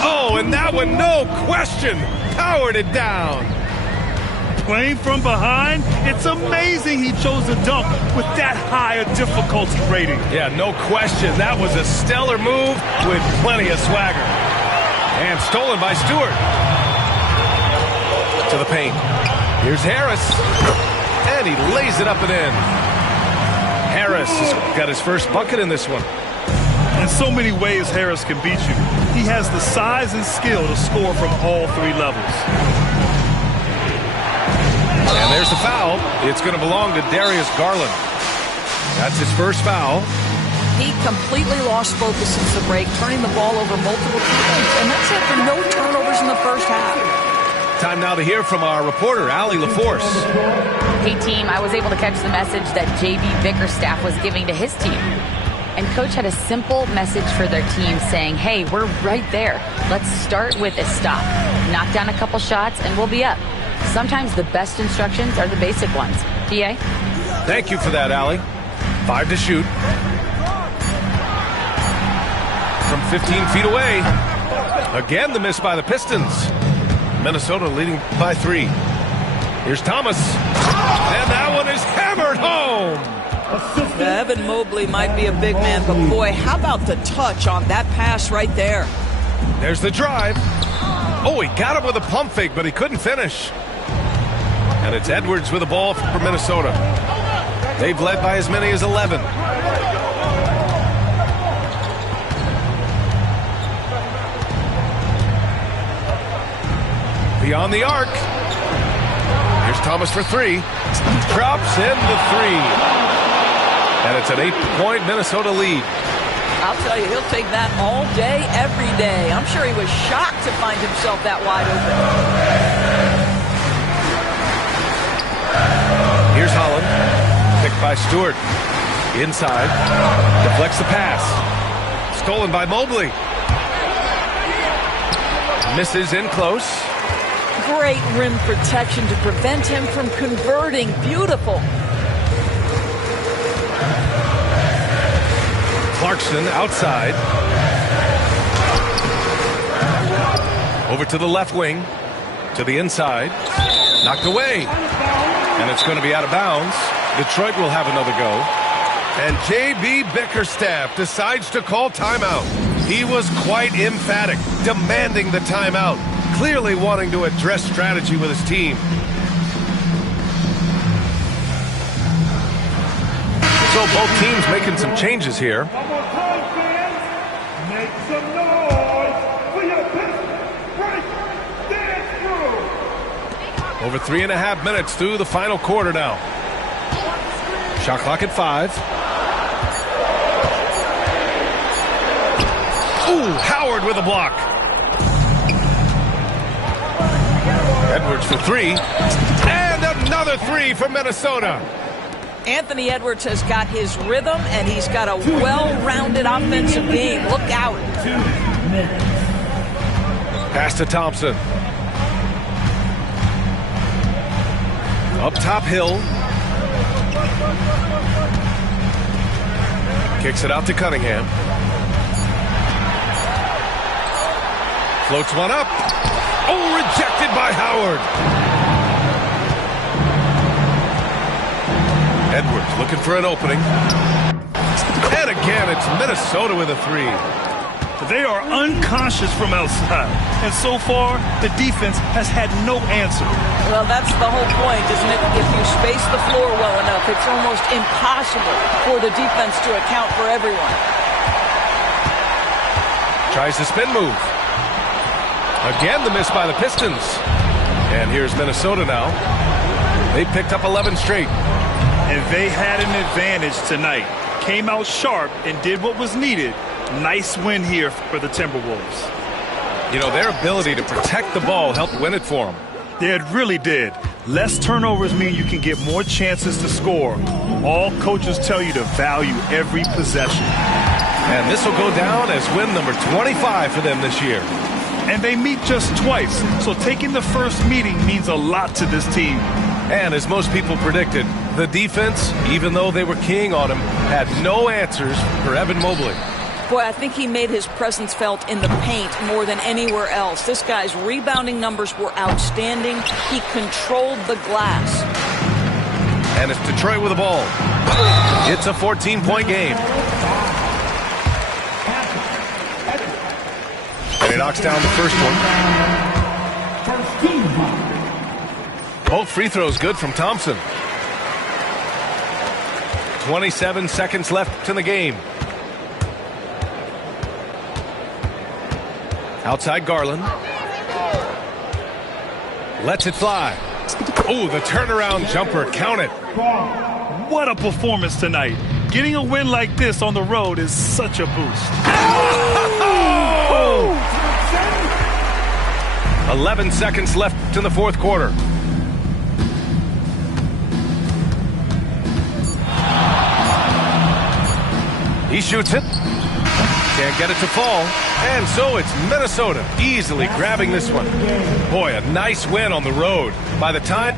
Oh, and that one, no question, powered it down. Playing from behind, it's amazing he chose to dunk with that high a difficulty rating. Yeah, no question. That was a stellar move with plenty of swagger. And stolen by Stewart. To the paint. Here's Harris. And he lays it up and in. Harris has got his first bucket in this one. In so many ways, Harris can beat you. He has the size and skill to score from all 3 levels. And there's the foul. It's going to belong to Darius Garland. That's his first foul. He completely lost focus since the break, turning the ball over multiple times. And that's after no turnovers in the first half. Time now to hear from our reporter, Allie LaForce. Hey, team, I was able to catch the message that J.B. Bickerstaff was giving to his team. And Coach had a simple message for their team saying, hey, we're right there. Let's start with a stop. Knock down a couple shots, and we'll be up. Sometimes the best instructions are the basic ones. PA? Thank you for that, Allie. 5 to shoot. From 15 feet away. Again, the miss by the Pistons. Minnesota leading by 3. Here's Thomas. And that one is hammered home. Evan Mobley might be a big man, but boy, how about the touch on that pass right there? There's the drive. Oh, he got him with a pump fake, but he couldn't finish. And it's Edwards with the ball for Minnesota. They've led by as many as 11. Beyond the arc. Here's Thomas for 3. Drops in the 3. And it's an 8-point Minnesota lead. I'll tell you, he'll take that all day, every day. I'm sure he was shocked to find himself that wide open. Here's Holland. Picked by Stewart. Inside. Deflects the pass. Stolen by Mobley. Misses in close. Great rim protection to prevent him from converting. Beautiful. Clarkson outside. Over to the left wing. To the inside. Knocked away. And it's going to be out of bounds. Detroit will have another go. And J.B. Bickerstaff decides to call timeout. He was quite emphatic, demanding the timeout. Clearly wanting to address strategy with his team. So both teams making some changes here. One more time, fans. Make some noise for your Pistons. Break dance crew. Over 3.5 minutes through the final quarter now. Shot clock at 5. Ooh, Howard with a block. Edwards for 3. And another 3 for Minnesota. Anthony Edwards has got his rhythm, and he's got a well-rounded offensive game. Look out. Pass to Thompson. Up top, Hill. Kicks it out to Cunningham. Floats one up. Oh, rejected by Howard. Edwards looking for an opening. And again, it's Minnesota with a 3. They are unconscious from outside. And so far, the defense has had no answer. Well, that's the whole point, isn't it? If you space the floor well enough, it's almost impossible for the defense to account for everyone. Tries the spin move. Again, the miss by the Pistons. And here's Minnesota now. They picked up 11 straight. And they had an advantage tonight. Came out sharp and did what was needed. Nice win here for the Timberwolves. You know, their ability to protect the ball helped win it for them. Yeah, it really did. Less turnovers mean you can get more chances to score. All coaches tell you to value every possession. And this will go down as win number 25 for them this year. And they meet just twice, so taking the first meeting means a lot to this team. And as most people predicted, the defense, even though they were keying on him, had no answers for Evan Mobley. Boy, I think he made his presence felt in the paint more than anywhere else. This guy's rebounding numbers were outstanding. He controlled the glass. And it's Detroit with the ball. It's a 14-point game. And he knocks down the first one. Both free throws good from Thompson. 27 seconds left in the game. Outside Garland. Lets it fly. Oh, the turnaround jumper. Count it. What a performance tonight. Getting a win like this on the road is such a boost. 11 seconds left in the fourth quarter. He shoots it. Can't get it to fall. And so it's Minnesota easily grabbing this one. Boy, a nice win on the road. By the time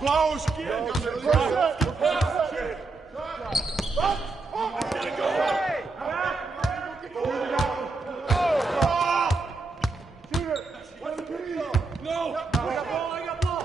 Close. No. I got ball. I got ball.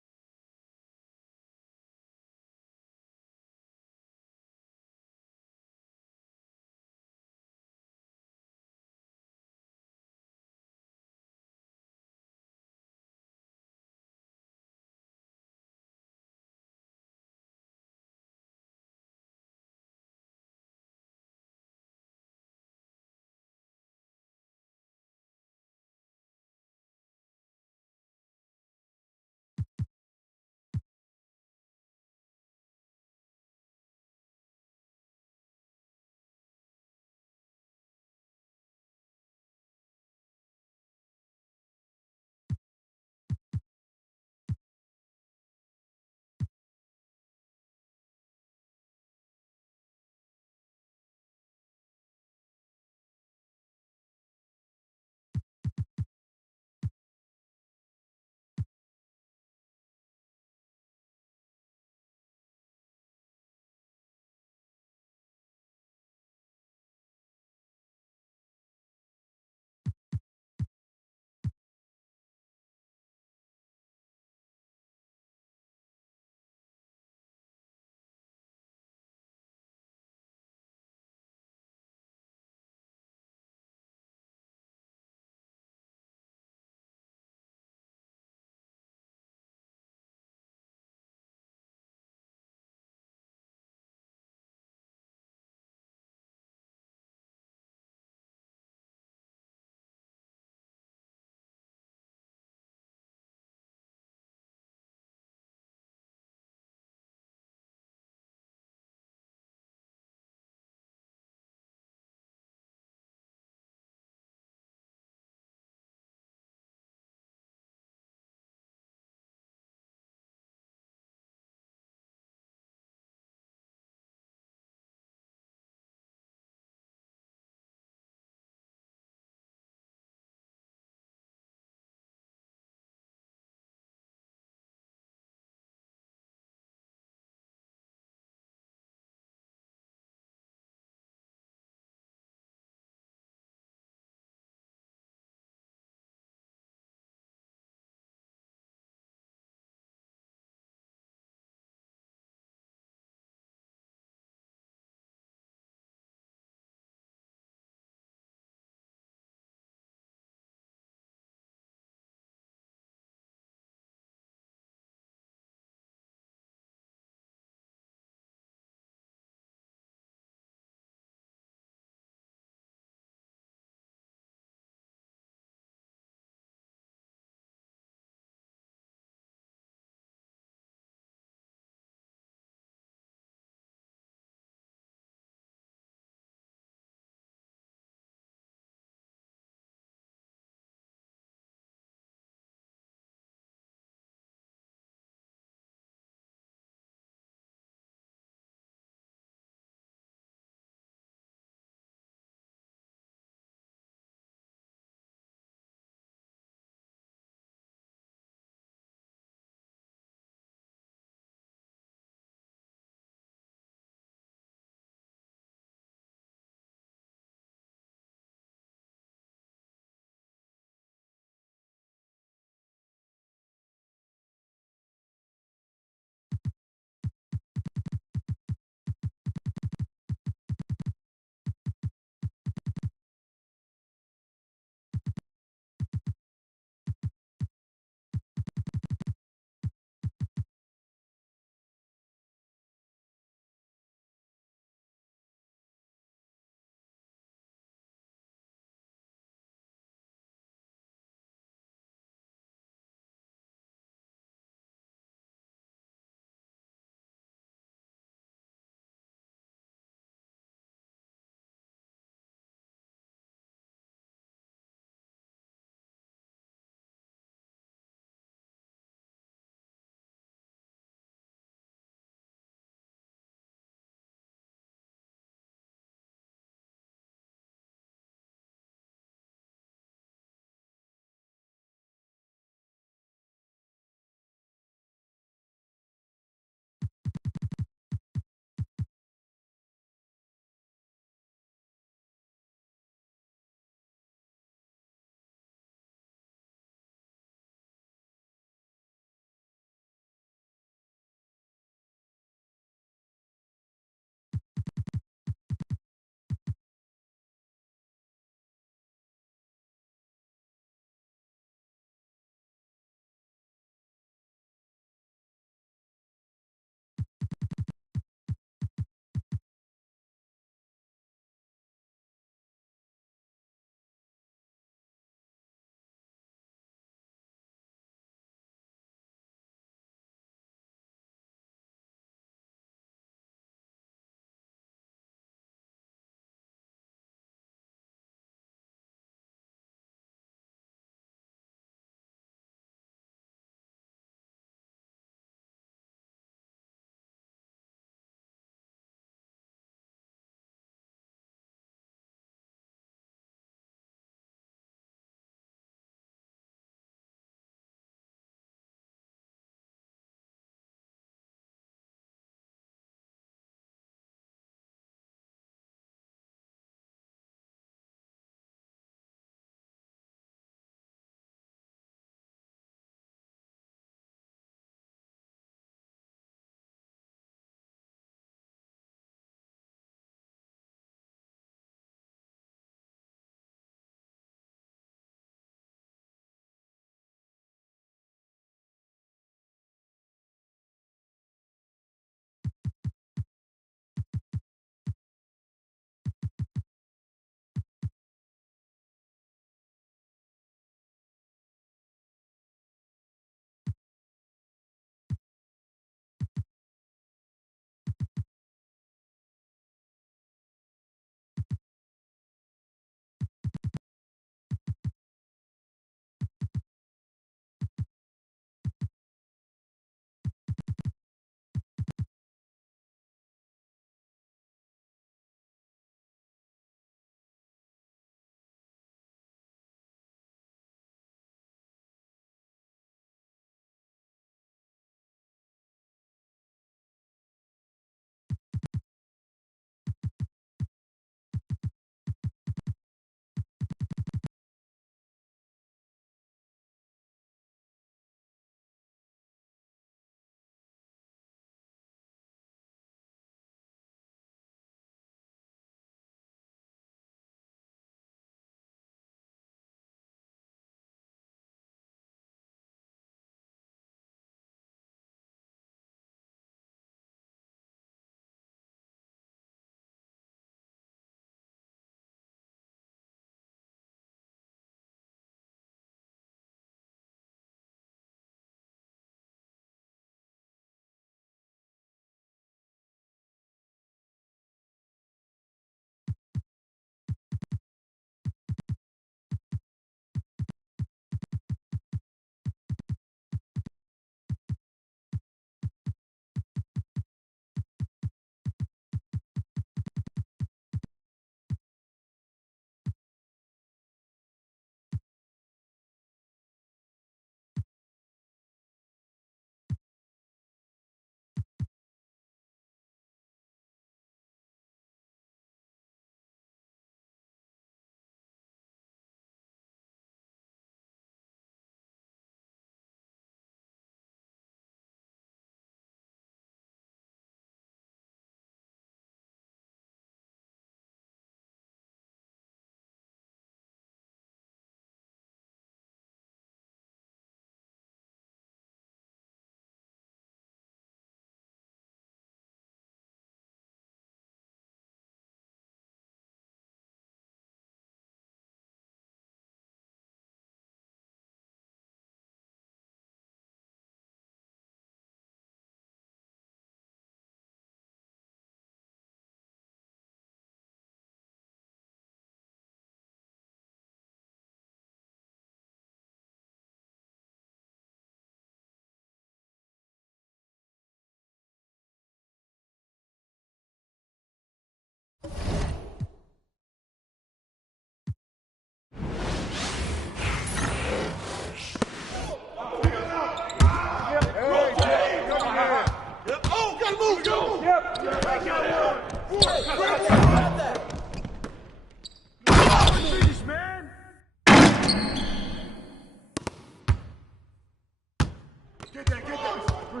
No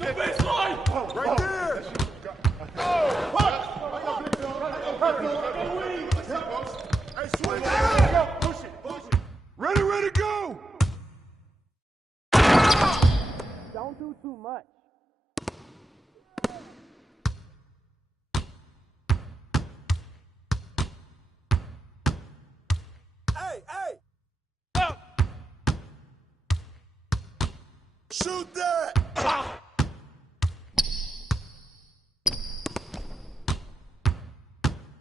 baseline! Right there! Hey, swing it! Push it! Ready, go! Don't do too much. Hey! Up! Shoot that!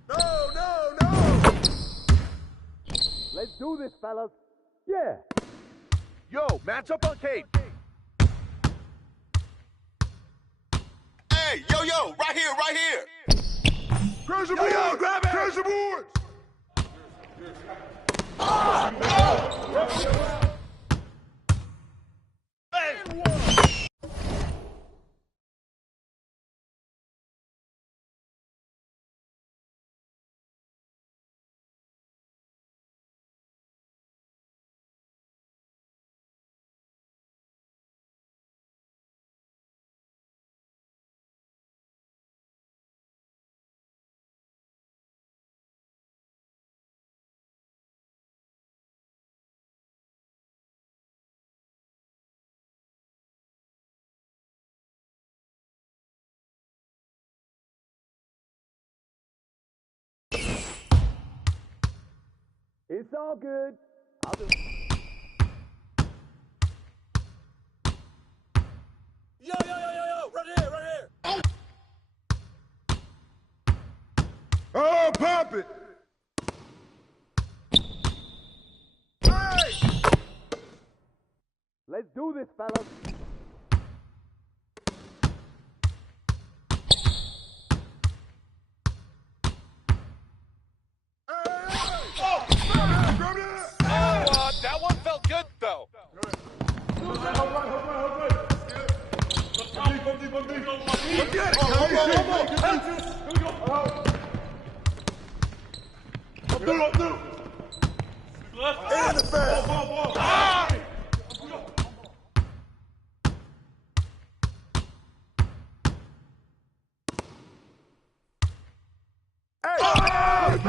No! Let's do this, fellas. Yeah. Yo, match up on Cade. Hey, yo, right here! Crash the board! Grab it! Crash the boards! It's all good. I'll do. Yo! Right here! Oh, pop it! Hey! Let's do this, fellas. That one felt good, though.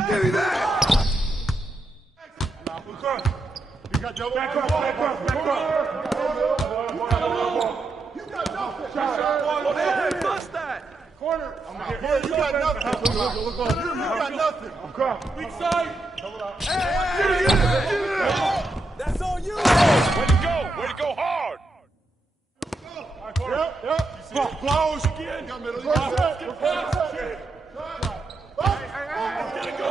Give me that! You got double. Back up. You got nothing. Bust that! Corner. You got nothing. You got nothing. Weak side! That's on you! Way to go hard. Yep. Flowers again. Get past! Hey, go.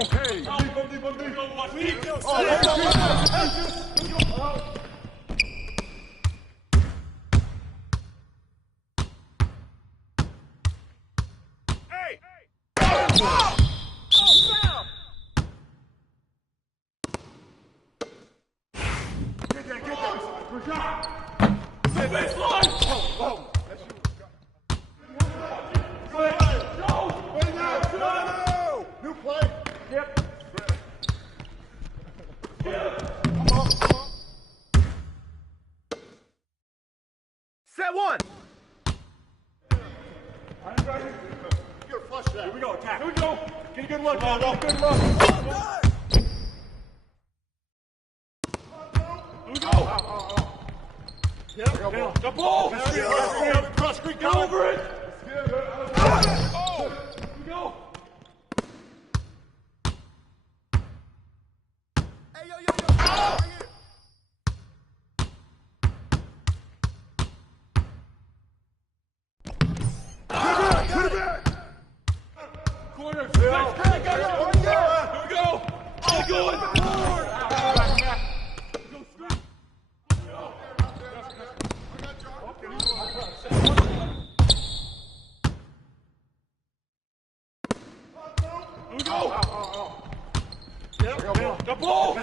on, Cade. Deep. New play. Yep. Set one. You're flush that. Here we go. Attack. Here we go. Get a good look. Good look. Here we go. Yep. The ball. Cross creek. Get over it. Here we go. Corner. Here we go. All good. Here we go. The ball.